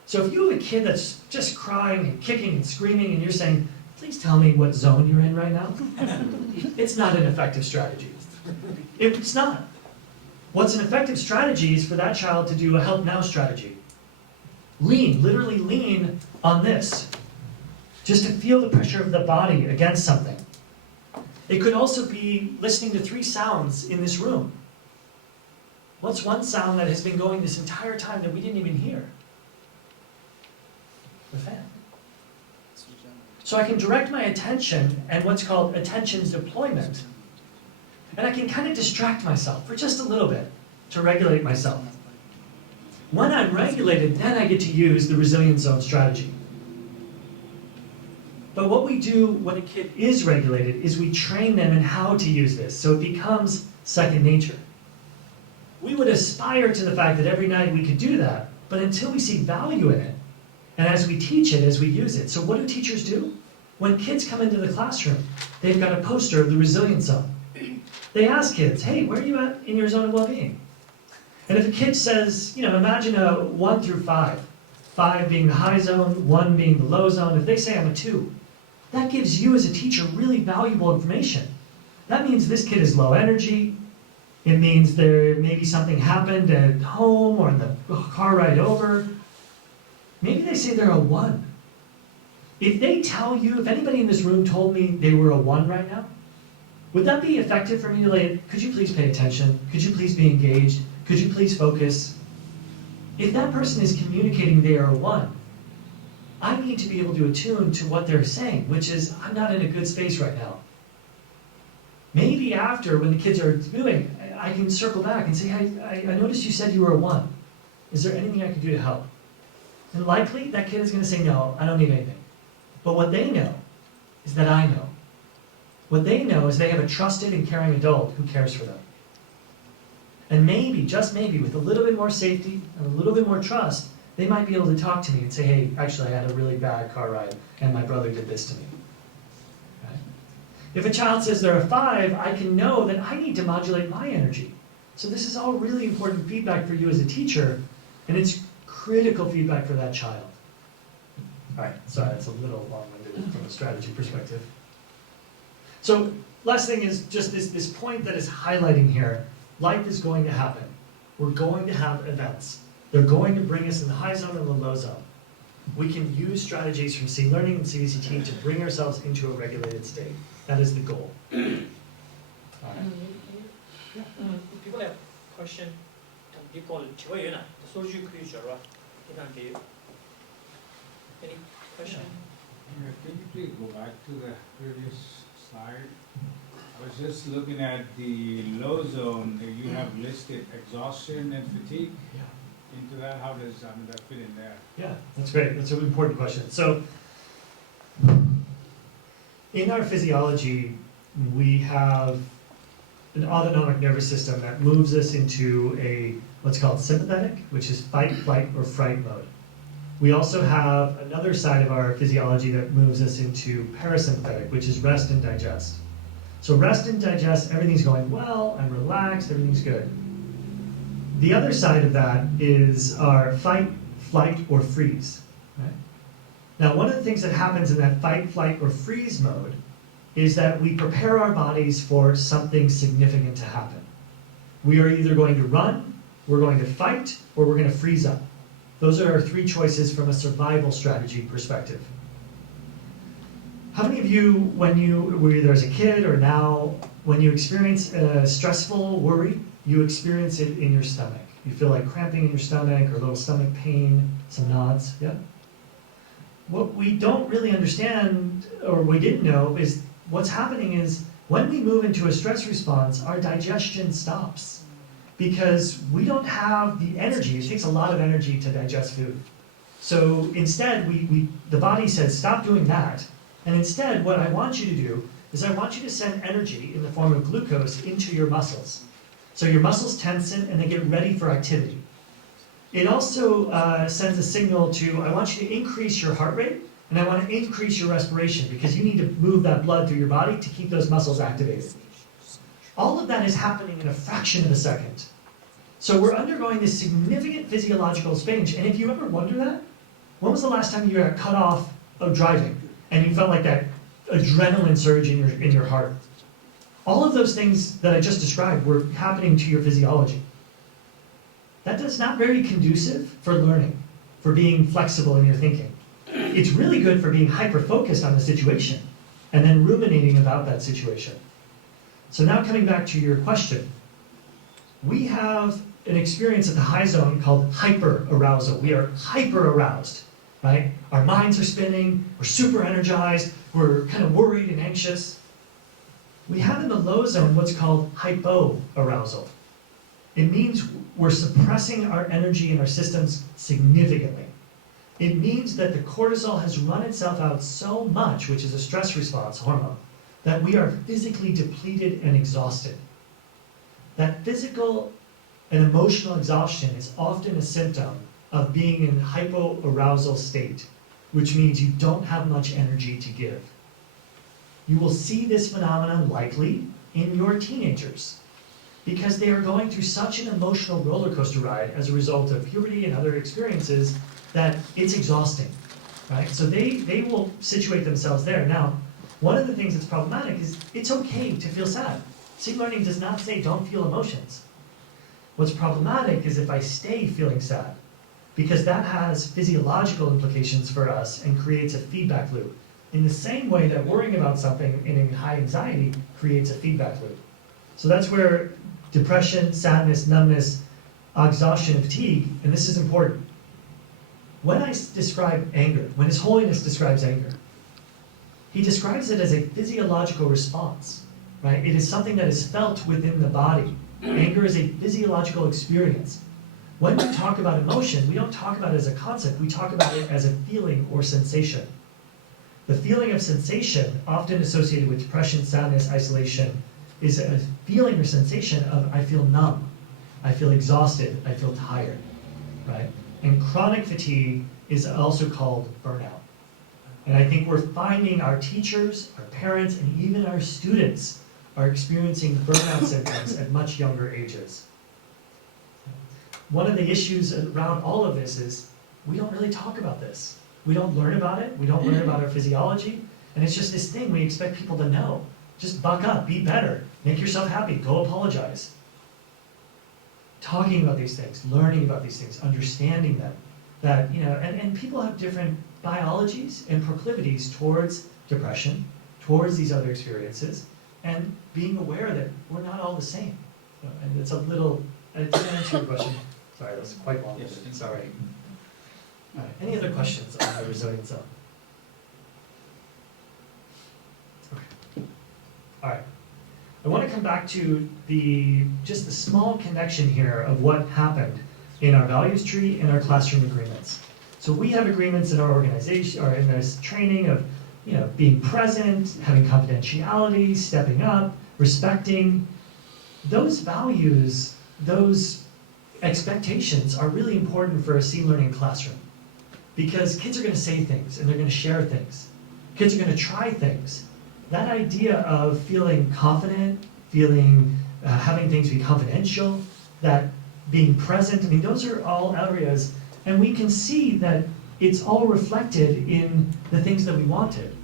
So if you have a kid that's just crying and kicking and screaming and you're saying, please tell me what zone you're in right now, it's not an effective strategy. It's not. What's an effective strategy is for that child to do a help now strategy. Lean, literally lean on this. Just to feel the pressure of the body against something. It could also be listening to 3 sounds in this room. What's one sound that has been going this entire time that we didn't even hear? The fan. So I can direct my attention and what's called attention deployment. And I can kind of distract myself for just a little bit to regulate myself. When I'm regulated, then I get to use the resilience zone strategy. But what we do when a kid is regulated is we train them in how to use this, so it becomes second nature. We would aspire to the fact that every night we could do that, but until we see value in it, and as we teach it, as we use it. So what do teachers do? When kids come into the classroom, they've got a poster of the resilience zone. They ask kids, hey, where are you at in your zone of well-being? And if a kid says, imagine a 1 through 5, 5 being the high zone, 1 being the low zone, if they say I'm a 2, that gives you as a teacher really valuable information. That means this kid is low energy. It means there maybe something happened at home or in the car ride over. Maybe they say they're a 1. If they tell you, if anybody in this room told me they were a 1 right now, would that be effective for me to like, could you please pay attention? Could you please be engaged? Could you please focus? If that person is communicating they are a 1, I need to be able to attune to what they're saying, which is, I'm not in a good space right now. Maybe after, when the kids are moving, I can circle back and say, hey, I noticed you said you were a 1. Is there anything I can do to help? And likely, that kid is going to say, no, I don't need anything. But what they know is that I know. What they know is they have a trusted and caring adult who cares for them. And maybe, just maybe, with a little bit more safety and a little bit more trust, they might be able to talk to me and say, hey, actually I had a really bad car ride and my brother did this to me. Right? If a child says they're a 5, I can know that I need to modulate my energy. So this is all really important feedback for you as a teacher, and it's critical feedback for that child. All right, sorry, that's a little long-winded from a strategy perspective. So last thing is just this point that is highlighting here. Life is going to happen. We're going to have events. They're going to bring us in the high zone and the low zone. We can use strategies from C-Learning and CVCT to bring ourselves into a regulated state. That is the goal. All right. People have question. People, any question? Can you please go back to the previous slide? I was just looking at the low zone that you have listed, exhaustion and fatigue. Into that, how does that fit in there? Yeah, that's great. That's an important question. So, in our physiology, we have an autonomic nervous system that moves us into what's called sympathetic, which is fight, flight, or fright mode. We also have another side of our physiology that moves us into parasympathetic, which is rest and digest. So rest and digest, everything's going well, I'm relaxed, everything's good. The other side of that is our fight, flight, or freeze. Right? Now, one of the things that happens in that fight, flight, or freeze mode is that we prepare our bodies for something significant to happen. We are either going to run, we're going to fight, or we're going to freeze up. Those are our 3 choices from a survival strategy perspective. How many of you, when you were either as a kid or now, when you experience a stressful worry, you experience it in your stomach? You feel like cramping in your stomach or a little stomach pain, some knots, yeah? What we don't really understand, or we didn't know, is what's happening is when we move into a stress response, our digestion stops because we don't have the energy. It takes a lot of energy to digest food. So instead, the body says, stop doing that. And instead, what I want you to do is I want you to send energy in the form of glucose into your muscles. So your muscles tension and they get ready for activity. It also sends a signal to, I want you to increase your heart rate and I want to increase your respiration because you need to move that blood through your body to keep those muscles activated. All of that is happening in a fraction of a second. So we're undergoing this significant physiological change. And if you ever wonder that, when was the last time you got cut off of driving and you felt like that adrenaline surge in your heart? All of those things that I just described were happening to your physiology. That is not very conducive for learning, for being flexible in your thinking. It's really good for being hyper-focused on the situation and then ruminating about that situation. So now coming back to your question, we have an experience at the high zone called hyper-arousal. We are hyper-aroused, right? Our minds are spinning, we're super energized, we're kind of worried and anxious. We have in the low zone what's called hypo-arousal. It means we're suppressing our energy in our systems significantly. It means that the cortisol has run itself out so much, which is a stress response hormone, that we are physically depleted and exhausted. That physical and emotional exhaustion is often a symptom of being in hypo-arousal state, which means you don't have much energy to give. You will see this phenomenon likely in your teenagers because they are going through such an emotional roller coaster ride as a result of puberty and other experiences that it's exhausting, right? So they will situate themselves there. Now, one of the things that's problematic is it's okay to feel sad. C-Learning does not say don't feel emotions. What's problematic is if I stay feeling sad, because that has physiological implications for us and creates a feedback loop. In the same way that worrying about something in high anxiety creates a feedback loop. So that's where depression, sadness, numbness, exhaustion, and fatigue, and this is important. When I describe anger, when His Holiness describes anger, he describes it as a physiological response, right? It is something that is felt within the body. Anger is a physiological experience. When we talk about emotion, we don't talk about it as a concept, we talk about it as a feeling or sensation. The feeling of sensation, often associated with depression, sadness, isolation, is a feeling or sensation of I feel numb. I feel exhausted, I feel tired, right? And chronic fatigue is also called burnout. And I think we're finding our teachers, our parents, and even our students are experiencing burnout symptoms at much younger ages. One of the issues around all of this is we don't really talk about this. We don't learn about it, we don't learn about our physiology, and it's just this thing we expect people to know. Just buck up, be better, make yourself happy, go apologize. Talking about these things, learning about these things, understanding them. That, you know, and people have different biologies and proclivities towards depression, towards these other experiences, and being aware that we're not all the same. And it's a little, I didn't answer your question. Sorry, that was quite long. Yes. Sorry. All right, any other questions on the resilience zone? Okay. All right. I want to come back to just the small connection here of what happened in our values tree and our classroom agreements. So we have agreements in our organization, or in this training of, you know, being present, having confidentiality, stepping up, respecting. Those values, those expectations are really important for a C-learning classroom. Because kids are going to say things and they're going to share things. Kids are going to try things. That idea of feeling confident, having things be confidential, that being present, I mean, those are all areas, and we can see that it's all reflected in the things that we wanted.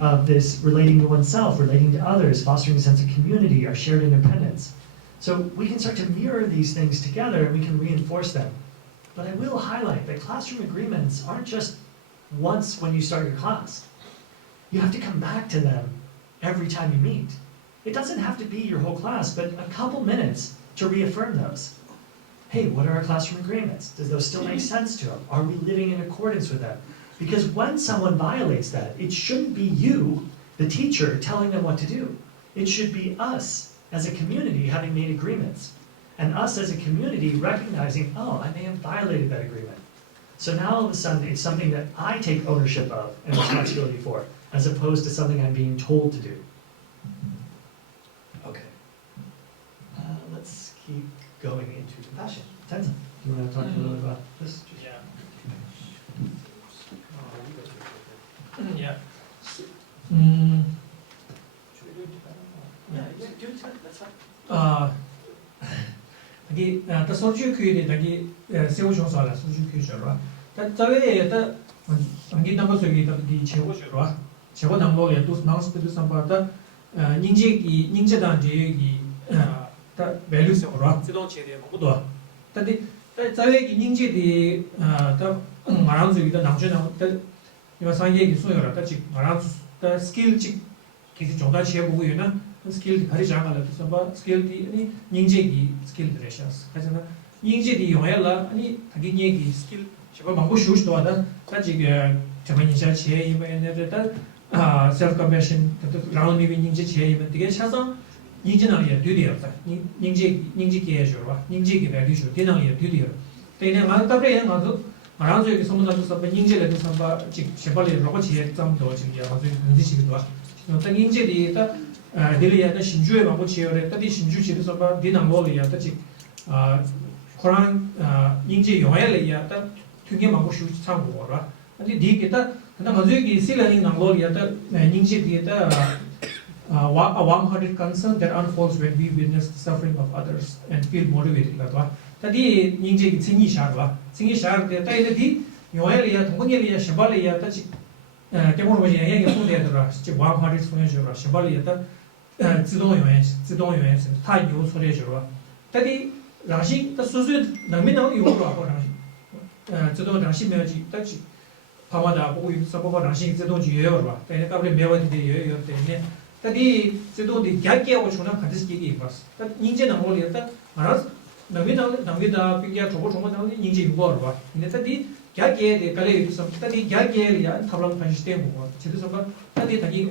Of this relating to oneself, relating to others, fostering a sense of community, our shared independence. So we can start to mirror these things together and we can reinforce them. But I will highlight that classroom agreements aren't just once when you start your class. You have to come back to them every time you meet. It doesn't have to be your whole class, but a couple minutes to reaffirm those. Hey, what are our classroom agreements? Does those still make sense to them? Are we living in accordance with them? Because when someone violates that, it shouldn't be you, the teacher, telling them what to do. It should be us as a community having made agreements. And us as a community recognizing, oh, I may have violated that agreement. So now all of a sudden it's something that I take ownership of and responsibility for, as opposed to something I'm being told to do. Okay. Let's keep going into compassion. Tenza, do you want to talk a little bit about this? Yeah. Yeah. Should we do it together? Yeah, do it together, that's fine. 여기 또 소주 küre 여기 세우셔서 소주 kü셔라. 다 저에 다 안기 담고 저기 이 최고셔라. 최고 담고에 또 나스피드 삼바다 닌제단 제기 다 밸류스어라.自动체대 뭐도. 근데 저에 닌제디 다 말하는 저기다 남주나 이거 상얘기 소요라. 다 지금 말하는 다 스킬 직 기지 정다 지해 보고 있나? 스킬 가리지 않아도 봐 스킬이 아니 닌제기 스킬 드레셔스 하잖아 닌제디 용해라 아니 자기 얘기 스킬 제가 막고 쉬우시도 하다 까지게 저만이 잘 지해 이번에다 셀프 컨버션 라운드 닌제 지해 이번 되게 샤서 닌제나리에 뒤디었다 닌제기 해줘라 닌제기 밸류쇼 되나리에 뒤디어 때는 말답에 가서 말하는 저기 소문나서 봐 닌제를 봐 직 제발이 로고 지해 좀더 지금 아주 문제시기도 와 또 닌제디 다 딜리아다 신주에 막고 지어래 따디 신주 지에서 봐 디나몰이야 따지 코란 닌제 용해래야 따 튕게 막고 슈 차고 와라 아니 디게다 근데 가족이 실러닝 나몰이야 따 닌제 디에다 100 concern that unfolds when we witness the suffering of others and feel motivated 라도 따디 닌제 칭이 샤르와 칭이 샤르데 따이디 용해래야 동공해래야 샤발이야 따지 개봉을 보지 얘기 소리하더라 지 와파리 소리하더라 샤발이야自动永远是它有错的时候，但是让心，它所以能没能有多少让心，自动让心没有去，但是怕嘛的，不会说不让心自动就有是吧？但是到底没问题的有的呢，但是自动的解决我从那看的是几个吧，但人家能够的，但马上能没的，并且中国能人家有过是吧？你但是解决的，可能有什么，但是解决的呀，他们分析点过，其实什么，但是저기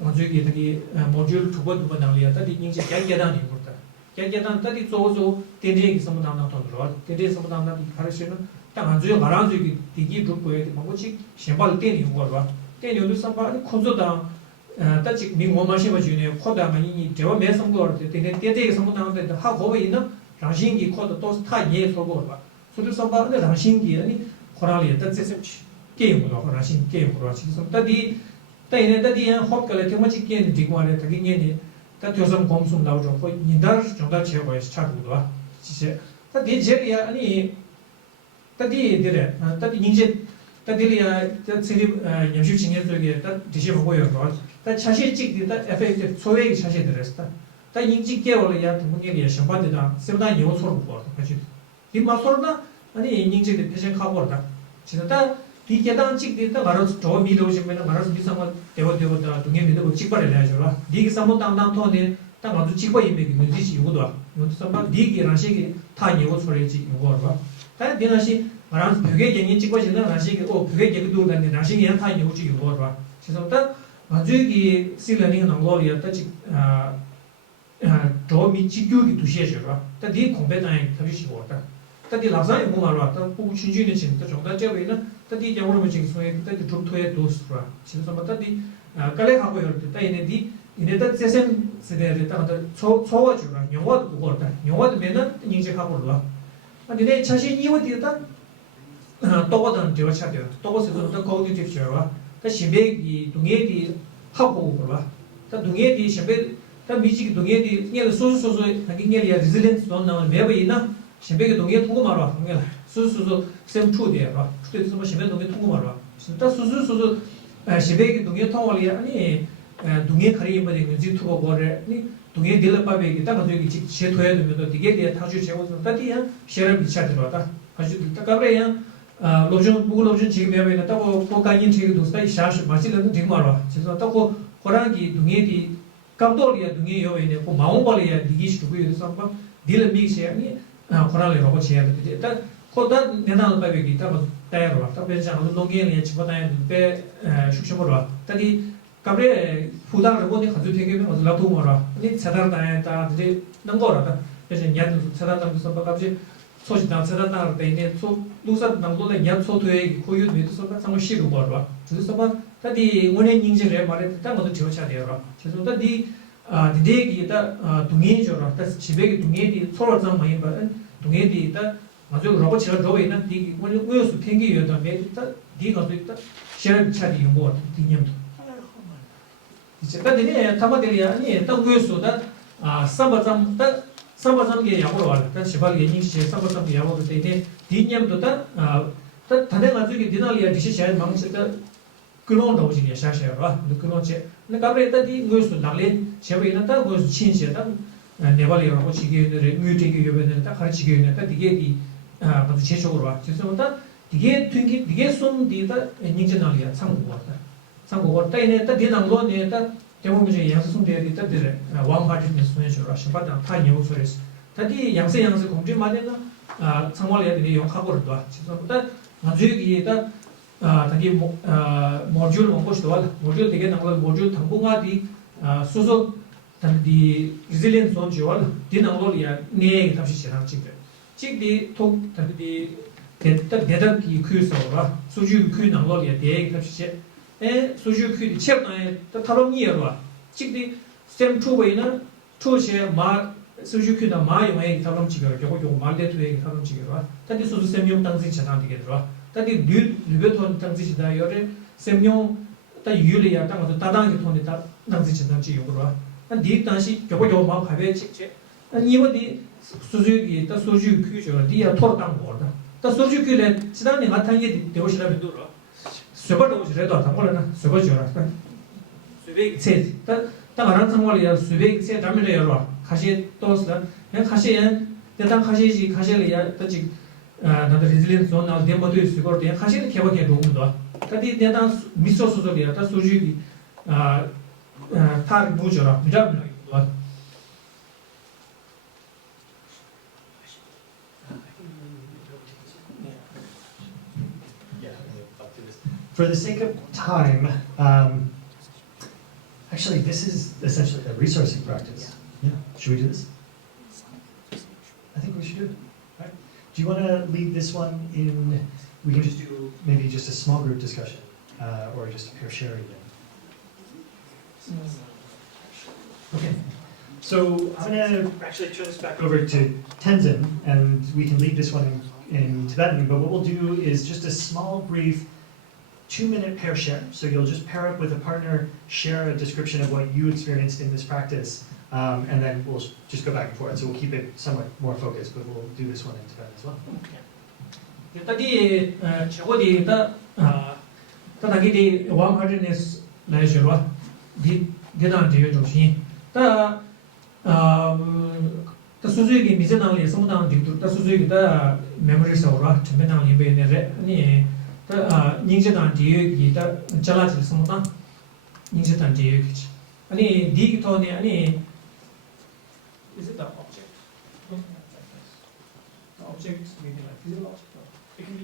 저기 모듈 두번 나올이야. 따디 인제 개개단이 있다. 개개단 따디 조조 대대기 선문담나 돈으로. 대대 선문담나 가르치는 딱 안주에 말한 저기 디기 두고에 뭐지 셴발 때니 거라. 때니도 선발 콘조다 따지 민원마시 버지네 코다만이 제가 매선 거 때네 대대기 선문담나 하고 있는 당신기 코드 또 타예 소고 봐. 소리 선바 근데 당신기 아니 코랄이 다 제세 게임으로 당신 게임으로 지금 다디 다이네 다디 헛걸에 테마치 게임 디고안에 다기니 다 교선 검수 나오죠. 거 인다 정도 제거해서 차고도 와. 지세 다디 제리야 아니 다디 되래. 다디 인제 다디리아 다세리 염실 진행 속에 다 디시 보고요. 다 차시 찍디 다 에펙트 소외기 차시 들었다. 다 인지 개월이야 동문이야 신반대다. 세다 요 소로 거 같이. 이 마소르나 아니 인지의 패션 카보다. 진짜 이 계단 찍디 다 말아서 저 미도시면 말아서 비상만 대워대워다 동에 믿고 찍발을 해야죠. 니기 삼모 땅땅 토네 딱 맞도 찍고 이메기 문제지 이거도. 이것도 삼바 니기 라시기 다 이거 소리지 이거 봐. 다 되나시 말아서 벽에 gen이 찍고지는 라시기 벽에 얘기도 간데 라시기 다 이거 찍 이거 봐. 그래서 딱 아주기 실러닝 나로리아 딱지 저 미치규기 두시에죠. 딱네 공배단에 타주시고 왔다. 딱디 라사이 뭐말로 딱 보고 춘주는 진짜 정말 제베는 딱디 경험을 지금 소에 딱디 좀토에 도스라. 진짜 뭐 딱디 깔래 하고 열 때, 이네디 이네다 세셈 세대를 딱 초와주라. 영화도 보고 왔다. 영화도 매는 인제 하고 올라. 아니 내 자신 이거디 딱 또거든 제가 찾아요. 또거서도 또 거기도 줘와. 딱 신배기 동해디 하고 올라. 딱 동해디 신배 딱 미지기 동해디 얘를 소소소 하긴 얘를 리질렌스 돈 나오는 매버이나 신백의 동해 통고 말아. 그러니까 수수수 셈2대 봐. 그때서 뭐 신백 동해 통고 말아. 진짜 수수수 신백의 동해 통고리 아니 동해 가리 뭐 되는지 투고 거래. 아니 동해 딜럽바베기 딱 저기 제토야 되면 되게 내 타주 제고서 따디야 쉐를 비차 들어왔다. 아주 딱가브래야 로전 부고 로전 지금 매매는 따고 고가인 책이 도스다 이샤시 마치는 되게 말아. 그래서 따고 호랑이 동해디 감도리야 동해 요에네 고 마옹벌이야 디기시 두고 있어서 막 딜을 미세 아니 코랄이 로고 지야 돼. 일단 코다 내나는 바베기 있다 따야로 왔다. 변장 농경에 집어다니는 배 숙식으로 왔다. 따디 가브레 후당을 보니 가지고 되게 뭐 라도 뭐라. 아니 차다다야다 이제 넘거라다. 그래서 냐도 차다다면서 갑자기 소식당 차다다를 때에 소 누사 남도에 냐 소도에 고유 메도서 정말 싫어 버려. 그래서 막 따디 원인 인지를 말해 딱 모두 지워쳐야 돼요. 그래서 따디 디데기다 동해죠라. 그래서 집에게 동해디 서로 좀 많이 봐. 동해디다 아주 로봇 제가 저 있는 디 원래 우여수 팽기여다 메디다 디가도 있다. 쉐르 차디 용거 디념도. 이제 근데 타마들이야 아니 딱 우여수다 삼바삼게 야고로 와라. 딱 시발 예닝시 삼바삼게 야고로 때에 디념도 다 다들 가지고 디날이야 디시샤 망치다 그런 나오지게 샤샤라. 그런 제 근데 가브레 따디 우여수 날레 제베는 딱 우여수 친시다. 네발이라고 지게들의 뮤직이 요번에 딱 가르치게 되는데 이게 아주 제적으로 와. 그래서 이게 튕기 이게 손디다 인진날이야 상고거다. 상고거 때에 딱 디난로네 딱 대부분의 양세 손대야 있다 되래. 왕파티는 손에서 하시바다 다 요소레스. 다디 양세 공지 말에는 상월에 되게 용하고를 둬. 그래서 나중에다 다디 모듈 먹고도 와. 모듈 되게 나고 모듈 당분간디 수소 단디 리질리언스 온 지원 디나로리아 네 탑시 시랑 찍대 찍디 톡 단디 대답기 크유서라 수주 크 나로리아 네 탑시 에 수주 크 챕나에 타로니여와 찍디 스템 투베이나 투시에 마 수주 크나 마용에 타롬 찍어 요거 말데투에 타롬 찍어와 단디 수주 셈용 당지 지나 되게더라 단디 류베톤 당지 지나 요레 셈용 다 유리야 땅도 다당게 돈이 다 당지 지나 지요거라 디 당시 겨고 마 파베 찍제 이번에 수주기 다 수주 규죠 디야 토르당 거다 다 수주 규래 지단에 나타나게 되오시라면 돌아 수버도 오시래도 당걸나 수버죠라 수백 세다 다른 상황이야 수백 세 담을 열어 가시 또스라 그냥 가시엔 대단 가시지 가실이야 다지 나도 리질리언스 존나 데모도 있고 그냥 가시는 개발게 너무도 다디 대단 미소소소리야 다 수주기 tar bujora mirabla For the sake of time, actually this is essentially a resourcing practice. Yeah. Should we do this? I think we should do it. Right? Do you want to lead this one in? We can just do maybe just a small group discussion, or just a pure sharing. Okay. So I'm going to actually turn this back over to Tenzin, and we can lead this one in Tibetan. But what we'll do is just a small, brief 2-minute pair share. So you'll just pair up with a partner, share a description of what you experienced in this practice, and then we'll just go back and forth. So we'll keep it somewhat more focused, but we'll do this one in Tibetan as well. Tadi chegodi ta tadi di warm-heartedness la jirwa di dedan de yoshi ta ta suzui gi mizenang le samudang di ta suzui gi ta memory saura chemenang le be ne re ni ta ningjedan di gi ta chala ji samudang ningjedan di gi ani di gi to ne ani is it the object? The object maybe like physical object. It can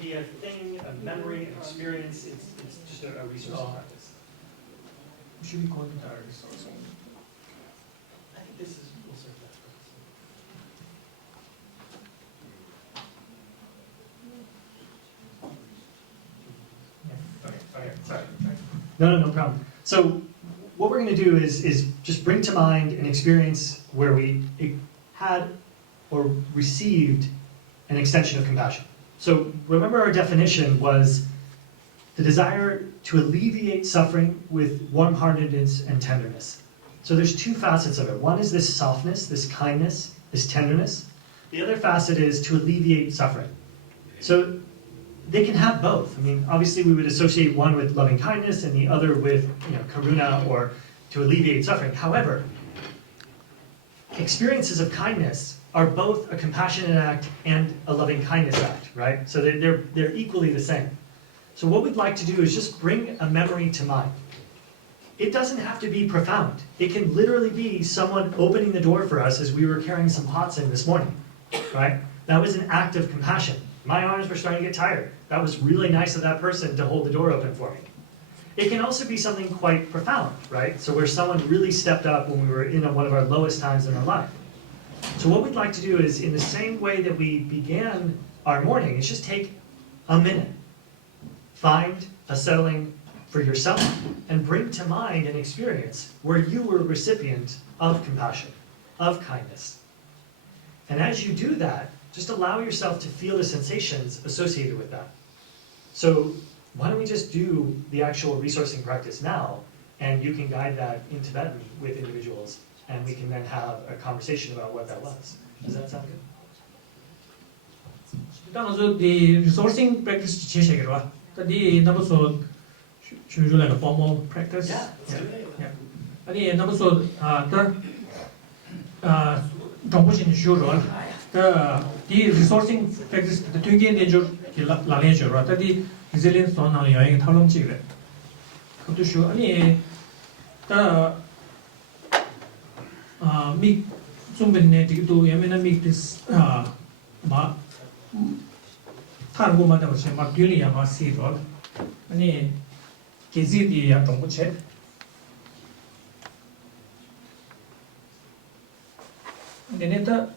be a thing, a memory, an experience. It's just a resource practice. Should we call it a resource? I think this is will serve that purpose. Okay, sorry. No problem. So what we're going to do is just bring to mind an experience where we had or received an extension of compassion. So remember our definition was the desire to alleviate suffering with warm-heartedness and tenderness. So there's 2 facets of it. One is this softness, this kindness, this tenderness. The other facet is to alleviate suffering. So they can have both. I mean, obviously we would associate one with loving kindness and the other with, karuna or to alleviate suffering. However, experiences of kindness are both a compassionate act and a loving kindness act, right? So they're equally the same. So what we'd like to do is just bring a memory to mind. It doesn't have to be profound. It can literally be someone opening the door for us as we were carrying some pots in this morning, right? That was an act of compassion. My arms were starting to get tired. That was really nice of that person to hold the door open for me. It can also be something quite profound, right? So where someone really stepped up when we were in one of our lowest times in our life. So what we'd like to do is, in the same way that we began our morning, is just take a minute. Find a settling for yourself and bring to mind an experience where you were a recipient of compassion, of kindness. And as you do that, just allow yourself to feel the sensations associated with that. So why don't we just do the actual resourcing practice now, and you can guide that in Tibetan with individuals, and we can then have a conversation about what that was. Does that sound good? 일단 also the resourcing practice 제시하기로 the number so usually like a formal practice. Yeah. 아니 number so the 정보진 usual the resourcing practice the twigin danger la leisure the resilience on ali 여행 탐험지 그래. 그것도 쉬워. 아니 미 좀ben네 되게도 예매나 미this 마 타고 마다 벌써 막 뒤리야 마시로 아니 계지디야 동부체 근데네다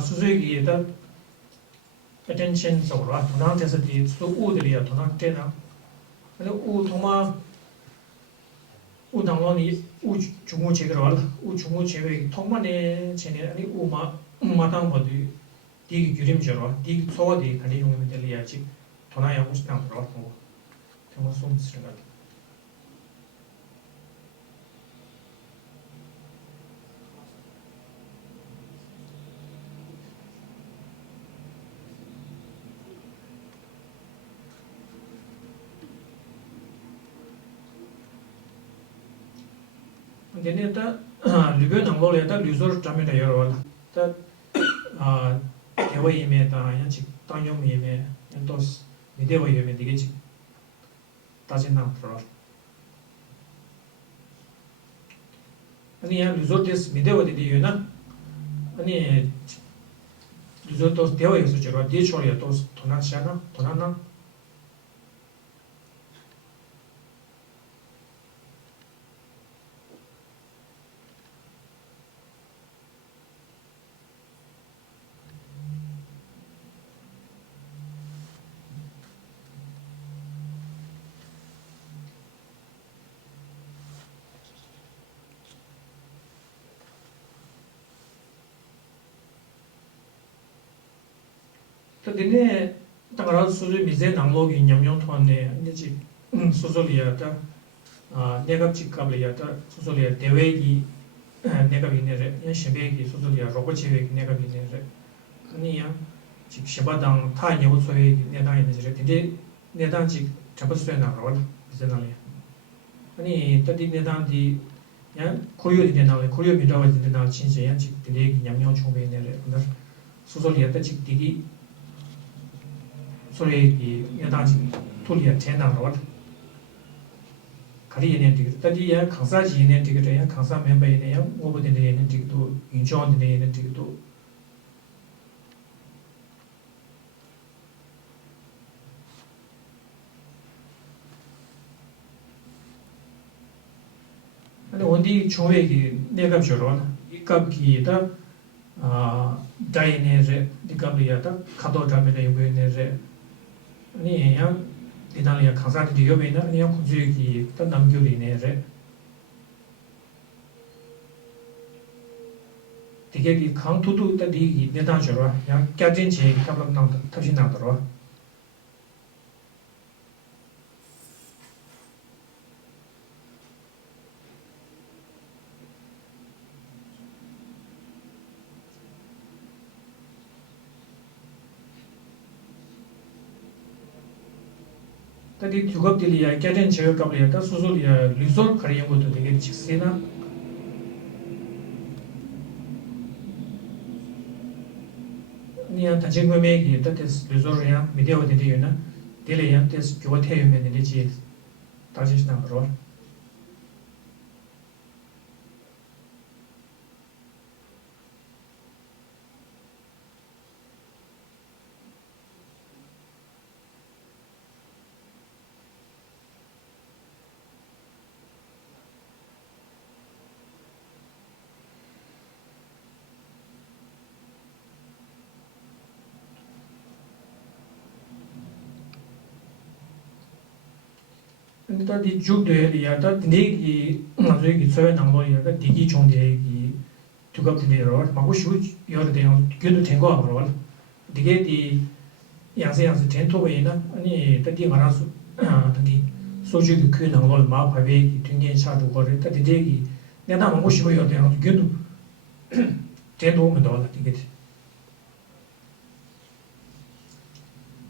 수수기에다 attention 서로 도나한테서 디 수우들이야 도나한테나 근데 우 도마 우당론이 우 중국 제거로 우 중국 제외 통만에 전에 아니 우마 마당 버디 디 규림저로 디 소와디 아니 용면 될이야지 도나야 무스당 들어고 정말 솜스르가 데네다 리베 남고레다 리조르 자메다 여러와 다 개와이메다 양치 땅용미메 엔도스 미데와이메 디게지 따진나 프로 아니 야 리조르데스 미데와디 디유나 아니 리조르도 데와이스 저로 디초리아 도스 도나시아나 도나나 Tadine Tangara Suzu Mize Nanglogi Nyamyon Tone, Nichi Susoliata, Negapchi Kabliata, Susolia Devegi, Negabinere, Shebegi, Susolia, Robochevik, Negabinere, Nia, Shabadang, Tanya, Usoi, Neda in the Nedanchi, Chapasena, Rod, Zenali. Ani Tadi Nedandi, Koyo in the Nale, Koyo Midawa in the Nal Chinji, and Chik, the leg, Yamyon Chome, Susolia, Chik Digi. 소리 여당지 돌이야 태나로 가리에는 되게 따디야 강사지에는 되게 돼야 강사 멤버에는 오버되는 되게도 인정되는 되게도 근데 어디 조회기 내가 저러 이값기다 다이네제 디가블리아다 카도 잡에 요구네제 아니 양 대단히 강사들이 여배나 아니 군주기 또 남교리네제 되게 이 강토도 따디기 내다저러 양 깨진지 갑락나 터진나더러 tadi jugab diliya kyajen chego kabliya ta susol ya luzol khariyo go to dege chiksena niya tajeng me gi ta tes luzol ya video de yuna dile ya tes gyo the me de ji tajish na ro 근데 이 죽되리야 다 네기 나중에 소외 남로야 다 디기 종대기 두갑들이로 막고 쉬우 여러대요 교도 된거 알아 되게 이 양세양세 텐토웨이나 아니 다디 알아서 다디 소주기 그 남로 마파베기 등에 차도 거를 다 되게 내가 막고 쉬우 여러대요 교도 된도 오면 더 되게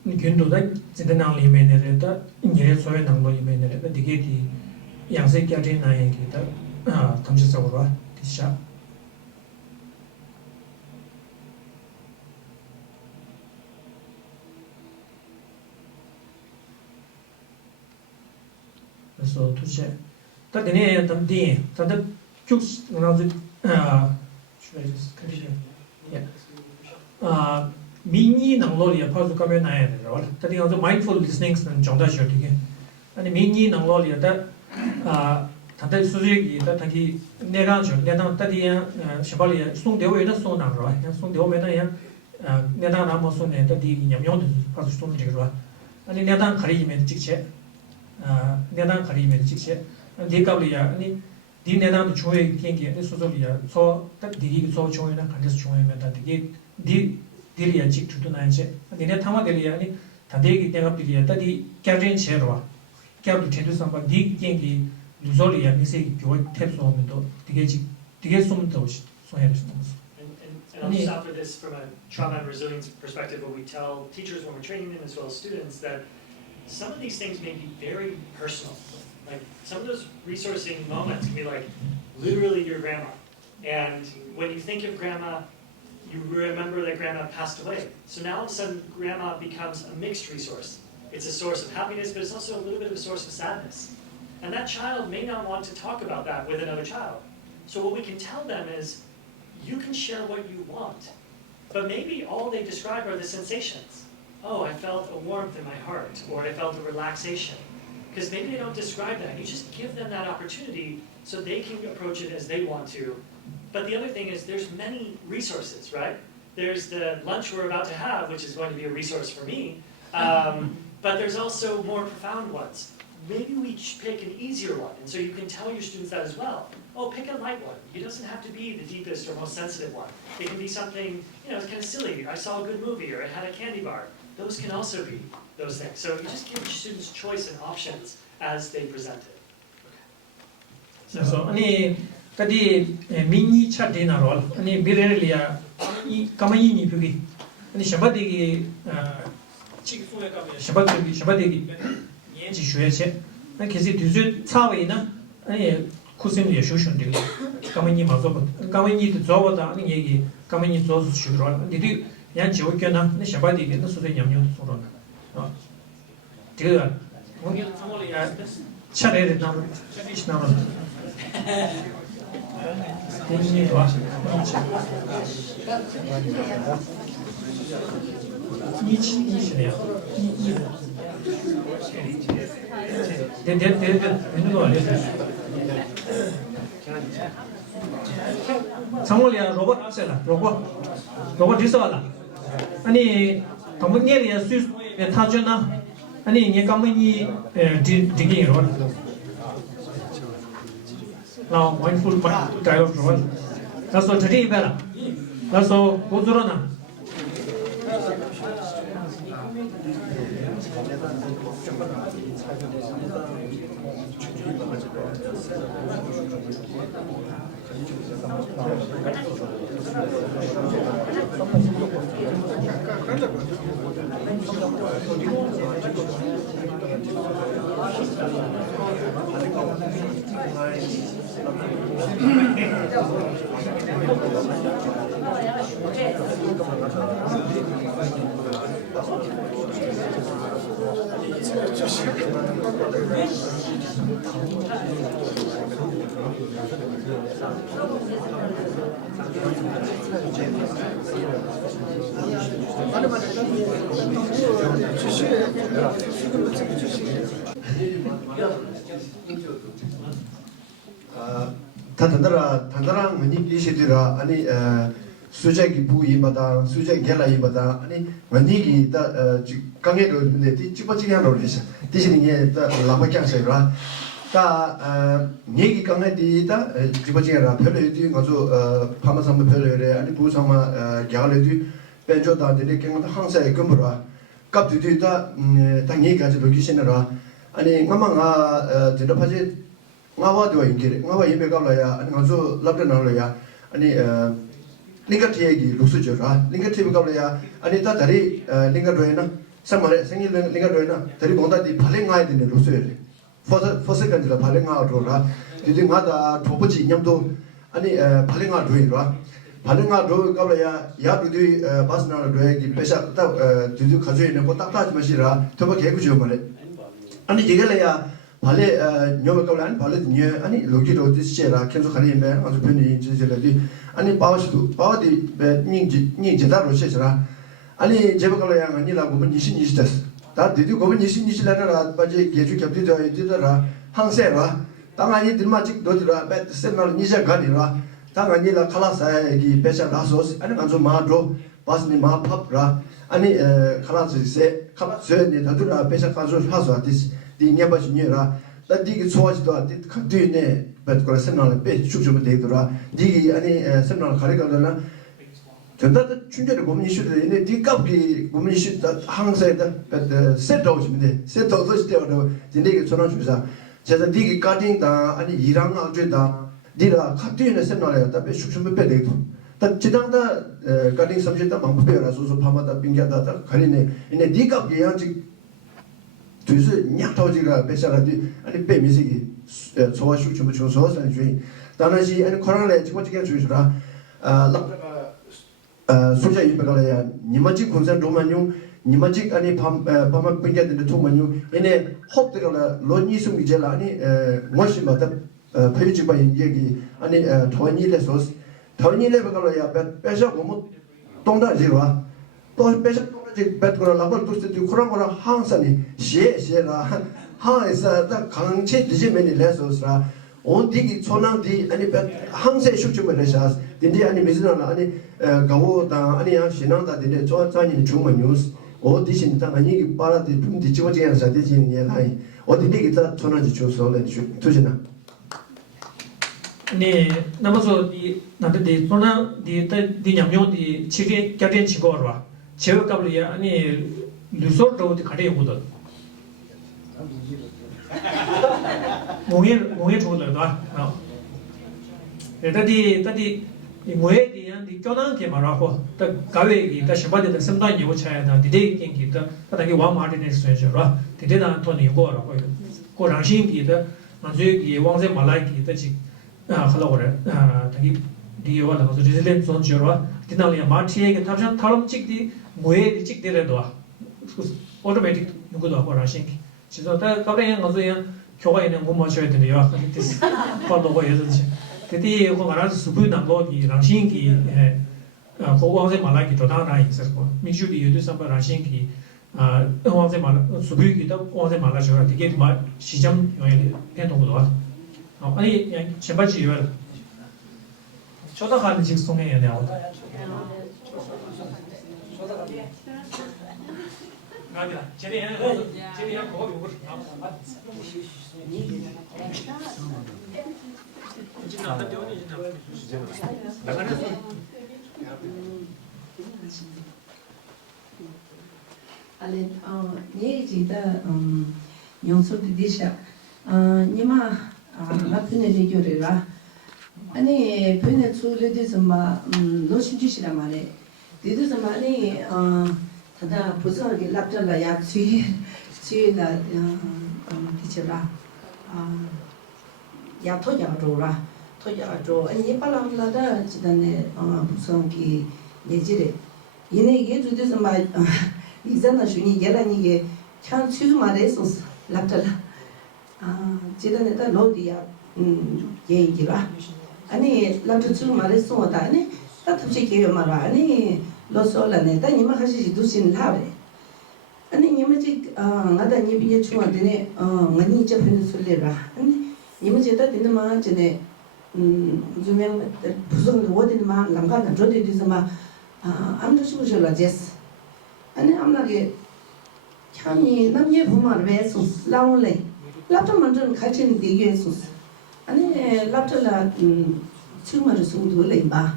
근도다 진단을 이메네다 인제 소외 남로 이메네다 디게디 양세 깨진 나에게다 담시적으로 디샤 그래서 투체 다데네 담디 다데 쭉 나도 미니 낭로리아 파주 가면 나야 돼요. 다들 아주 마인드풀 리스닝스는 정다셔 되게. 아니 미니 낭로리아다 다들 수직이 다기 내가 내가 다디야 샤발이야 송대오에다 송나로. 송대오면은 내가 나무 손에 다디 냠용도 파주 손 되게 아니 내가 가리면 직체 내가 가리면 직체 디가블이야 아니 디 내가도 조회 경기 수술이야. 소 다디 소 조회나 간에서 조회면 다디 디 딜이야 직투도 나이제 니네 타마 딜이야니 다데기 내가 빌이야 다디 캐린 셰로와 캐도 텐도 삼바 디 겐기 루졸이야 미세기 교회 탭소 오면도 되게 숨도 소해서 And I'll just offer this from a trauma and resilience perspective, where we tell teachers when we're training them as well as students that some of these things may be very personal. Like some of those resourcing moments can be like literally your grandma, and when you think of grandma, you remember that grandma passed away. So now all of a sudden grandma becomes a mixed resource. It's a source of happiness, but it's also a little bit of a source of sadness. And that child may not want to talk about that with another child. So what we can tell them is, you can share what you want, but maybe all they describe are the sensations. Oh, I felt a warmth in my heart, or I felt a relaxation. Because maybe they don't describe that. You just give them that opportunity so they can approach it as they want to. But the other thing is there's many resources, right? There's the lunch we're about to have, which is going to be a resource for me. But there's also more profound ones. maybe we pick an easier one. And so you can tell your students that as well. Oh, pick a light one. It doesn't have to be the deepest or most sensitive one. It can be something, it's kind of silly. I saw a good movie, or I had a candy bar. Those can also be those things. So you just give your students choice and options as they present it. So, kadi mini chat dinner roll. Birelia, kamani pugi. Shabadigi, chickful Shabadigi, Yanchi Shueche. And Kizzy Duzut Tawina, Cousin Yashushan, Kamani Mazoba, Kamani Zovata, Yegi, Kamani Zos Shuron. Did you Yanchi Wikana, Shabadigi, and the Sudan Suron? Dear, chatted number, each number. Samuel robot asela robot disala ani kamuni ya sus tajana ani ni kamuni digi ro now mindful dialogue ro that's what today bela that's so gozurana 단단한 문이 이시더라 아니 수제기 부이마다 수제 게라이마다 아니 문이기 다 강에로 근데 뒤집어지게 하는 거지 대신에 다 라마캬세라 다 얘기 강에디다 뒤집어지게라 별로디 가서 파마삼 별로래 아니 부상마 게알레디 벤조다들이 경도 항사에 금으로 갑디디다 당이 가지고 계시느라 아니 엄마가 진짜파지 ngawa ingire ngawa yime kabla ani ngazo labda nalaya ani lingatiegi lusujora lingatiegi kabla ani ta dari lingadoena samare sengi lingadoena dari bonda di phale ngai dine lusuyere fosa kanjila phale nga rora didi ngada thopochi nyamdo ani phale nga doira phale nga do kabla ya dudi basna doegi pesa ta didi khajoine ko takta mashira thoba kegu jomale ani jigala 발레 녀가가란 발레 녀 아니 로기로 디시라 켄조 카리메 아주 변이 지지라디 아니 바와시도 바와디 닝지다로 셰시라 아니 제바가라야 아니라고 뭐 니신이시다스 다 디디 고분 니신이시라라 바제 게주 겹디도 이디더라 항세라 당아니 들마직 도디라 베트 세널 니자 가리라 당아니라 칼라사기 베샤라소스 아니 간조 마도 바스니 마팝라 아니 칼라스세 칼라스네 다두라 베샤 간조 하소아티스 디냐바지니라 다디기 소아지도 아디 카드네 베트코라 세나라 베 축주면 되더라 디기 아니 세나라 가리가더나 전다도 춘제를 고민 이슈도 있는데 디값이 고민 이슈다 항세다 베트 세트오시면 돼 세트오도 시대로 디네기 전화 주사 제가 디기 카딩다 아니 이랑 알제다 디라 카드네 세나라다 베 축주면 베 되고 다 지당다 카딩 서브젝트 망부여라 소소 파마다 빙갸다 가리네 이네 디값이 양직就是伢头这个别下来的，俺白米这个做修全部全做上去，当然是俺可能来这个就是啦，苏家一百个来呀，你们这昆山多蛮牛，你们这俺把本家的多蛮牛，俺好这个了，老年生的这啦，俺我是嘛的培育这帮人这个，俺头年来说是，头年来不个了呀，别下我们东大去了，到别下。베트코라 라벌 투스티 쿠랑코라 항산이 시에라 항에서 다 강체 디제메니 레소스라 온디기 초낭디 아니 항세 숙주면 레샤스 딘디 아니 미즈나나 아니 가오다 아니 야 신앙다 딘데 조자니 주문 뉴스 오디신 다 아니 바라디 품 디치버지야 사디진 예라이 어디 되겠다 전화지 줘서 주지나 네 남아서 이 나한테 소나 디 냠요 디 치게 갸된 치고라 제가 갑리야 아니 리소르도 가래 오거든 몽에 좋을까 따디 뭐에 대한 디 교난 게 말하고 또 가외기 다 심바데 sem다 이거 차야다 디데 겐기다 따다기 와마르네 스웨저라 디데다 토니 이거라고 고 랑신기다 만주기 왕제 말라이기 따지 할로거래 다기 디요라 가서 리질렌 존저라 디나리아 마티에게 탑션 탈럼 찍디 뭐에 찍데래도 오토매틱 누구도 하고 랑신기 진짜 다 가브레 가서 교가 있는 거 마셔야 되네요 그때 봐도 예전지 그때 이거 말아서 수분한 거기 랑신기 고왕제 말라기 도다나 있었고 미주디 유도 삼바 랑신기 왕제 말 수분기도 왕제 말라줘라 되게 말 시점 요에 변동도 와 아니 제바지 요 저다 가는 직송에 나와 아니야 제리야 그거 요거 알레 얘기다 용서도 되셔 니마 나쁜 얘기를 아니 변에 줄에서 막 노심지시라 말해 뒤에서 말이 다다 부서하게 납작라 약수이나 디쳐라 야토야로라 토야로 아니 빨랑라다 지단에 부서기 예지래 얘네 이게 주돼서 막 이잖아 주니 얘라니게 참 추 말해서 납작라 지단에다 로디야 얘기라 아니 납작추 말해서 왔다 아니 답답시 개요 말아 아니 로솔라네 다 니마 하시 두신 하베 아니 니마지 나다 니비에 추한테네 ngani 제 펜을 술래라 아니 니마제다 되는마 전에 주명 부정 어디는 막 남가나 저디서 막 아무도 싶으셔라 제스 아니 암나게 참이 남녀 부마를 왜서 라운레 랍터 먼저 같이 되게서 아니 랍터라 정말로 송도래 봐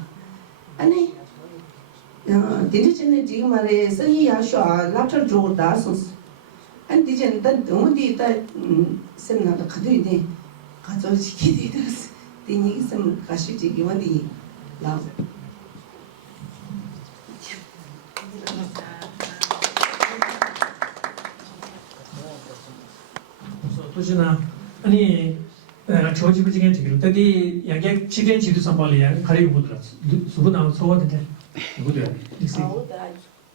아니 디디전에 지금 말에 생이 야쇼 랍터 조다서 안 디전 단 어디 다 셈나다 가도이네 가져 시키게 됐어 되니 셈 가시지 이원이 라 도시나 아니 저지부지게 지금 때디 양계 지된 지도 선발이야 가리고 보더라 수분 나온 소화된데 누구들 릭시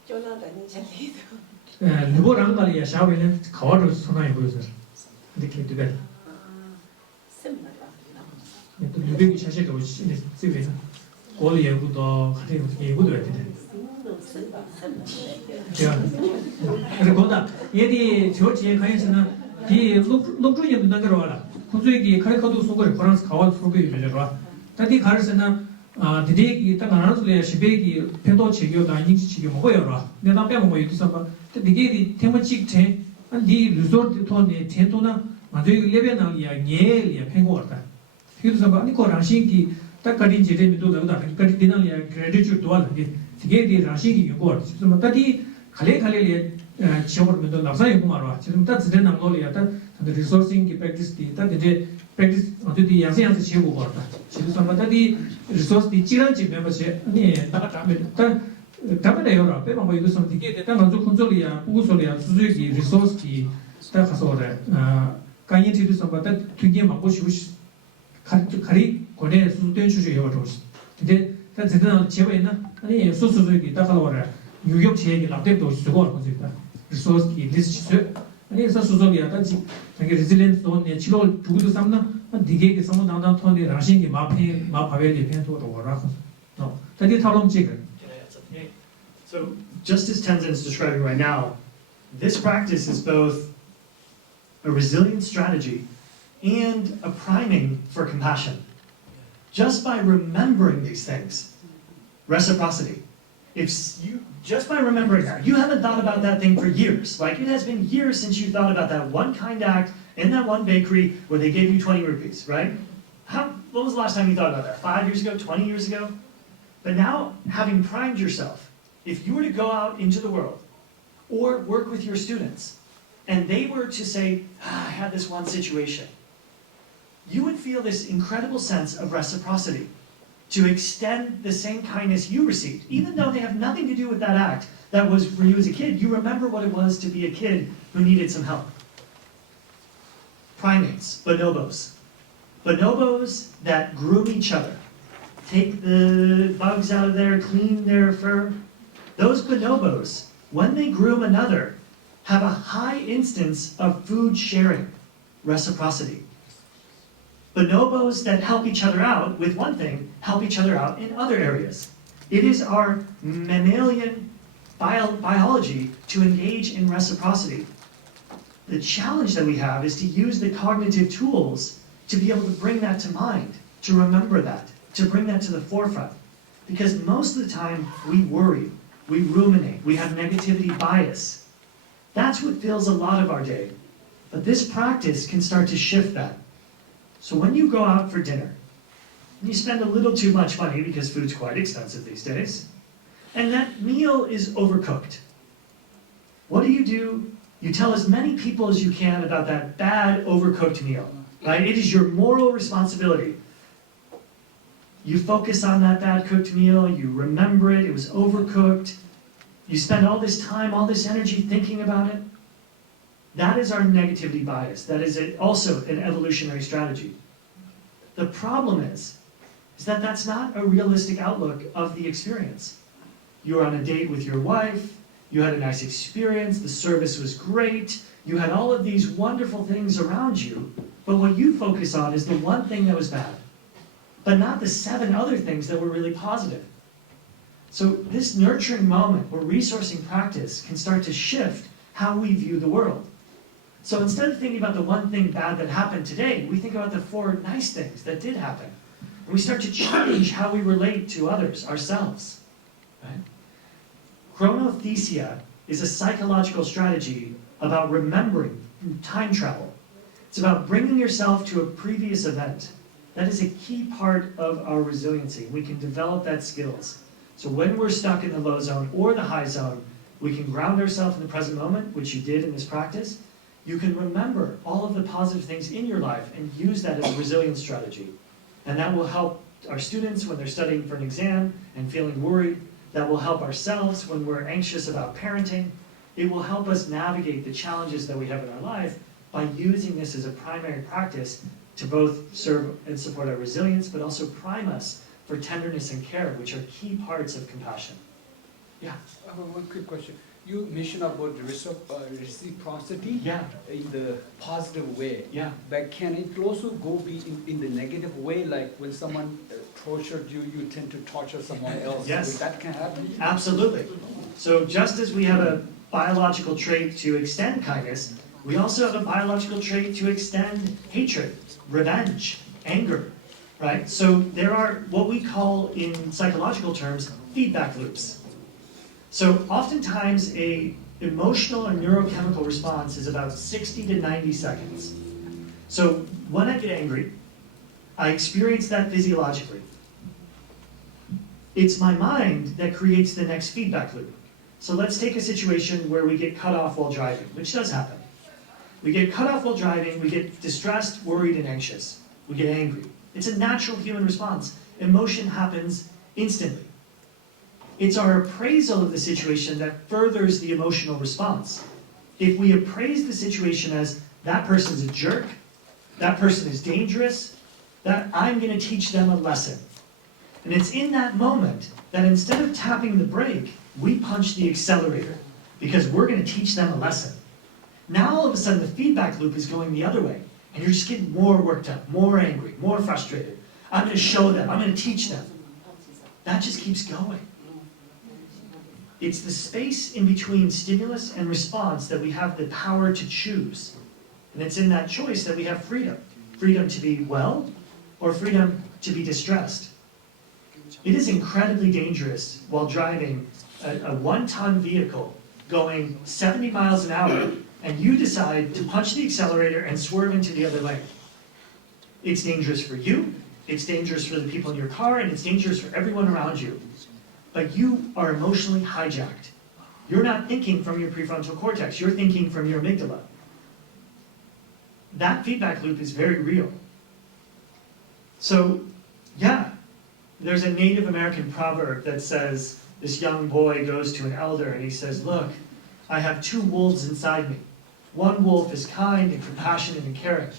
쫄라다니 잘리도 누구랑 가리야 샤워는 가와를 손아에 보여서 이렇게 되게 셈나라 또 누구기 샤시도 쓰면서 고리 예고도 가리고 예고도 해야 돼 그래서 거다 얘디 저지에 가서는 이 녹주에 문단가로 와라 군주에게 카리카도 속을 프랑스 가와 속에 유저라 다디 가르스나 디데기 딱 하나로야 시베기 펜도 체교다 인지 체교 먹어요라 내가 빼 먹어 이도서 디게디 테마칙체 안디 리조트 톤에 텐도나 맞아 레베나리아 녜리아 펜고다 그래서 아니 코랑신기 딱 가린 제대로 나오다 가리 디나리아 크레디트 도와라 디게디 라신기 요거 그래서 다디 칼레 지역으로 나사에 말아 지금 다 지된 남로리야 다 리소싱 기 프랙티스 다 이제 프랙티스 어디 양세양세 지고 거다 지금 선마다디 리소스 디 지란지 멤버십 아니 다 다음에 요라 빼면 뭐 이거 좀 되게 됐다 먼저 컨트롤이야 우소리야 수주기 리소스 기다 가서래 간이티도 선마다 되게 막고 싶으 가리 거래 수된 수주 요도 근데 다 지든 제보이나 아니 소수주기 다 가서래 유격 제기 납득도 쓰고 거기다 리소스 기 리스트 아니 그래서 수조리야 단지 자기 레질리언스 존에 치료 두고도 삼나 디게게 삼는 나나 톤에 라신기 마페 마파벨리 펜토로 오라고 너 다디 탈롬 지금 So just as Tenzin's describing right now, this practice is both a resilient strategy and a priming for compassion. Just by remembering these things, reciprocity, Just by remembering that, you haven't thought about that thing for years. Like, it has been years since you thought about that one kind act in that one bakery where they gave you 20 rupees, right? When was the last time you thought about that? 5 years ago, 20 years ago? But now, having primed yourself, if you were to go out into the world or work with your students, and they were to say, I had this one situation, you would feel this incredible sense of reciprocity to extend the same kindness you received, even though they have nothing to do with that act that was for you as a kid. You remember what it was to be a kid who needed some help. Primates, bonobos. Bonobos that groom each other. Take the bugs out of there, clean their fur. Those bonobos, when they groom another, have a high instance of food sharing, reciprocity. Bonobos that help each other out with one thing, help each other out in other areas. It is our mammalian biology to engage in reciprocity. The challenge that we have is to use the cognitive tools to be able to bring that to mind, to remember that, to bring that to the forefront. Because most of the time, we worry, we ruminate, we have negativity bias. That's what fills a lot of our day. But this practice can start to shift that. So when you go out for dinner, and you spend a little too much money because food's quite expensive these days, and that meal is overcooked, what do? You tell as many people as you can about that bad, overcooked meal, right? It is your moral responsibility. You focus on that bad cooked meal, you remember it was overcooked, you spend all this time, all this energy thinking about it. That is our negativity bias. That is also an evolutionary strategy. The problem is that that's not a realistic outlook of the experience. You were on a date with your wife, you had a nice experience, the service was great, you had all of these wonderful things around you, but what you focus on is the one thing that was bad, but not the 7 other things that were really positive. So this nurturing moment or resourcing practice can start to shift how we view the world. So instead of thinking about the one thing bad that happened today, we think about the 4 nice things that did happen. And we start to change how we relate to others, ourselves. Right? Chronothesia is a psychological strategy about remembering time travel. It's about bringing yourself to a previous event. That is a key part of our resiliency. We can develop that skills. So when we're stuck in the low zone or the high zone, we can ground ourselves in the present moment, which you did in this practice. You can remember all of the positive things in your life and use that as a resilience strategy. And that will help our students when they're studying for an exam and feeling worried. That will help ourselves when we're anxious about parenting. It will help us navigate the challenges that we have in our life by using this as a primary practice to both serve and support our resilience, but also prime us for tenderness and care, which are key parts of compassion. Yeah? I have one quick question. You mentioned about reciprocity in the positive way. Yeah. But can it also be in the negative way? Like when someone tortured you, you tend to torture someone else. Yes. That can happen? Absolutely. So just as we have a biological trait to extend kindness, we also have a biological trait to extend hatred, revenge, anger, right? So there are what we call in psychological terms feedback loops. So oftentimes a emotional or neurochemical response is about 60 to 90 seconds. So when I get angry, I experience that physiologically. It's my mind that creates the next feedback loop. So let's take a situation where we get cut off while driving, which does happen. We get cut off while driving, we get distressed, worried, and anxious. We get angry. It's a natural human response. Emotion happens instantly. It's our appraisal of the situation that furthers the emotional response. If we appraise the situation as, that person's a jerk, that person is dangerous, that I'm going to teach them a lesson. And it's in that moment that instead of tapping the brake, we punch the accelerator because we're going to teach them a lesson. Now all of a sudden the feedback loop is going the other way and you're just getting more worked up, more angry, more frustrated. I'm going to show them, I'm going to teach them. That just keeps going. It's the space in between stimulus and response that we have the power to choose. And it's in that choice that we have freedom. Freedom to be well or freedom to be distressed. It is incredibly dangerous while driving a 1-ton vehicle going 70 miles an hour and you decide to punch the accelerator and swerve into the other lane. It's dangerous for you, it's dangerous for the people in your car, and it's dangerous for everyone around you. But you are emotionally hijacked. You're not thinking from your prefrontal cortex, you're thinking from your amygdala. That feedback loop is very real. So, yeah, there's a Native American proverb that says, this young boy goes to an elder and he says, look, I have 2 wolves inside me. One wolf is kind and compassionate and caring.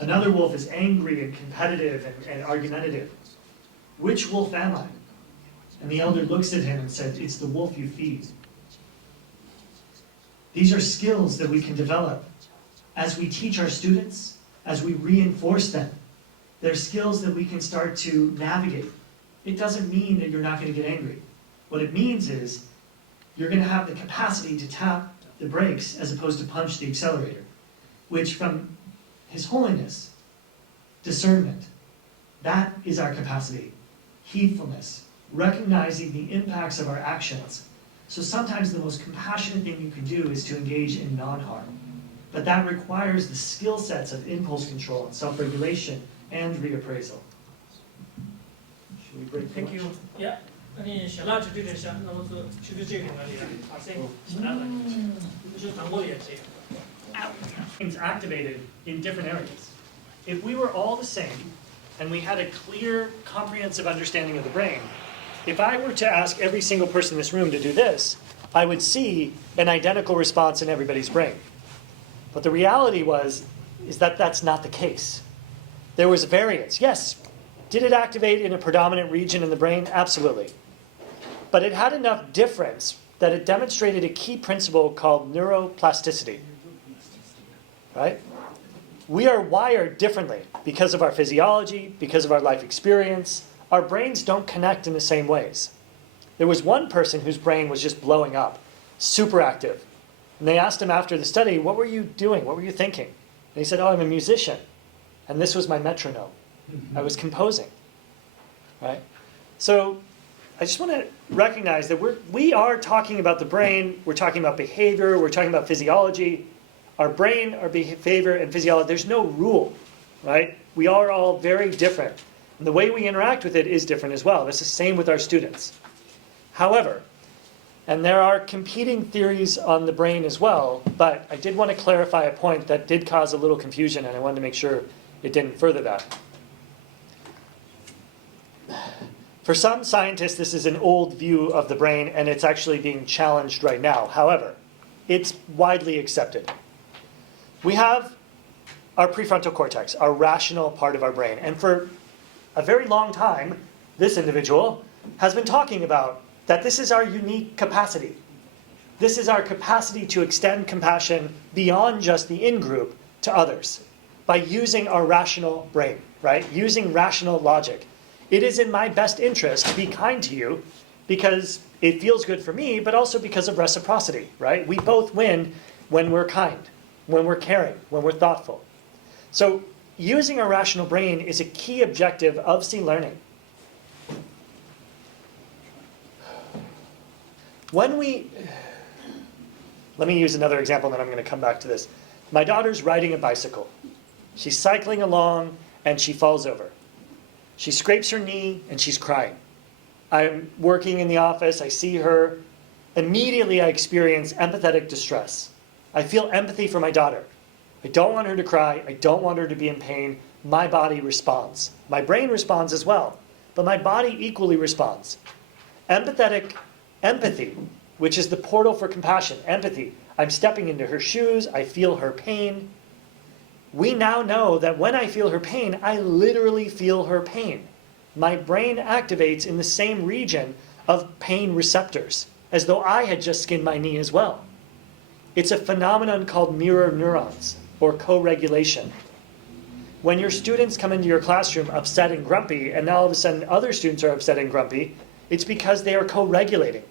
Another wolf is angry and competitive and argumentative. Which wolf am I? And the elder looks at him and said, it's the wolf you feed. These are skills that we can develop as we teach our students, as we reinforce them. They're skills that we can start to navigate. It doesn't mean that you're not going to get angry. What it means is you're going to have the capacity to tap the brakes as opposed to punch the accelerator, which from His Holiness, discernment, that is our capacity. Heedfulness, recognizing the impacts of our actions. So sometimes the most compassionate thing you can do is to engage in non-harm. But that requires the skill sets of impulse control and self-regulation and reappraisal. Should we break? Thank you. Yeah. 아니 샬라트 되셔. 너무 주주적인 말이야. 학생 지나가. 무슨 방법이야, 지금? Things activated in different areas. If we were all the same and we had a clear, comprehensive understanding of the brain, if I were to ask every single person in this room to do this, I would see an identical response in everybody's brain. But the reality is that that's not the case. There was variance. Yes, did it activate in a predominant region in the brain? Absolutely. But it had enough difference that it demonstrated a key principle called neuroplasticity. Right? We are wired differently because of our physiology, because of our life experience. Our brains don't connect in the same ways. There was one person whose brain was just blowing up, super active. And they asked him after the study, what were you doing? What were you thinking? And he said, oh, I'm a musician. And this was my metronome. I was composing. Right? So I just want to recognize that we are talking about the brain, we're talking about behavior, we're talking about physiology. Our brain, our behavior, and physiology, there's no rule, right? We are all very different. And the way we interact with it is different as well. It's the same with our students. However, and there are competing theories on the brain as well, but I did want to clarify a point that did cause a little confusion, and I wanted to make sure it didn't further that. For some scientists, this is an old view of the brain, and it's actually being challenged right now. However, it's widely accepted. We have our prefrontal cortex, our rational part of our brain. And for a very long time, this individual has been talking about that this is our unique capacity. This is our capacity to extend compassion beyond just the in-group to others by using our rational brain, right? Using rational logic. It is in my best interest to be kind to you because it feels good for me, but also because of reciprocity, right? We both win when we're kind, when we're caring, when we're thoughtful. So using our rational brain is a key objective of C learning. Let me use another example, and then I'm going to come back to this. My daughter's riding a bicycle. She's cycling along, and she falls over. She scrapes her knee, and she's crying. I'm working in the office. I see her. Immediately, I experience empathetic distress. I feel empathy for my daughter. I don't want her to cry. I don't want her to be in pain. My body responds. My brain responds as well, but my body equally responds. Empathy, which is the portal for compassion. Empathy. I'm stepping into her shoes. I feel her pain. We now know that when I feel her pain, I literally feel her pain. My brain activates in the same region of pain receptors, as though I had just skinned my knee as well. It's a phenomenon called mirror neurons, or co-regulation. When your students come into your classroom upset and grumpy, and now all of a sudden other students are upset and grumpy, it's because they are co-regulating.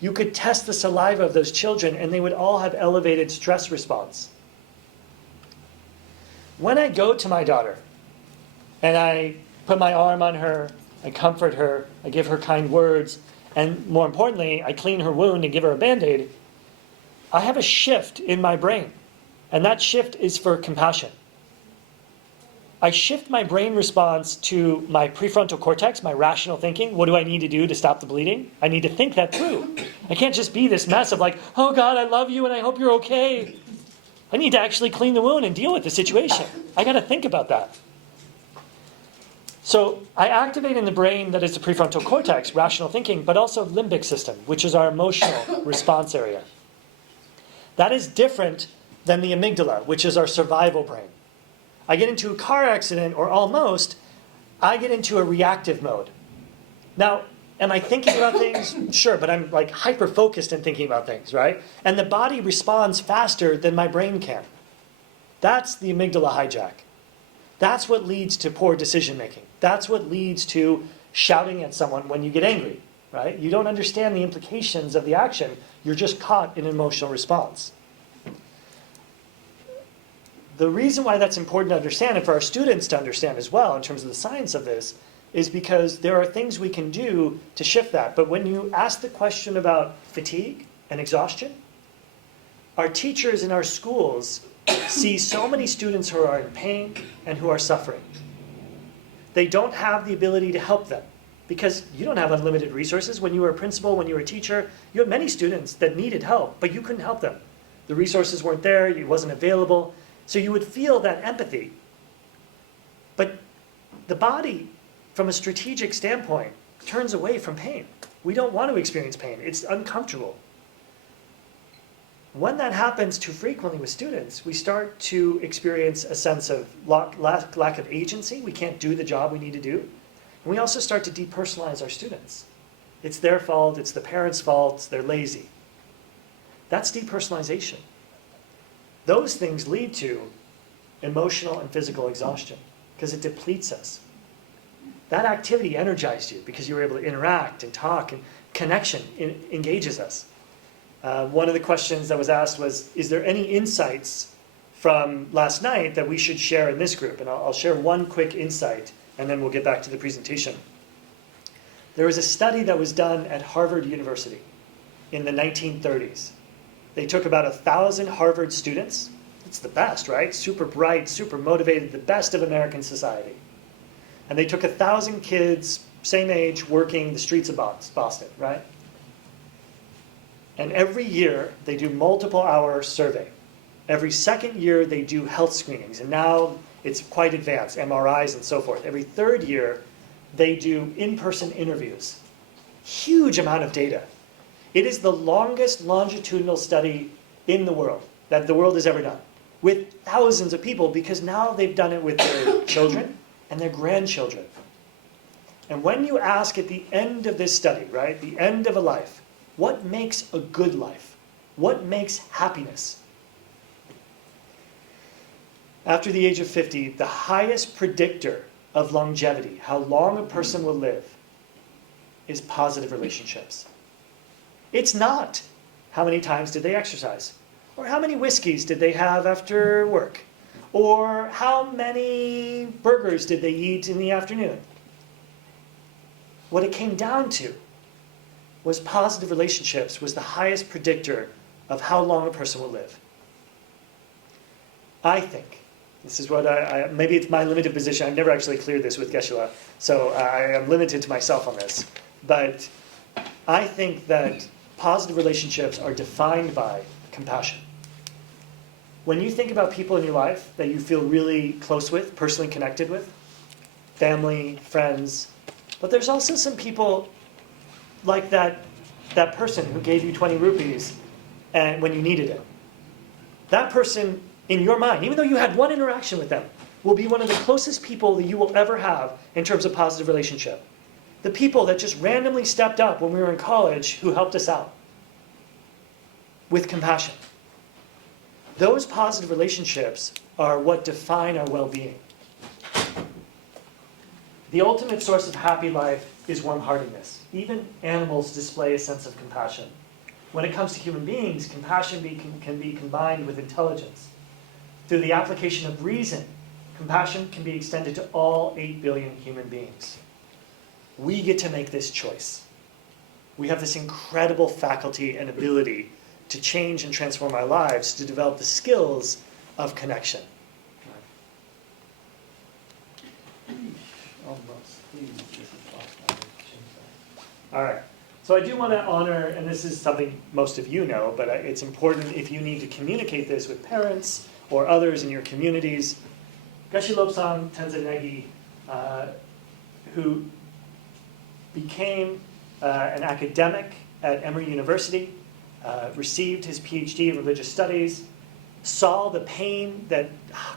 You could test the saliva of those children, and they would all have elevated stress response. When I go to my daughter, and I put my arm on her I comfort her, I give her kind words, and more importantly, I clean her wound and give her a Band-Aid, I have a shift in my brain. And that shift is for compassion. I shift my brain response to my prefrontal cortex, my rational thinking. What do I need to do to stop the bleeding? I need to think that through. I can't just be this mess of like, oh God, I love you and I hope you're okay. I need to actually clean the wound and deal with the situation. I got to think about that. So I activate in the brain that is the prefrontal cortex, rational thinking, but also limbic system, which is our emotional response area. That is different than the amygdala, which is our survival brain. I get into a car accident, or almost, I get into a reactive mode. Now, am I thinking about things? Sure, but I'm like hyper-focused in thinking about things, right? And the body responds faster than my brain can. That's the amygdala hijack. That's what leads to poor decision making. That's what leads to shouting at someone when you get angry, right? You don't understand the implications of the action. You're just caught in an emotional response. The reason why that's important to understand, and for our students to understand as well in terms of the science of this, is because there are things we can do to shift that. But when you ask the question about fatigue and exhaustion, our teachers in our schools see so many students who are in pain and who are suffering. They don't have the ability to help them because you don't have unlimited resources. When you were a principal, when you were a teacher, you had many students that needed help, but you couldn't help them. The resources weren't there, it wasn't available. So you would feel that empathy. But the body, from a strategic standpoint, turns away from pain. We don't want to experience pain. It's uncomfortable. When that happens too frequently with students, we start to experience a sense of lack of agency. We can't do the job we need to do. And we also start to depersonalize our students. It's their fault, it's the parents' fault, they're lazy. That's depersonalization. Those things lead to emotional and physical exhaustion because it depletes us. That activity energized you because you were able to interact and talk, and connection engages us. One of the questions that was asked was, is there any insights from last night that we should share in this group? And I'll share one quick insight, and then we'll get back to the presentation. There was a study that was done at Harvard University in the 1930s. They took about 1,000 Harvard students. It's the best, right? Super bright, super motivated, the best of American society. And they took 1,000 kids, same age, working the streets of Boston, right? And every year, they do multiple-hour survey. Every second year, they do health screenings. And now it's quite advanced, MRIs and so forth. Every third year, they do in-person interviews. Huge amount of data. It is the longest longitudinal study in the world that the world has ever done, with thousands of people, because now they've done it with their children and their grandchildren. And when you ask at the end of this study, right, the end of a life, what makes a good life? What makes happiness? After the age of 50, the highest predictor of longevity, how long a person will live, is positive relationships. It's not how many times did they exercise, or how many whiskeys did they have after work, or how many burgers did they eat in the afternoon. What it came down to was positive relationships was the highest predictor of how long a person will live. I think, this is what maybe it's my limited position, I've never actually cleared this with Geshe-la, so I am limited to myself on this, but I think that positive relationships are defined by compassion. When you think about people in your life that you feel really close with, personally connected with, family, friends, but there's also some people like that person who gave you 20 rupees and when you needed it. That person, in your mind, even though you had one interaction with them, will be one of the closest people that you will ever have in terms of positive relationship. The people that just randomly stepped up when we were in college who helped us out with compassion. Those positive relationships are what define our well-being. The ultimate source of happy life is warm-heartedness. Even animals display a sense of compassion. When it comes to human beings, compassion can be combined with intelligence. Through the application of reason, compassion can be extended to all 8 billion human beings. we get to make this choice. We have this incredible faculty and ability to change and transform our lives, to develop the skills of connection. All right. So I do want to honor, and this is something most of you know, but it's important if you need to communicate this with parents or others in your communities. Gashi Lobsang Tenzanegi, who became an academic at Emory University, received his PhD in religious studies, saw the pain that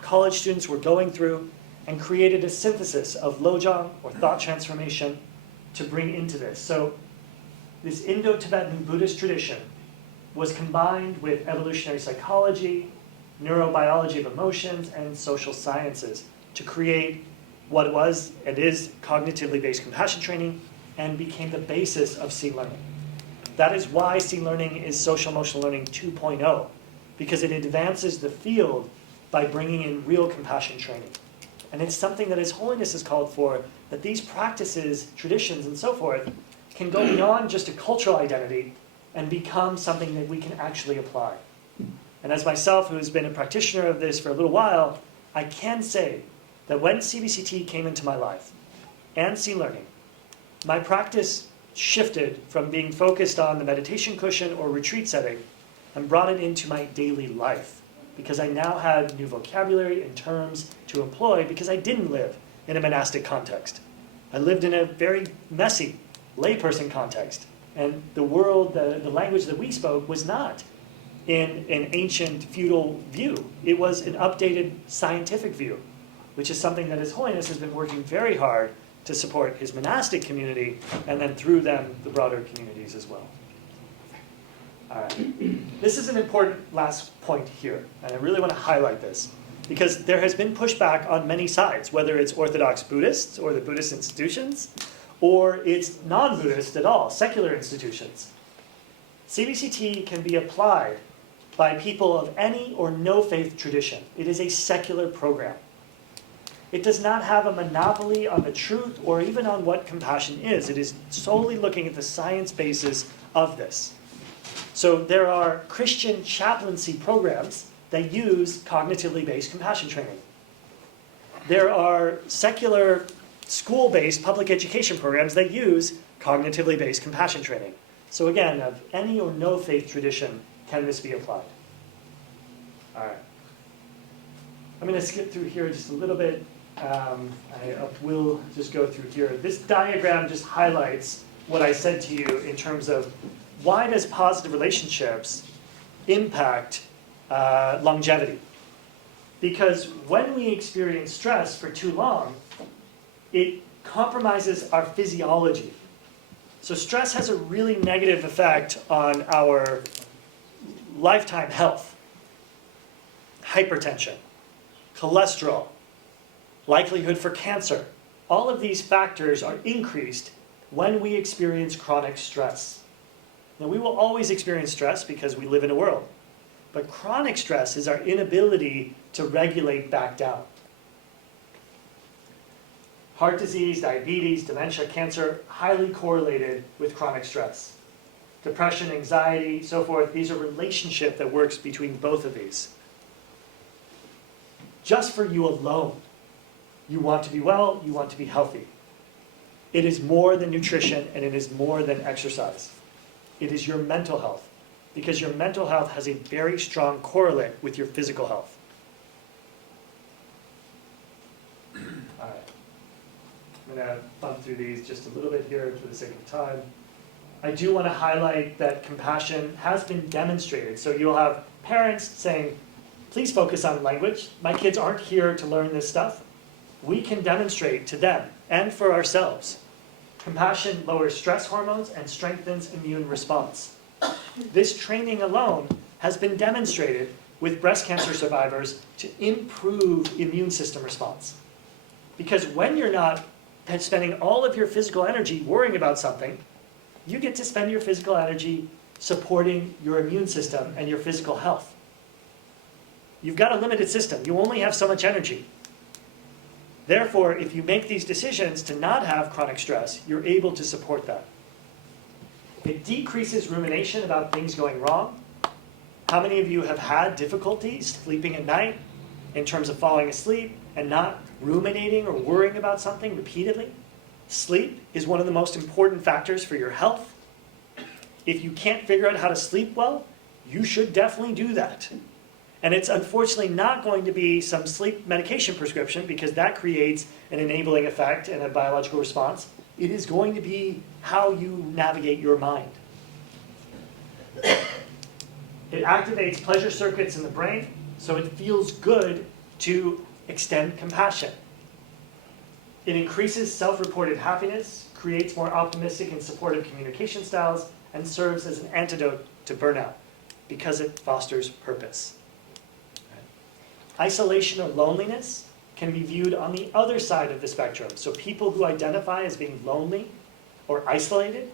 college students were going through, and created a synthesis of lojong, or thought transformation, to bring into this. So this Indo-Tibetan Buddhist tradition was combined with evolutionary psychology, neurobiology of emotions, and social sciences to create what was and is cognitively based compassion training, and became the basis of C learning. That is why C learning is social emotional learning 2.0, because it advances the field by bringing in real compassion training. And it's something that His Holiness has called for, that these practices, traditions, and so forth can go beyond just a cultural identity and become something that we can actually apply. And as myself, who has been a practitioner of this for a little while, I can say that when CBCT came into my life, and C learning, my practice shifted from being focused on the meditation cushion or retreat setting and brought it into my daily life, because I now had new vocabulary and terms to employ, because I didn't live in a monastic context. I lived in a very messy layperson context, and the world, the language that we spoke was not in an ancient feudal view. It was an updated scientific view, which is something that His Holiness has been working very hard to support his monastic community, and then through them, the broader communities as well. All right. This is an important last point here, and I really want to highlight this, because there has been pushback on many sides, whether it's Orthodox Buddhists or the Buddhist institutions, or it's non-Buddhist at all, secular institutions. CBCT can be applied by people of any or no faith tradition. It is a secular program. It does not have a monopoly on the truth or even on what compassion is. It is solely looking at the science basis of this. So there are Christian chaplaincy programs that use cognitively based compassion training. There are secular school-based public education programs that use cognitively based compassion training. So again, of any or no faith tradition can this be applied. All right. I'm going to skip through here just a little bit. I will just go through here. This diagram just highlights what I said to you in terms of why does positive relationships impact longevity? Because when we experience stress for too long, it compromises our physiology. So stress has a really negative effect on our lifetime health. Hypertension, cholesterol, likelihood for cancer. All of these factors are increased when we experience chronic stress. Now, we will always experience stress because we live in a world. But chronic stress is our inability to regulate back down. Heart disease, diabetes, dementia, cancer, highly correlated with chronic stress. Depression, anxiety, so forth, these are relationship that works between both of these. Just for you alone, you want to be well, you want to be healthy. It is more than nutrition, and it is more than exercise. It is your mental health, because your mental health has a very strong correlate with your physical health. All right. I'm going to bump through these just a little bit here for the sake of time. I do want to highlight that compassion has been demonstrated. So you'll have parents saying, please focus on language. My kids aren't here to learn this stuff. We can demonstrate to them and for ourselves. Compassion lowers stress hormones and strengthens immune response. This training alone has been demonstrated with breast cancer survivors to improve immune system response. Because when you're not spending all of your physical energy worrying about something, you get to spend your physical energy supporting your immune system and your physical health. You've got a limited system. You only have so much energy. Therefore, if you make these decisions to not have chronic stress, you're able to support that. It decreases rumination about things going wrong. How many of you have had difficulties sleeping at night in terms of falling asleep and not ruminating or worrying about something repeatedly? Sleep is one of the most important factors for your health. If you can't figure out how to sleep well, you should definitely do that. And it's unfortunately not going to be some sleep medication prescription, because that creates an enabling effect and a biological response. It is going to be how you navigate your mind. It activates pleasure circuits in the brain, so it feels good to extend compassion. It increases self-reported happiness, creates more optimistic and supportive communication styles, and serves as an antidote to burnout because it fosters purpose. Isolation or loneliness can be viewed on the other side of the spectrum. So people who identify as being lonely or isolated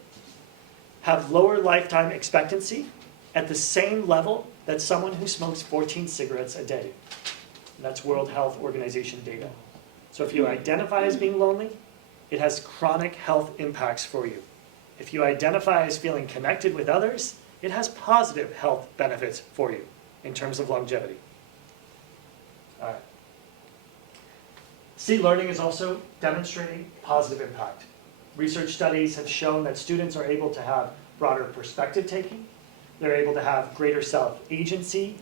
have lower lifetime expectancy at the same level that someone who smokes 14 cigarettes a day. And that's World Health Organization data. So if you identify as being lonely, it has chronic health impacts for you. If you identify as feeling connected with others, it has positive health benefits for you in terms of longevity. All right. C-learning is also demonstrating positive impact. Research studies have shown that students are able to have broader perspective taking. They're able to have greater self-agency.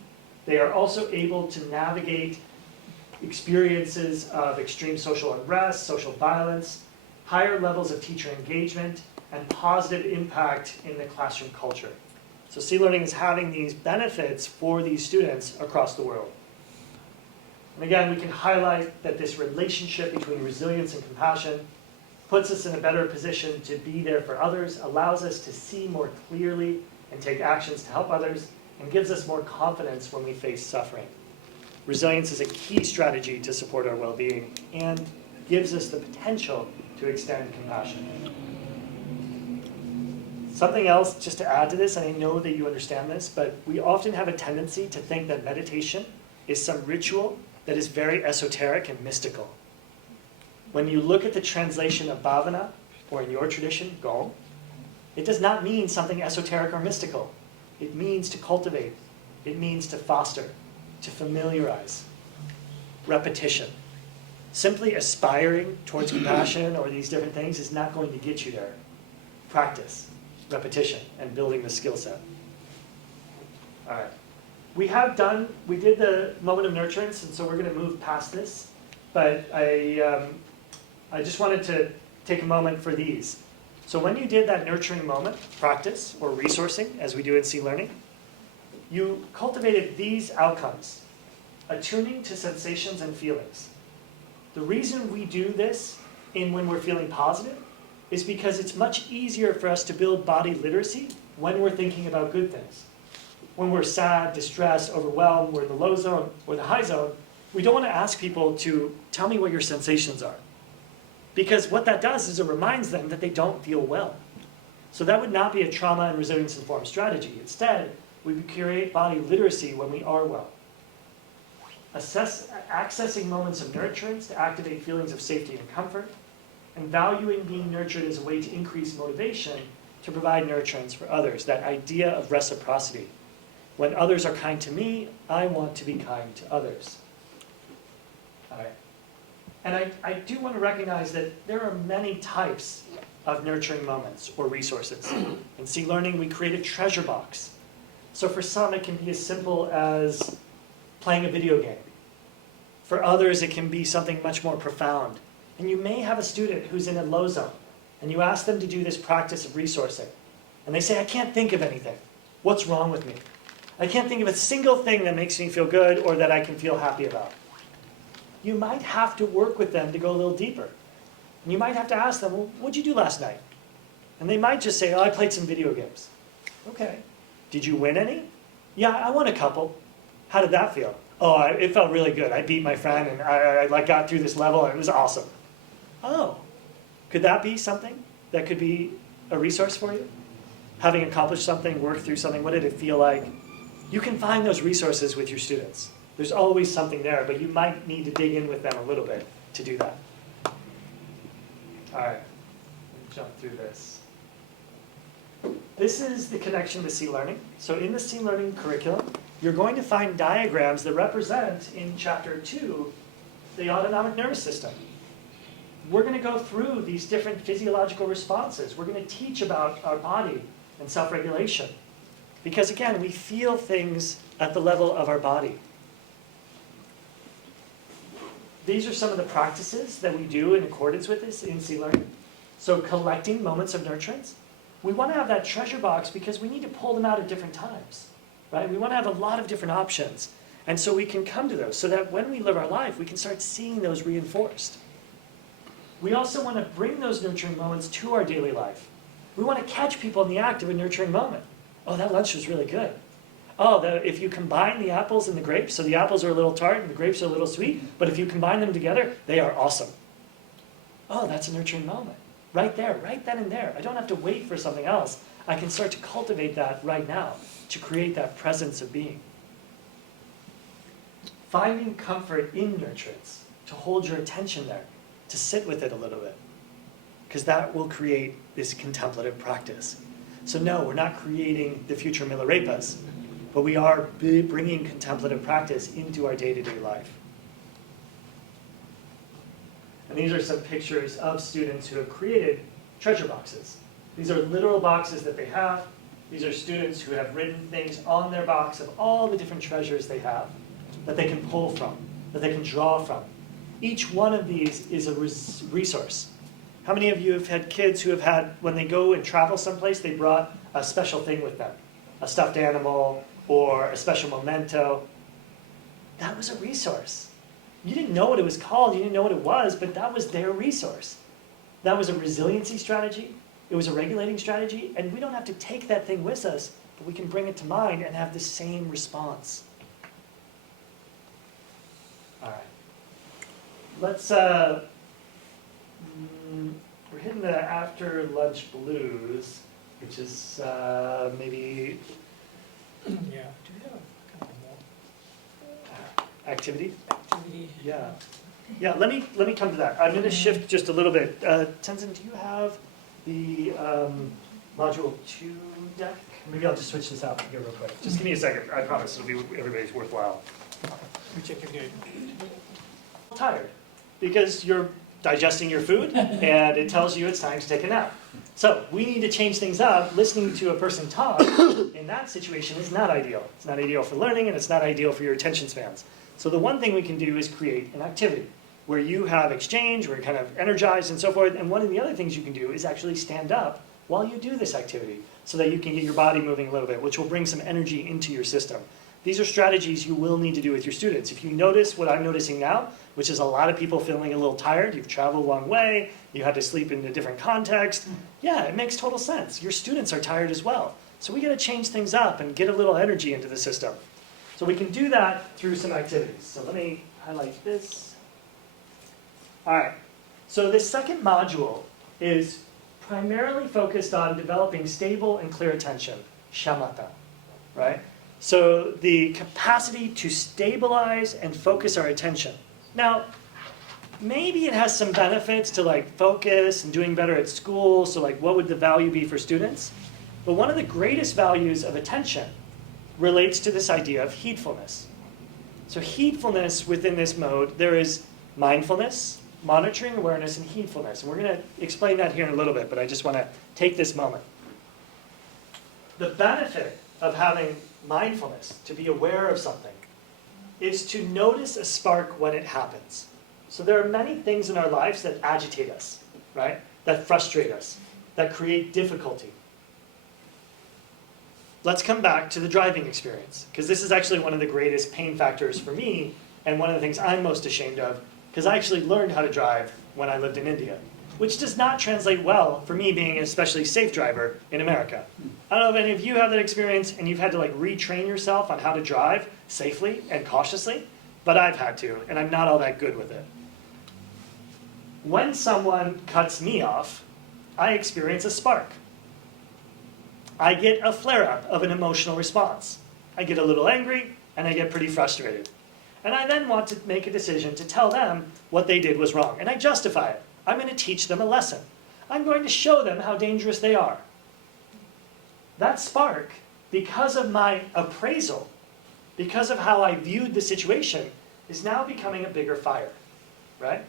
They are also able to navigate experiences of extreme social unrest, social violence, higher levels of teacher engagement, and positive impact in the classroom culture. So C-learning is having these benefits for these students across the world. And again, we can highlight that this relationship between resilience and compassion puts us in a better position to be there for others, allows us to see more clearly and take actions to help others, and gives us more confidence when we face suffering. Resilience is a key strategy to support our well-being and gives us the potential to extend compassion. Something else, just to add to this, and I know that you understand this, but we often have a tendency to think that meditation is some ritual that is very esoteric and mystical. When you look at the translation of bhavana, or in your tradition, gom, it does not mean something esoteric or mystical. It means to cultivate. It means to foster, to familiarize. Repetition. Simply aspiring towards compassion or these different things is not going to get you there. Practice, repetition, and building the skill set. All right. We did the moment of nurturance, and so we're going to move past this. But I just wanted to take a moment for these. So when you did that nurturing moment, practice, or resourcing, as we do in C-learning, you cultivated these outcomes: attuning to sensations and feelings. The reason we do this when we're feeling positive is because it's much easier for us to build body literacy when we're thinking about good things. When we're sad, distressed, overwhelmed, we're in the low zone or the high zone, we don't want to ask people to tell me what your sensations are. Because what that does is it reminds them that they don't feel well. So that would not be a trauma and resilience informed strategy. Instead, we would create body literacy when we are well. Accessing moments of nurturance to activate feelings of safety and comfort, and valuing being nurtured as a way to increase motivation to provide nurturance for others, that idea of reciprocity. When others are kind to me, I want to be kind to others. All right. And I do want to recognize that there are many types of nurturing moments or resources. In C-learning, we create a treasure box. So for some, it can be as simple as playing a video game. For others, it can be something much more profound. And you may have a student who's in a low zone, and you ask them to do this practice of resourcing. And they say, I can't think of anything. What's wrong with me? I can't think of a single thing that makes me feel good or that I can feel happy about. You might have to work with them to go a little deeper. And you might have to ask them, well, what'd you do last night? And they might just say, oh, I played some video games. Okay. Did you win any? Yeah, I won a couple. How did that feel? Oh, it felt really good. I beat my friend and I got through this level and it was awesome. Oh, could that be something that could be a resource for you? Having accomplished something, worked through something, what did it feel like? You can find those resources with your students. There's always something there, but you might need to dig in with them a little bit to do that. All right, let me jump through this. This is the connection to C-Learning. So in the C-Learning curriculum, you're going to find diagrams that represent, in Chapter 2, the autonomic nervous system. We're going to go through these different physiological responses. We're going to teach about our body and self-regulation. Because again, we feel things at the level of our body. These are some of the practices that we do in accordance with this in C-Learning. So collecting moments of nurturance. We want to have that treasure box because we need to pull them out at different times, right? We want to have a lot of different options. And so we can come to those so that when we live our life, we can start seeing those reinforced. We also want to bring those nurturing moments to our daily life. We want to catch people in the act of a nurturing moment. Oh, that lunch was really good. Oh, if you combine the apples and the grapes, so the apples are a little tart and the grapes are a little sweet, but if you combine them together, they are awesome. Oh, that's a nurturing moment. Right there, right then and there. I don't have to wait for something else. I can start to cultivate that right now to create that presence of being. Finding comfort in nurturance, to hold your attention there, to sit with it a little bit, because that will create this contemplative practice. So no, we're not creating the future Milarepas, but we are bringing contemplative practice into our day-to-day life. And these are some pictures of students who have created treasure boxes. These are literal boxes that they have. These are students who have written things on their box of all the different treasures they have, that they can pull from, that they can draw from. Each one of these is a resource. How many of you have had kids who have had, when they go and travel someplace, they brought a special thing with them? A stuffed animal or a special memento? That was a resource. You didn't know what it was called, you didn't know what it was, but that was their resource. That was a resiliency strategy, it was a regulating strategy, and we don't have to take that thing with us, but we can bring it to mind and have the same response. All right. Let's, we're hitting the after lunch blues, which is maybe Yeah. Do you have a couple more? activity? Activity. Yeah. Yeah, let me come to that. I'm going to shift just a little bit. Tenzin, do you have the module 2 deck? Maybe I'll just switch this out here real quick. Just give me a second. I promise it'll be everybody's worthwhile. You check your date. Tired because you're digesting your food and it tells you it's time to take a nap. So we need to change things up. Listening to a person talk in that situation is not ideal. It's not ideal for learning and it's not ideal for your attention spans. So the one thing we can do is create an activity where you have exchange, where you're kind of energized and so forth. And one of the other things you can do is actually stand up while you do this activity so that you can get your body moving a little bit, which will bring some energy into your system. These are strategies you will need to do with your students. If you notice what I'm noticing now, which is a lot of people feeling a little tired, you've traveled a long way, you had to sleep in a different context, yeah, it makes total sense. Your students are tired as well. So we gotta change things up and get a little energy into the system. So we can do that through some activities. So let me highlight this. All right, so this second module is primarily focused on developing stable and clear attention, shamatha, right? So the capacity to stabilize and focus our attention. Now, maybe it has some benefits to like focus and doing better at school, so like what would the value be for students? But one of the greatest values of attention relates to this idea of heedfulness. So heedfulness within this mode, there is mindfulness, monitoring, awareness, and heedfulness. And we're going to explain that here in a little bit, but I just want to take this moment. The benefit of having mindfulness, to be aware of something, is to notice a spark when it happens. So there are many things in our lives that agitate us, right? That frustrate us, that create difficulty. Let's come back to the driving experience, because this is actually one of the greatest pain factors for me, and one of the things I'm most ashamed of, because I actually learned how to drive when I lived in India, which does not translate well for me being an especially safe driver in America. I don't know if any of you have that experience, and you've had to like retrain yourself on how to drive safely and cautiously, but I've had to, and I'm not all that good with it. When someone cuts me off, I experience a spark. I get a flare-up of an emotional response. I get a little angry, and I get pretty frustrated. And I then want to make a decision to tell them what they did was wrong. And I justify it. I'm going to teach them a lesson. I'm going to show them how dangerous they are. That spark, because of my appraisal, because of how I viewed the situation, is now becoming a bigger fire, right?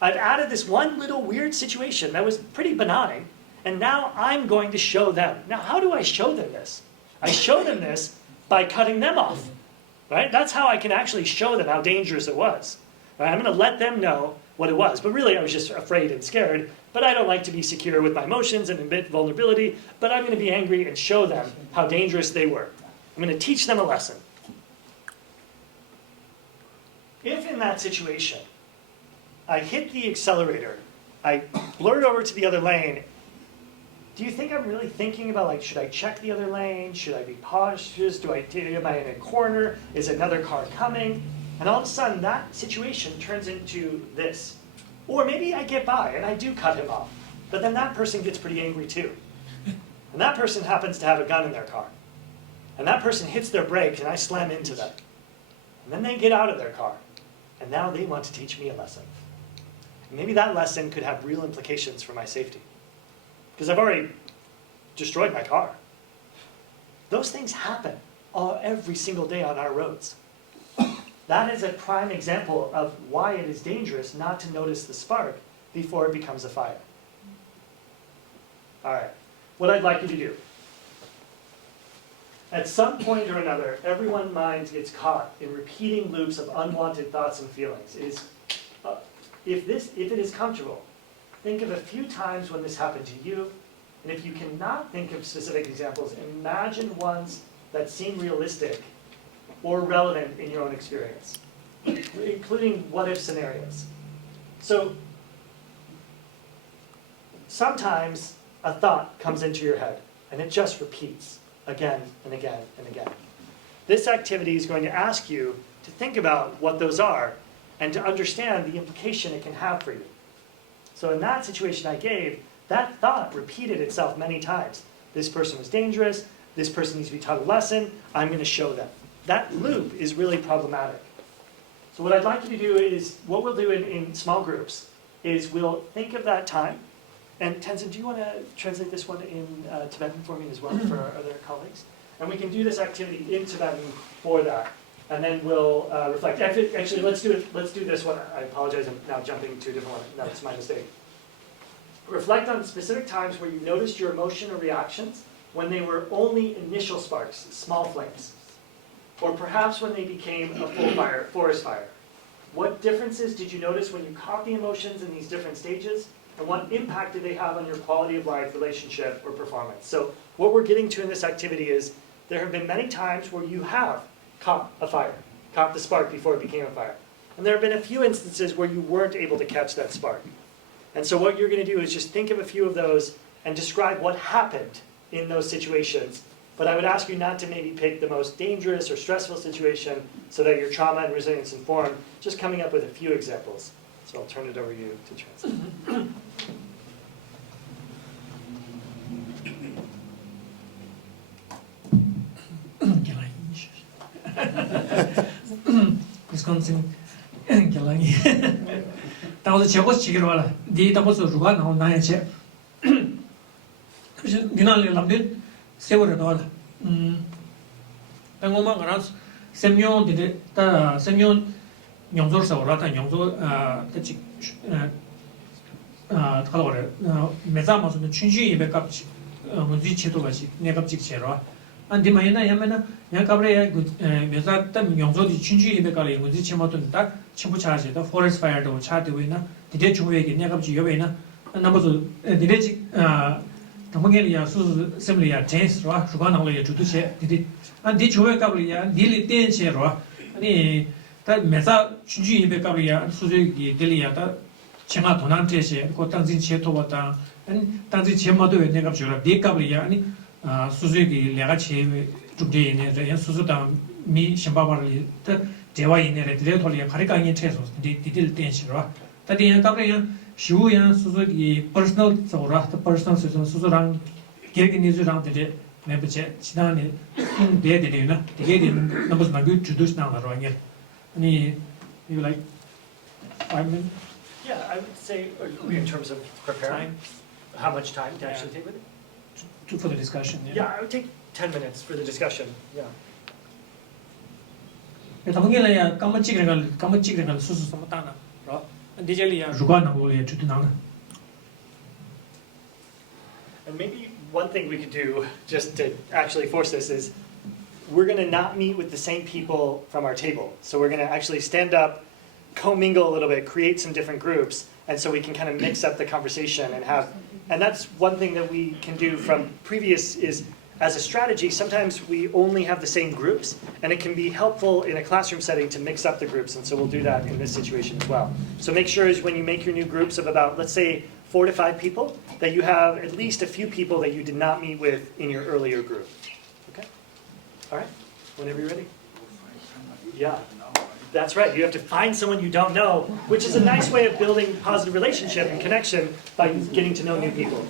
I've added this one little weird situation that was pretty benign, and now I'm going to show them. Now, how do I show them this? I show them this by cutting them off, right? That's how I can actually show them how dangerous it was. Right? I'm going to let them know what it was, but really I was just afraid and scared, but I don't like to be secure with my emotions and admit vulnerability, but I'm going to be angry and show them how dangerous they were. I'm going to teach them a lesson. If in that situation, I hit the accelerator, I blurt over to the other lane, do you think I'm really thinking about, like, should I check the other lane? Should I be cautious? Am I in a corner? Is another car coming? And all of a sudden, that situation turns into this. Or maybe I get by and I do cut him off, but then that person gets pretty angry too. And that person happens to have a gun in their car. And that person hits their brakes and I slam into them. And then they get out of their car. And now they want to teach me a lesson. And maybe that lesson could have real implications for my safety. Because I've already destroyed my car. Those things happen every single day on our roads. That is a prime example of why it is dangerous not to notice the spark before it becomes a fire. All right, what I'd like you to do. At some point or another, everyone's mind gets caught in repeating loops of unwanted thoughts and feelings. If it is comfortable, think of a few times when this happened to you, and if you cannot think of specific examples, imagine ones that seem realistic or relevant in your own experience, including what-if scenarios. So sometimes a thought comes into your head, and it just repeats again and again and again. This activity is going to ask you to think about what those are and to understand the implication it can have for you. So in that situation I gave, that thought repeated itself many times. This person was dangerous, this person needs to be taught a lesson, I'm going to show them. That loop is really problematic. So what I'd like you to do is, what we'll do in small groups, is we'll think of that time. And Tenzin, do you want to translate this one in Tibetan for me as well, for our other colleagues? And we can do this activity in Tibetan for that. And then we'll reflect. Actually, let's do this one. I apologize, I'm now jumping to a different one. That's my mistake. Reflect on specific times where you noticed your emotion or reactions when they were only initial sparks, small flames. Or perhaps when they became a full fire, forest fire. What differences did you notice when you caught the emotions in these different stages? And what impact did they have on your quality of life, relationship, or performance? So what we're getting to in this activity is there have been many times where you have caught a fire, caught the spark before it became a fire. And there have been a few instances where you weren't able to catch that spark. And so what you're going to do is just think of a few of those and describe what happened in those situations. But I would ask you not to maybe pick the most dangerous or stressful situation so that your trauma and resilience informed, just coming up with a few examples. So I'll turn it over to you to translate. Wisconsin, Galangi. That was a Chegos. The doubles of Ruan on 9 check. Dinali Lambin, several dollar. Pangoma Gras, Semyon did it, Semyon Yongzor Saurata, Yongzor, Color, Mezamos, the Chinji, backup, Muzichetovachi, Negaptic Chera. And the Mayana Yamana, Yankabre, Mezata, Yongzo, the Chinji, Becali, Muzichimoton, Chimuchaji, the forest fire, the Chatawina, the Dechuway, Negapji Yovena, and numbers of the Dejic. Tamangelia, Similia, Tens, Ruana, to say, did it, and did you wake up, Dilly Tenchero, and that Meza, Chuji, Becabria, Suzuki, Deliata, Chematonante, Cotanzin Chetovata, and Tanzi Chemado, Negapura, Decabria, Suzuki, Lerache, today, and Suzuta, me, Shambabari, Dewa in a Retolia, Karika Tesos, Didil Tenchero, that the Cabria. Shuyan Suzuki personal Sora, the personal system Suzurang, getting is around the day, maybe Chidani, Dedina, the Gadian numbers my good to do now, Royal. Maybe like 5 minutes. Yeah, I would say, in terms of preparing, how much time to actually take with it? For the discussion. Yeah, I would take 10 minutes for the discussion, yeah. And maybe one thing we could do, just to actually force this, is we're gonna not meet with the same people from our table. So we're gonna actually stand up, commingle a little bit, create some different groups, and so we can kind of mix up the conversation and have, and that's one thing that we can do from previous is, as a strategy, sometimes we only have the same groups, and it can be helpful in a classroom setting to mix up the groups, and so we'll do that in this situation as well. So make sure is when you make your new groups of about, let's say, 4 to 5 people, that you have at least a few people that you did not meet with in your earlier group. Okay? All right? Whenever you're ready. Yeah. That's right. You have to find someone you don't know, which is a nice way of building positive relationship and connection by getting to know new people.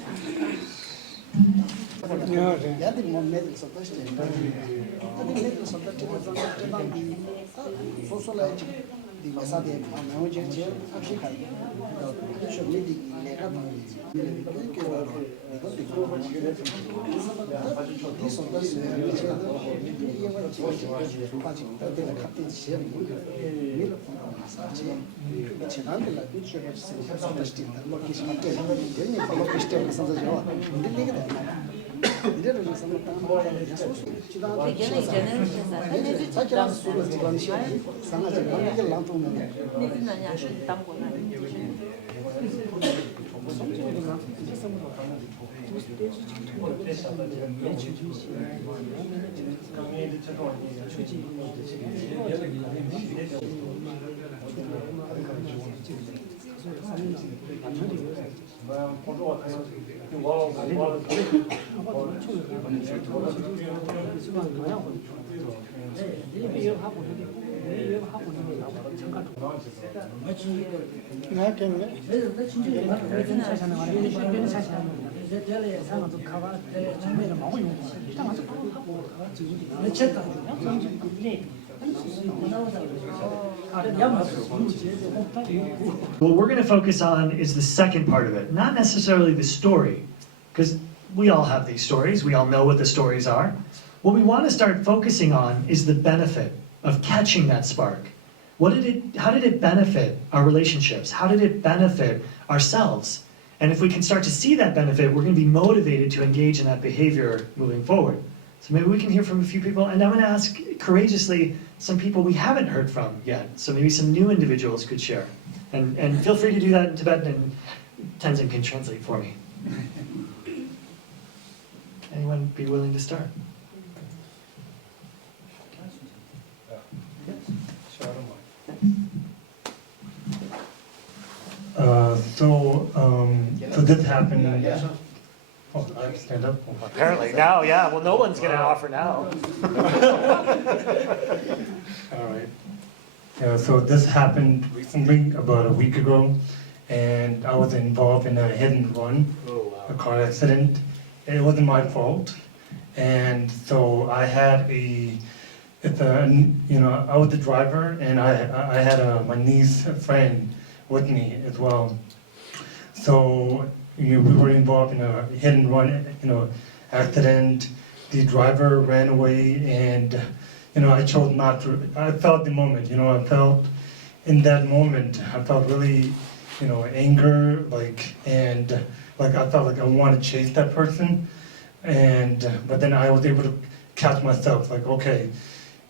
What we're going to focus on is the second part of it, not necessarily the story, because we all have these stories, we all know what the stories are. What we want to start focusing on is the benefit of catching that spark. How did it benefit our relationships? How did it benefit ourselves? And if we can start to see that benefit, we're going to be motivated to engage in that behavior moving forward. So maybe we can hear from a few people, and I'm going to ask courageously some people we haven't heard from yet. So maybe some new individuals could share. And feel free to do that in Tibetan, and Tenzin can translate for me. Anyone be willing to start? So this happened. Oh, I have to stand up. Apparently now, yeah. Well, no one's going to offer now. All right. Yeah, so this happened recently, about a week ago, and I was involved in a hit and run, a car accident. It wasn't my fault, and so I had I was the driver, and I had my niece friend with me as well. So we were involved in a hit and run, accident. The driver ran away, and I chose not to. I felt the moment, I felt in that moment. I felt really, anger, I felt like I want to chase that person, but then I was able to catch myself, okay,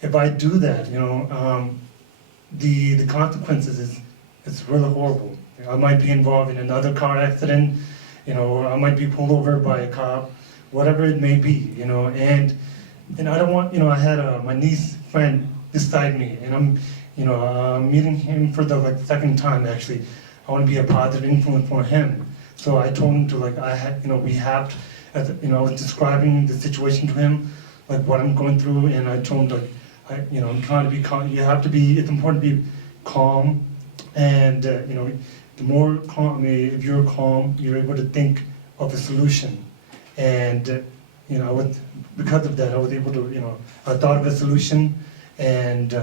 if I do that, the consequences it's really horrible. I might be involved in another car accident, or I might be pulled over by a cop, whatever it may be, and I don't want, I had my niece friend beside me, and I'm meeting him for the second time actually. I want to be a positive influence for him. So I told him to we have to, I was describing the situation to him, what I'm going through, and I told him I'm trying to be calm. You have to be. It's important to be calm, and the more calm, if you're calm, you're able to think of a solution, and because of that, I was able to, I thought of a solution, and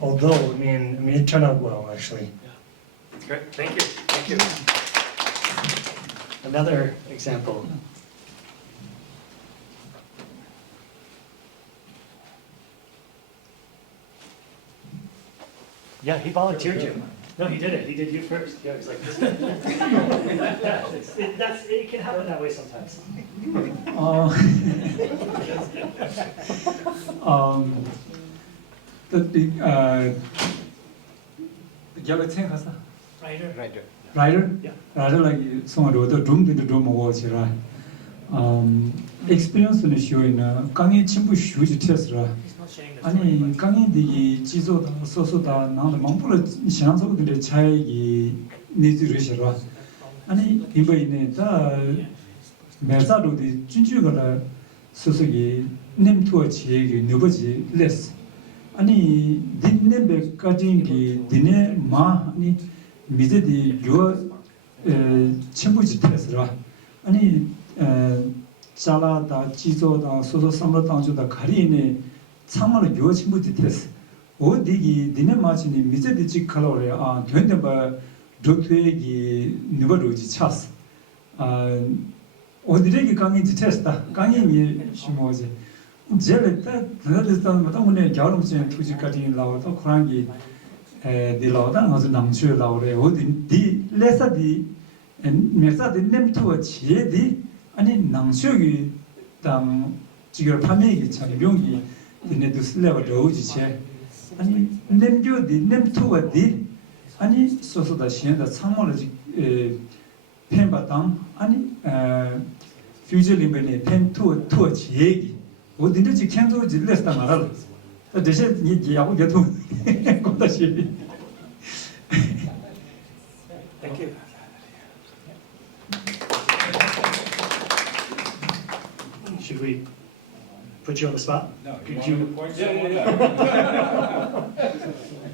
although, I mean, it turned out well, actually. Great, thank you, thank you. Another example. Yeah, he volunteered you. No, he did it. He did you first. Yeah, he's like, this yeah, it can happen that way sometimes. Writer? Yeah. Writer like someone wrote the room did the room was here. Experience in the show in 강의 친구 휴지 테스트라. 아니 강의들이 지도다 소소다 나도 망불을 신앙소들의 차이기 니즈를 싫어. 아니 이번에 다 메사로디 준주가 소소기 냄투어 지역이 누구지 레스. 아니 딘네백까지기 딘네 마 아니 미제디 요 친구지 테스트라. 아니 잘라다 지도다 소소 삼로당주다 가리네 참말로 요 친구지 테스 어디기 니네 마치니 미제디지 칼로레 아 된데 봐 도트에기 누버로지 차스 아 어디래기 강인지 테스다 강인이 심어지 제레다 너들스탄 마다 오늘 겨울쯤 투지까지 나와서 코랑기 디라오다 가서 남주에 나오래 어디 디 레사디 메사디 냄투어 지에디 아니 남주기 당 지금 판매기 참 용기 디네도 슬레버 로지체 아니 냄교디 냄투어디 아니 소소다 시엔다 참말로지 펜바당 아니 퓨즈림베네 펜투어 투어 지에기 어디든지 캔조지 레스다 말아 대신 이 야고 여도 거다시 Thank you. Should we put you on the spot? No, Could you want to point someone out?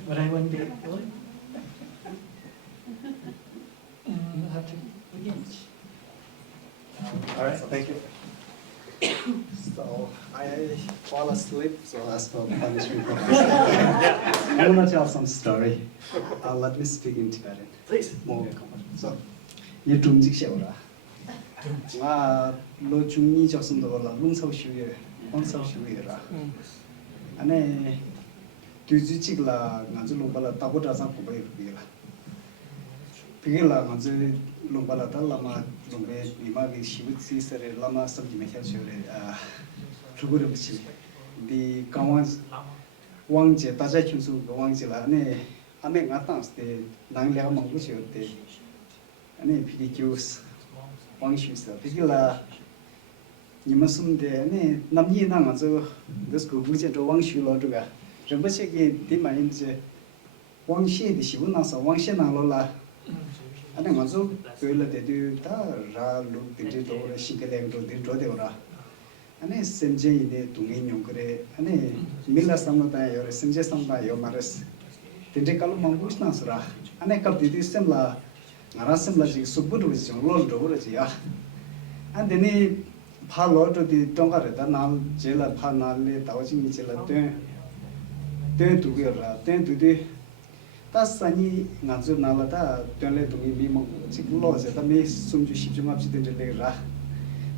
Would anyone be willing? You'll have to begin. All right, thank you. So I fall asleep, so that's no punishment for myself. I want to tell some story. Let me speak in Tibetan. Please. More comfortable. So, you do music show, right? Lo chungni josum do la lung sau shuye, on sau shuye ra. Ane tuju chik la ngazu lung bala tabu da sa ko bai ru la. Pige la ngazu lung bala da lama lung be ima ge shibu si sare lama sab ji me kya shure chugure bichi. Di kawan wang je ta ja kyusu go wang je la ne ame ngatang ste nang le ma bu che te. Ane pige kyus 왕시서 비길라 니마숨데 네 남이나 가서 그래서 그 부제도 왕시로 저가 전부세기 디마인제 왕시의 시분나서 왕시나로라 아니 가서 그일레데도 다라로 디디도 시계랭도 디도데오라 아니 센제이데 동행용 그래 아니 밀라상마다 요 센제상다 요 마레스 디디칼로 망부스나스라 아니 갑디디 셈라 나라semla ji suburu ji lol do re ji ya and then pha lo to di tong ga da na je la pha na le da ji ni je la de du ge ra de du de ta sa ni nga zu na la da de le du mi mo ji lo je da mi sum ju shi ju ma ji de le ra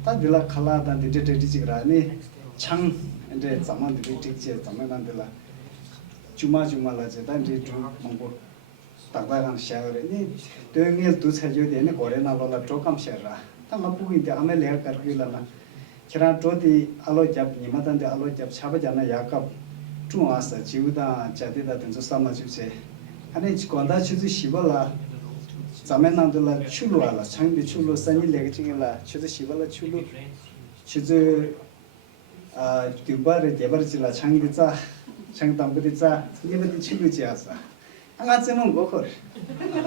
ta de la khala da de de ji ra ni chang and de zaman de de ji zaman na de la juma la je da de du mong bo takbaran share ni doengel du chajo de ne gore na lola trokam share ta ma pu inde ame le kar gila na kira to di alo jab ni ma dan de alo jab chaba jana yakap tu asa jiuda jade da den so sama ju se ane ji konda chu ji shibala zamen na de la chulu ala chang de chulu sani le ge la chu ji shibala chulu chu ji dubar de bar ji la chang de za chang dam de za ni ba de chulu ji asa 안가세는 거걸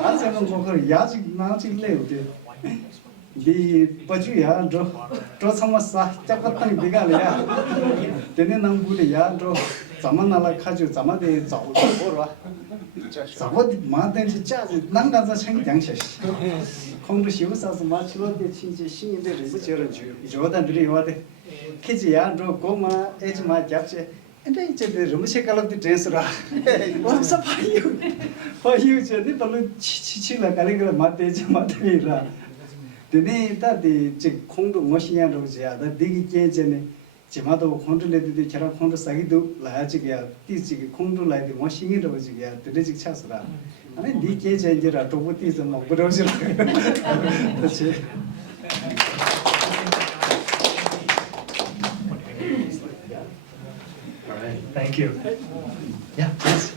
안세는 거걸 야지 나지 레우데 디 버주야 저 참았어 짝같은 비가래야 되는 남부리 야저 자만나라 가지고 자마데 자고 보러 자고 마든지 짜지 난가서 생장셔 공부 쉬워서 마치로데 친지 신인데 리브 저런 주 이조단 들이 와데 키지야 저 고마 에지마 잡지 and I said, the Rumashakal of the Tensra. What's up for you? For you, the Balu Chichila Caligula Mate Matera. The name that the Kondo Moshia Rosia, the Digi Cage and Chimato controlated the Chara Kondo Sagido, Lahajiga, Tizi, Kondo like the Moshing Rosia, the Digic Chasra. And then the cage and Jera to what is the Mogosia. That's it. All right, thank you. Yeah, please.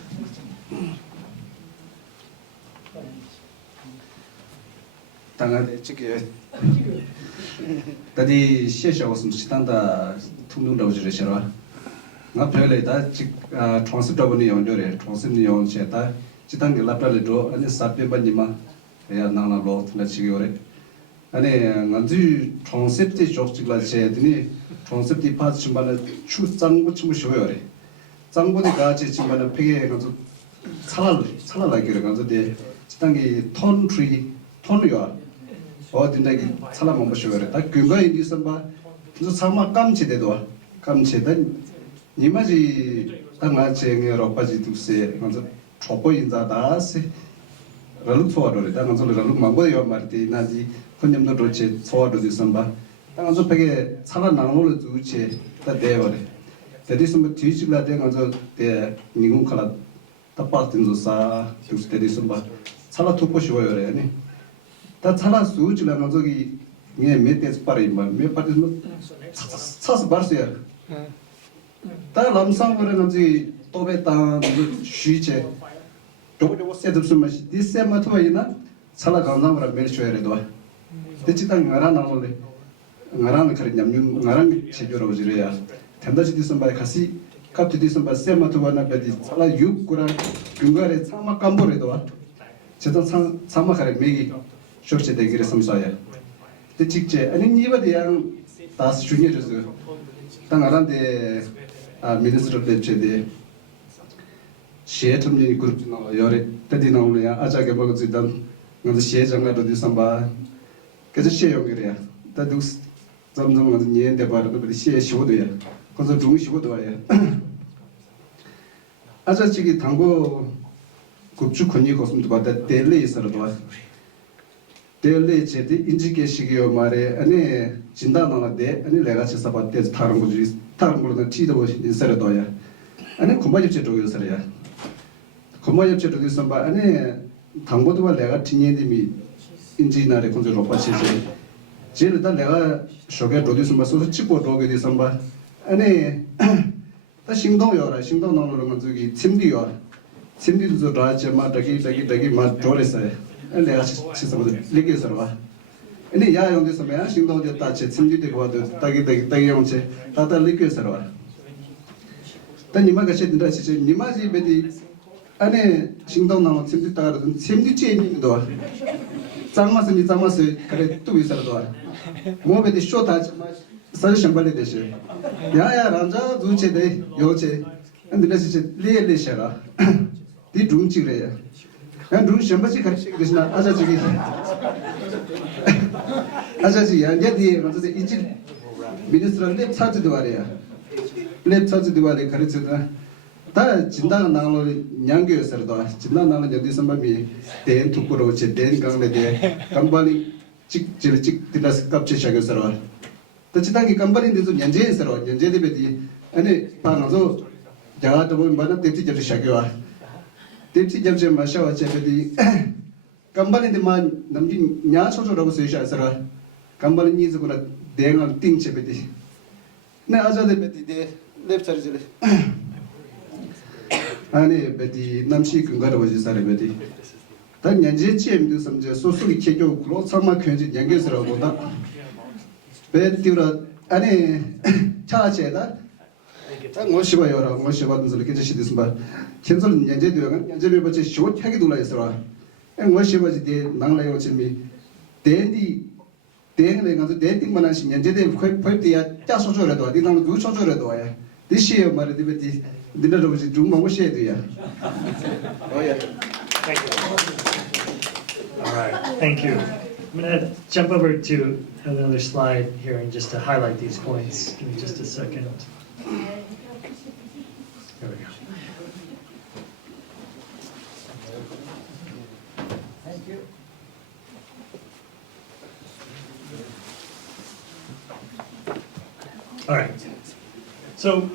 당연히 저기 다디 시에서 무슨 시단다 통동다고 저러셔라. 나 별에다 직 트랜스퍼버니 연결해. 트랜스퍼니 연결했다. 지단게 라플레도 아니 사페반니마 야 나나로 나 지겨래. 아니 간지 트랜스퍼티 쪽직라 제드니 트랜스퍼티 파트 심발에 추장고 좀 쉬어요래. 장고디 가지 심발에 폐게 간지 살라라기를 간지 지단게 톤트리 톤이야. 어딘데기 사람 못 보셔요. 딱 그거 인디선바 저 사마 감치대도 감치된 니마지 당아쟁에 로빠지 두세 먼저 초보 인자다세 라루 소화를 당한서 라루 망고요 말티 나지 혼념도 도체 소화도 디선바 당한서 베게 사람 나오는 두체 다 대어래. 대디선바 뒤지라 대한서 대 니군 칼라 답바든서사 두스 대디선바 살아 두고 쉬어요래 아니 다 살아 수지라는 저기 예 메테스 파리마 메 파리스 사스 바르스야 다 람상거는 저기 또베탄 쉬제 도도 세드스마시 디세마토이나 살아 강남으로 멜쇼에도 대치당 나라나올래 나라는 그런 냠뉴 나랑 제조로 지려야 텐다지 디선바에 가시 갑티 디선바 세마토와나 베디 살아 육고라 중간에 사마 깜보레도 제도 사마카레 메기 쇼체 되기를 섬사야. 대직제 아니 니바디양 다스 주니어스 당아란데 미니스트로 대체데 시에톰니 그룹 여래 때디나올이야 아자게 먹지던 먼저 시에장가도 디삼바 그래서 시에용이래야 다두스 점점 먼저 니엔데 바르도 비 시에 시오도야 그래서 중 시오도야 아자지기 당고 급주 권이 거스도 받다 델레 있어도 델레 제디 인지게시기요 말에 아니 진단나데 아니 내가 쳐서봤대 다른 거지 다른 거는 티도 인서도야 아니 고마집제 쪽이었어야 고마집제 쪽에서 봐 아니 당보도가 내가 tinye님이 인지나래 건조로 빠치지 제일 다 내가 쇼게 로디스 마소서 찍고 로게 돼서 봐 아니 다 행동요라 행동 나오는 저기 팀디요 팀디도 라지마 다기 마 도레서야 내가 진짜 리게서 봐. 근데 야 용돼서 매야 신동도 따체 침지되고 와도 따기 용체 다다 리게서 봐. 단 니마가 쳇는다 진짜 니마지 베디 안에 신동 나면 침지 따가도 침지 째니도 장마스 그래 또 있어도 뭐 베디 쇼다 사실 발레 되시. 야야 란자 두체데 요체 근데 진짜 리엘리셔라. 디 둥치래야. 난 룰 셴바지 가르치 그러시나 아자지 양게디 먼저 이질 미니스트런 랩 차지도 말이야 랩 차지도 말이 가르치나 다 진단 나로 냥교여서도 진단 나는 여기 선배미 대엔 투꾸로 제 대엔 강내대 감발이 찍 디라스 갑체 시작해서 또 지단기 감발인데 좀 연재해서 연재대베디 아니 방어서 자가도 보면 바나 대티 잡지 시작해와 대치 잡지 마셔와 제베디 감발인데 만 남진 냐 초조라고 쓰이셔서 감발인 니즈구나 대응을 띵 제베디 네 아자데 베디 랩차리질 아니 베디 남시 근거로 보지 사례 베디 단 연재치에 믿을 섬제 소소리 체교 그로 참마 견지 연결스러고다 베디라 아니 차체다 모시바요라 모시바든 소리 계시 됐으면 kenzo는 연재되어가 연재를 버치 쇼 타기 돌아 있어라. 모시바지 대 낭라요 지미 대디 대행에 가서 대딩만 하신 연재대 거의야 짜소조라도 어디랑 누 소조라도 와야 디시에 말이 되지 dinner was doing my share to you. Oh, yeah. Thank you. All right, thank you. I'm going to jump over to another slide here and just to highlight these points. Give me just a second. All right. So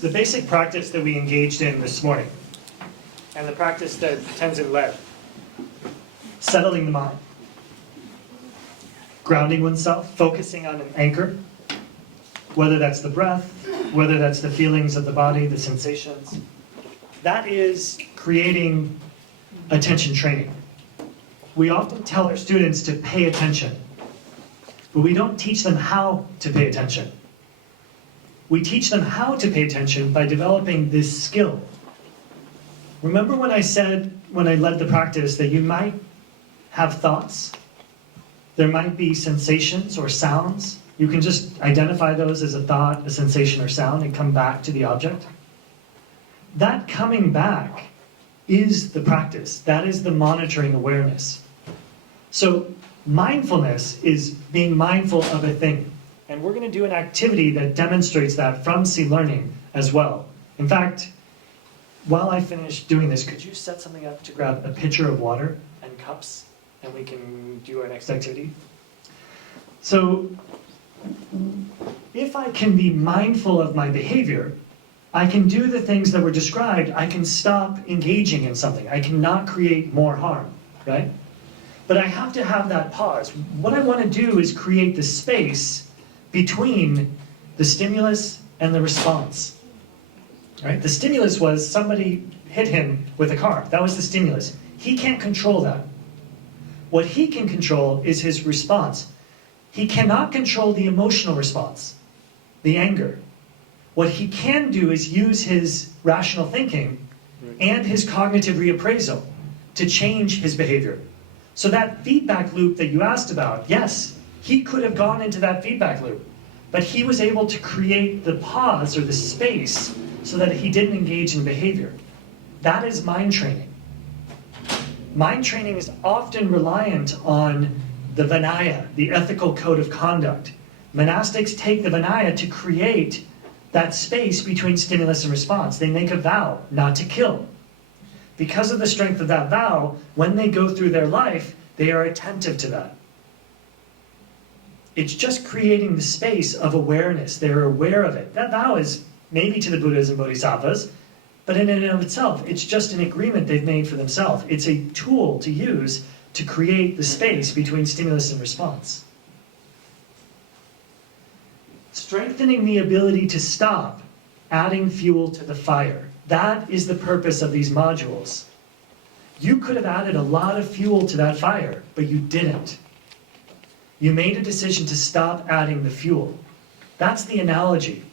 the basic practice that we engaged in this morning, and the practice that Tenzin led, settling the mind, grounding oneself, focusing on an anchor, whether that's the breath, whether that's the feelings of the body, the sensations, that is creating attention training. We often tell our students to pay attention, but we don't teach them how to pay attention. We teach them how to pay attention by developing this skill. Remember when I said, when I led the practice, that you might have thoughts, there might be sensations or sounds. You can just identify those as a thought, a sensation, or sound and come back to the object. That coming back is the practice. That is the monitoring awareness. So mindfulness is being mindful of a thing. And we're going to do an activity that demonstrates that from C Learning as well. In fact, while I finish doing this, could you set something up to grab a pitcher of water and cups, and we can do our next activity? So if I can be mindful of my behavior, I can do the things that were described. I can stop engaging in something. I cannot create more harm, right? But I have to have that pause. What I want to do is create the space between the stimulus and the response, right? The stimulus was somebody hit him with a car. That was the stimulus. He can't control that. What he can control is his response. He cannot control the emotional response, the anger. What he can do is use his rational thinking and his cognitive reappraisal to change his behavior. So that feedback loop that you asked about, yes, he could have gone into that feedback loop, but he was able to create the pause or the space so that he didn't engage in behavior. That is mind training. Mind training is often reliant on the Vinaya, the ethical code of conduct. Monastics take the Vinaya to create that space between stimulus and response. They make a vow not to kill. Because of the strength of that vow, when they go through their life, they are attentive to that. It's just creating the space of awareness. They're aware of it. That vow is maybe to the Buddhas and Bodhisattvas, but in and of itself, it's just an agreement they've made for themselves. It's a tool to use to create the space between stimulus and response. Strengthening the ability to stop, adding fuel to the fire. That is the purpose of these modules. You could have added a lot of fuel to that fire, but you didn't. You made a decision to stop adding the fuel. That's the analogy.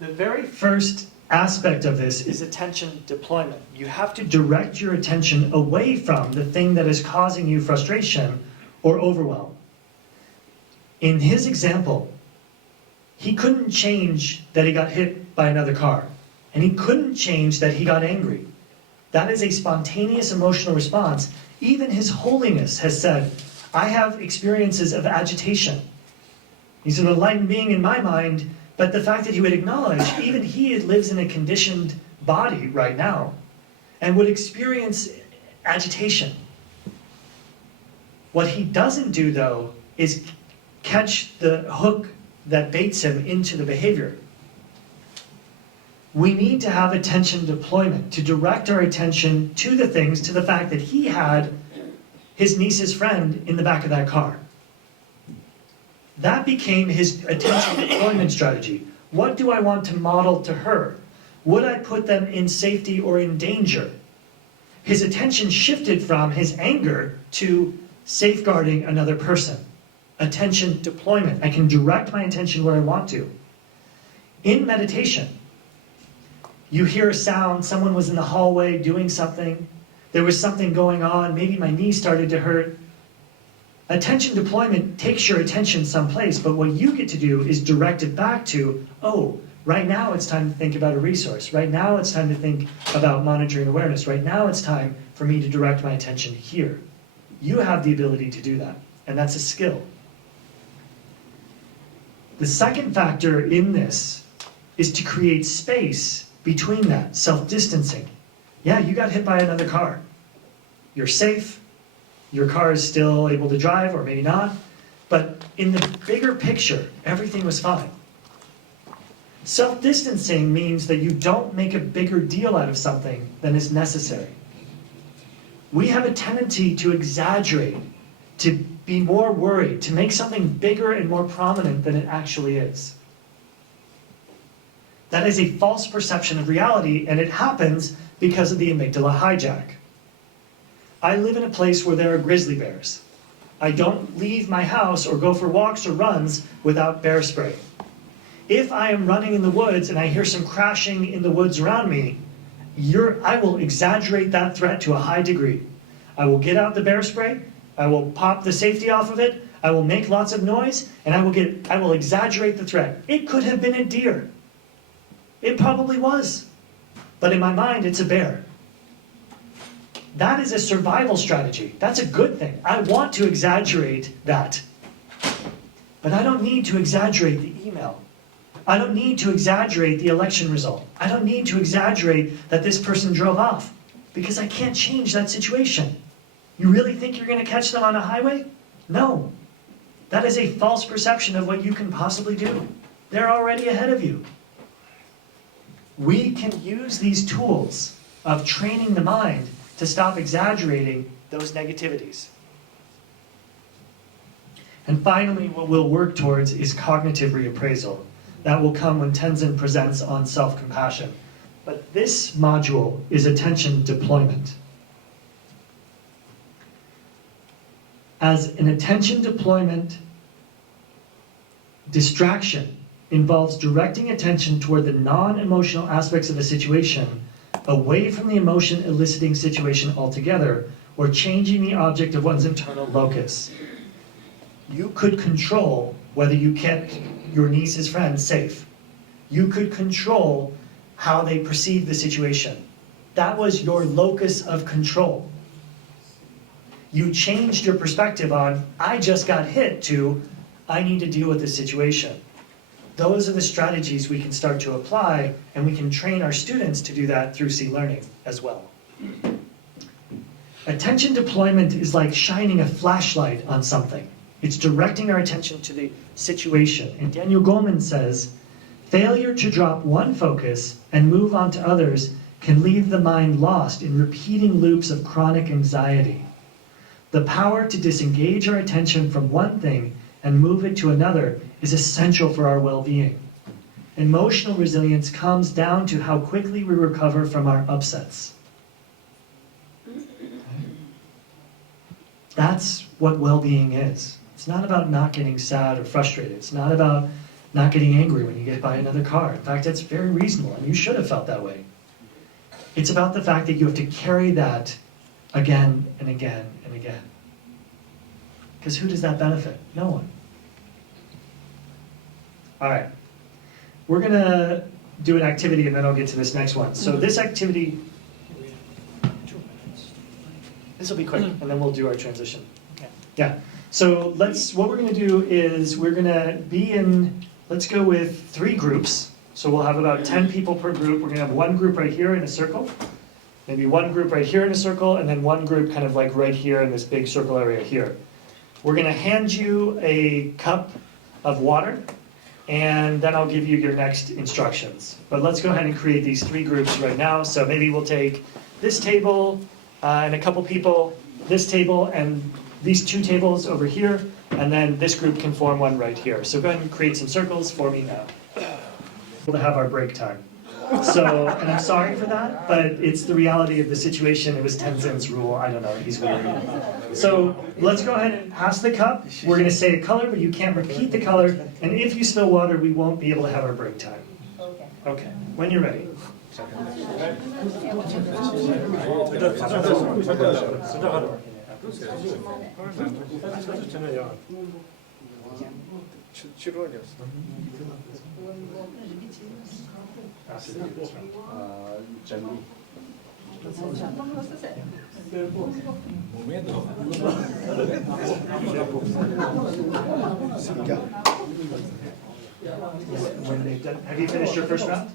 The very first aspect of this is attention deployment. You have to direct your attention away from the thing that is causing you frustration or overwhelm. In his example, he couldn't change that he got hit by another car, and he couldn't change that he got angry. That is a spontaneous emotional response. Even His Holiness has said, I have experiences of agitation. He's an enlightened being in my mind, but the fact that he would acknowledge, even he lives in a conditioned body right now, and would experience agitation. What he doesn't do, though, is catch the hook that baits him into the behavior. We need to have attention deployment, to direct our attention to the things, to the fact that he had his niece's friend in the back of that car. That became his attention deployment strategy. What do I want to model to her? Would I put them in safety or in danger? His attention shifted from his anger to safeguarding another person. Attention deployment. I can direct my attention where I want to. In meditation, you hear a sound, someone was in the hallway doing something, there was something going on, maybe my knee started to hurt. Attention deployment takes your attention someplace, but what you get to do is direct it back to, oh, right now it's time to think about a resource. Right now it's time to think about monitoring awareness. Right now it's time for me to direct my attention here. You have the ability to do that, and that's a skill. The second factor in this is to create space between that, self-distancing. Yeah, you got hit by another car. You're safe. Your car is still able to drive, or maybe not. But in the bigger picture, everything was fine. Self-distancing means that you don't make a bigger deal out of something than is necessary. We have a tendency to exaggerate, to be more worried, to make something bigger and more prominent than it actually is. That is a false perception of reality, and it happens because of the amygdala hijack. I live in a place where there are grizzly bears. I don't leave my house or go for walks or runs without bear spray. If I am running in the woods and I hear some crashing in the woods around me, I will exaggerate that threat to a high degree. I will get out the bear spray, I will pop the safety off of it, I will make lots of noise, and I will exaggerate the threat. It could have been a deer. It probably was. But in my mind, it's a bear. That is a survival strategy. That's a good thing. I want to exaggerate that. But I don't need to exaggerate the email. I don't need to exaggerate the election result. I don't need to exaggerate that this person drove off, because I can't change that situation. You really think you're going to catch them on a highway? No. That is a false perception of what you can possibly do. They're already ahead of you. We can use these tools of training the mind to stop exaggerating those negativities. And finally, what we'll work towards is cognitive reappraisal. That will come when Tenzin presents on self-compassion. But this module is attention deployment. As an attention deployment, distraction involves directing attention toward the non-emotional aspects of a situation away from the emotion eliciting situation altogether, or changing the object of one's internal locus. You could control whether you kept your niece's friend safe. You could control how they perceived the situation. That was your locus of control. You changed your perspective on, I just got hit, to, I need to deal with this situation. Those are the strategies we can start to apply, and we can train our students to do that through C-Learning as well. Attention deployment is like shining a flashlight on something. It's directing our attention to the situation. And Daniel Goleman says, failure to drop one focus and move on to others can leave the mind lost in repeating loops of chronic anxiety. The power to disengage our attention from one thing and move it to another is essential for our well-being. Emotional resilience comes down to how quickly we recover from our upsets. That's what well-being is. It's not about not getting sad or frustrated. It's not about not getting angry when you get by another car. In fact, it's very reasonable, and you should have felt that way. It's about the fact that you have to carry that again and again and again. Because who does that benefit? No one. All right. We're going to do an activity, and then I'll get to this next one. So this activity, this will be quick, and then we'll do our transition. Yeah. So what we're going to do is we're going to be in, let's go with 3 groups. So we'll have about 10 people per group. We're going to have one group right here in a circle, maybe one group right here in a circle, and then one group kind of like right here in this big circle area here. We're going to hand you a cup of water, and then I'll give you your next instructions. But let's go ahead and create these 3 groups right now. So maybe we'll take this table and a couple people, this table, and these 2 tables over here, and then this group can form one right here. So go ahead and create some circles for me now. We'll have our break time. So, and I'm sorry for that, but it's the reality of the situation. It was Tenzin's rule. I don't know, he's weird. So let's go ahead and pass the cup. We're going to say a color, but you can't repeat the color. And if you spill water, we won't be able to have our break time. Okay, when you're ready. When they've done, have you finished your first round?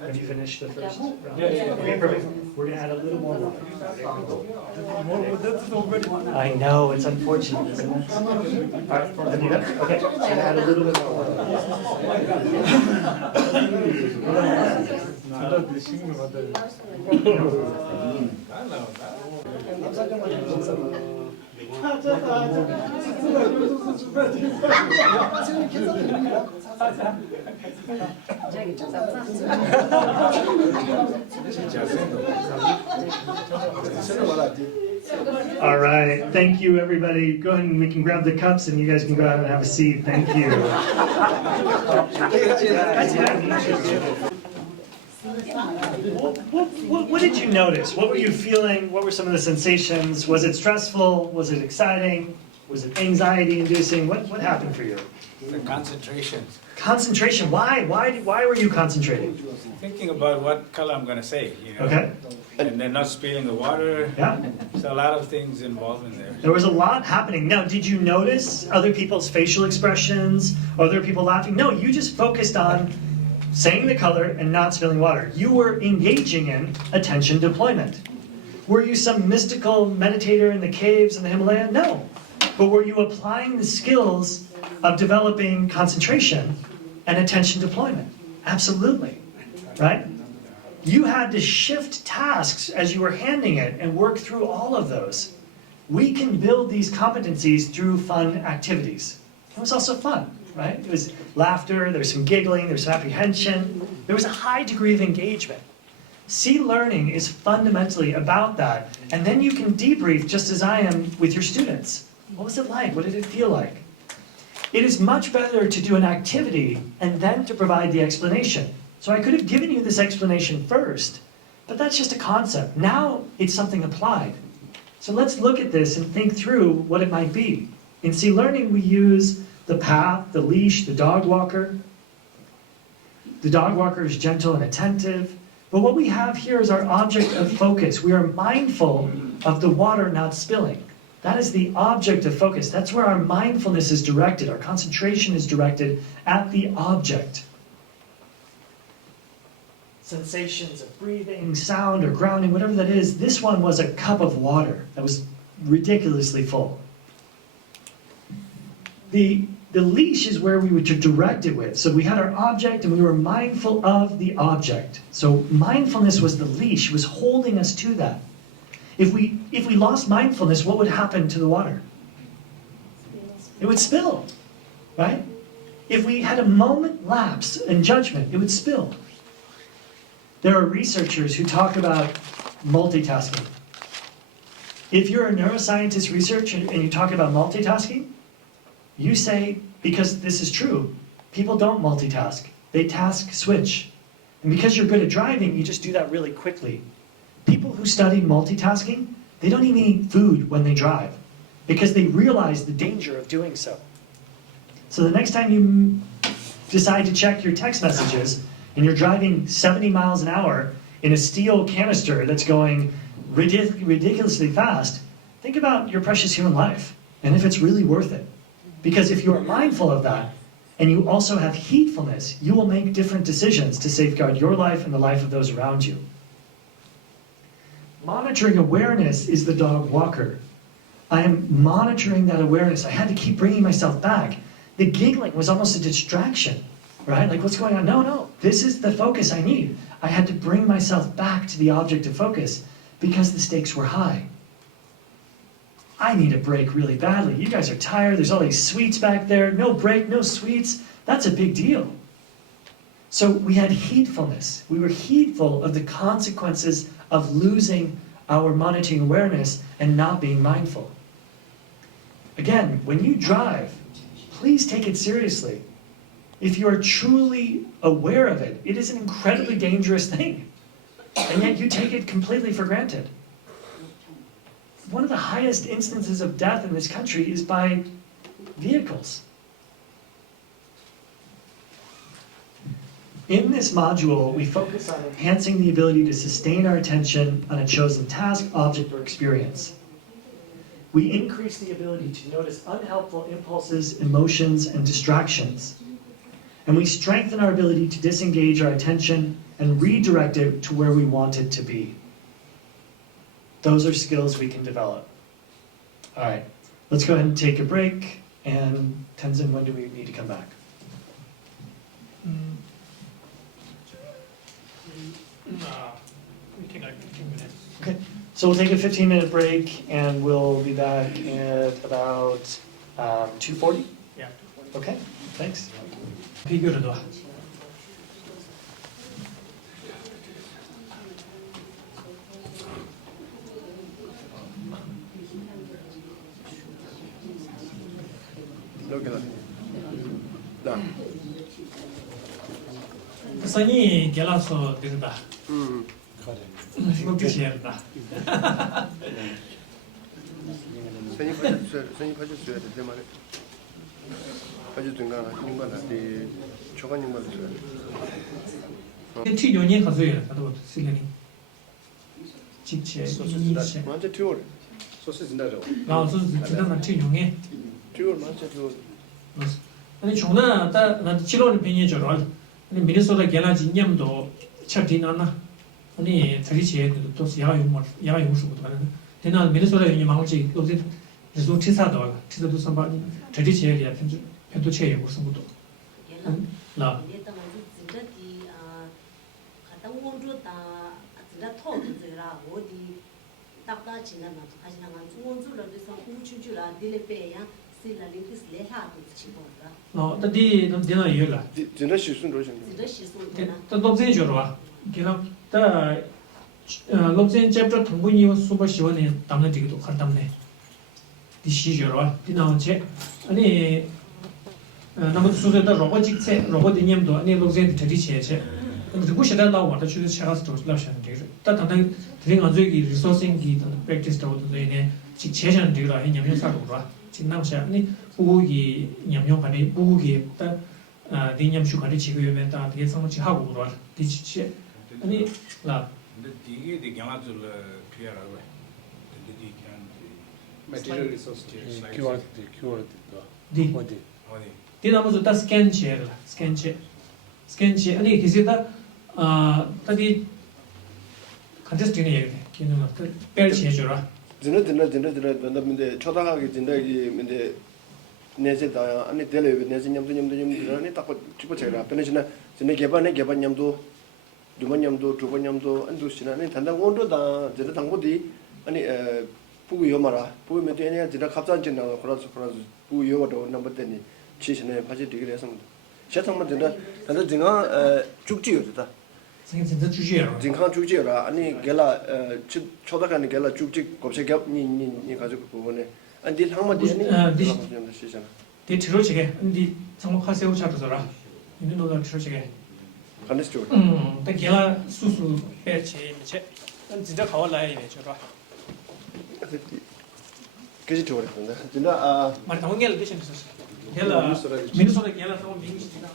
Have you finished the first round? Yeah. Okay, perfect. We're gonna add a little more water. That's already. I know, it's unfortunate, isn't it? Alright, have you done? Okay, I'm gonna add a little bit more water. All right, thank you, everybody. Go ahead and we can grab the cups and you guys can go out and have a seat. Thank you. What did you notice? What were you feeling? What were some of the sensations? Was it stressful? Was it exciting? Was it anxiety-inducing? What happened for you? The concentration. Concentration. Why? Why were you concentrating? Thinking about what color I'm going to say, you know. Okay. And then not spilling the water. Yeah. So a lot of things involved in there. There was a lot happening. Now, did you notice other people's facial expressions? Other people laughing? No, you just focused on saying the color and not spilling water. You were engaging in attention deployment. Were you some mystical meditator in the caves in the Himalaya? No. But were you applying the skills of developing concentration and attention deployment? Absolutely. Right? You had to shift tasks as you were handing it and work through all of those. We can build these competencies through fun activities. It was also fun, right? It was laughter, there was some giggling, there was some apprehension. There was a high degree of engagement. See, learning is fundamentally about that. And then you can debrief just as I am with your students. What was it like? What did it feel like? It is much better to do an activity and then to provide the explanation. So I could have given you this explanation first, but that's just a concept. Now it's something applied. So let's look at this and think through what it might be. In C learning, we use the path, the leash, the dog walker. The dog walker is gentle and attentive. But what we have here is our object of focus. We are mindful of the water not spilling. That is the object of focus. That's where our mindfulness is directed. Our concentration is directed at the object. Sensations of breathing, sound, or grounding, whatever that is, this one was a cup of water that was ridiculously full. The leash is where we were to direct it with. So we had our object and we were mindful of the object. So mindfulness was the leash, was holding us to that. If we lost mindfulness, what would happen to the water? It would spill, right? If we had a moment lapse in judgment, it would spill. There are researchers who talk about multitasking. If you're a neuroscientist researcher and you talk about multitasking, you say, because this is true, people don't multitask. They task switch. And because you're good at driving, you just do that really quickly. People who study multitasking, they don't even eat food when they drive because they realize the danger of doing so. So the next time you decide to check your text messages and you're driving 70 miles an hour in a steel canister that's going ridiculously fast, think about your precious human life and if it's really worth it. Because if you are mindful of that and you also have heedfulness, you will make different decisions to safeguard your life and the life of those around you. Monitoring awareness is the dog walker. I am monitoring that awareness. I had to keep bringing myself back. The giggling was almost a distraction, right? Like, what's going on? No, this is the focus I need. I had to bring myself back to the object of focus because the stakes were high. I need a break really badly. You guys are tired. There's all these sweets back there. No break, no sweets. That's a big deal. So we had heedfulness. We were heedful of the consequences of losing our monitoring awareness and not being mindful. Again, when you drive, please take it seriously. If you are truly aware of it, it is an incredibly dangerous thing. And yet you take it completely for granted. One of the highest instances of death in this country is by vehicles. In this module, we focus on enhancing the ability to sustain our attention on a chosen task, object, or experience. We increase the ability to notice unhelpful impulses, emotions, and distractions. And we strengthen our ability to disengage our attention and redirect it to where we want it to be. Those are skills we can develop. All right, let's go ahead and take a break. And Tenzin, when do we need to come back? We take like 15 minutes. Okay, so we'll take a 15-minute break, and we'll be back at about 2:40? Yeah, 2:40. Okay, thanks. 비교를 둬. 산이 gel라서 된다. 이거 주시야다. 선이 봐줬어야 돼, 내 말에. 봐주든가, 인간한테 초반 인간을 써야 돼. 튀뇨니 가져야 나도 실례니. 직체 이체. 완전 튀어래. 소스 진다죠. 나 소스 진다나 튀뇨니. 튀어 완전 튀어. 아니 정나 나 치료는 병이 저러. 아니 미네소타 게라지 냠도 챕디나나. 아니 저기지에도 또 야가 용수부터 하는. 대나 미네소타 용이 망을지 어디 그래서 치사도 치사도 선바 저기지에야 편도 체에 무슨 것도. 나 다디 너나 이해라. 진짜 실수로 좀. 또 녹진 줘라. 걔는 다 녹진 챕터 통분이 수업 시원에 담는 되기도 간담네. 디시 줘라. 디나온체 아니 나무 수제다 로봇직체 로봇 개념도 아니 녹진 저지체체. 근데 그 시대에 나와서 주로 차가서 돌아가시는 게. 다 당당 드링 안저기 리소싱기 프랙티스도 되네. 직체전 되라 해념을 사고라. 진나오셔 아니 부기 냠용하니 부기 다 디냠 슈가리 지구에면 다 되게 성치 하고 그러 디치체 아니 라 근데 이게 되게 강아줄 피하라고 해. 근데 이게 material resource keyword 디 어디 디나무도 다 스캔체 아니 기세다 다디 컨테스트네 얘기 기능은 벨치 해줘라 진짜 근데 초등학교 진짜 이 근데 내세다 아니 델레 내세 냠도 아니 딱 집어 제가 변해지나 진짜 개발 냠도 두번 안도 시나네 단단 온도다 진짜 당고디 아니 부요 말아 부면 되냐 진짜 갑자기 지나가 그래서 부요도 넘버 때니 치신에 파지 되게 해서 샤탕만 진짜 단단 진짜 죽지요다 진짜 주지요. 진강 주지라 아니 gel라 초다가는 gel라 죽지 겁세겹 니 가지고 부분에 안디 항마디 아니 시잖아. 디 들어지게 디 정확하세요 찾으더라. 있는 노다 들어지게. 간데스죠. 다 gel라 수수 배치 미체. 진짜 가와라야 이네 저라. 그지 좋아요. 진짜 말 나온 게 알게 생겼어. gel라 미네소타 gel라 또 민기시다.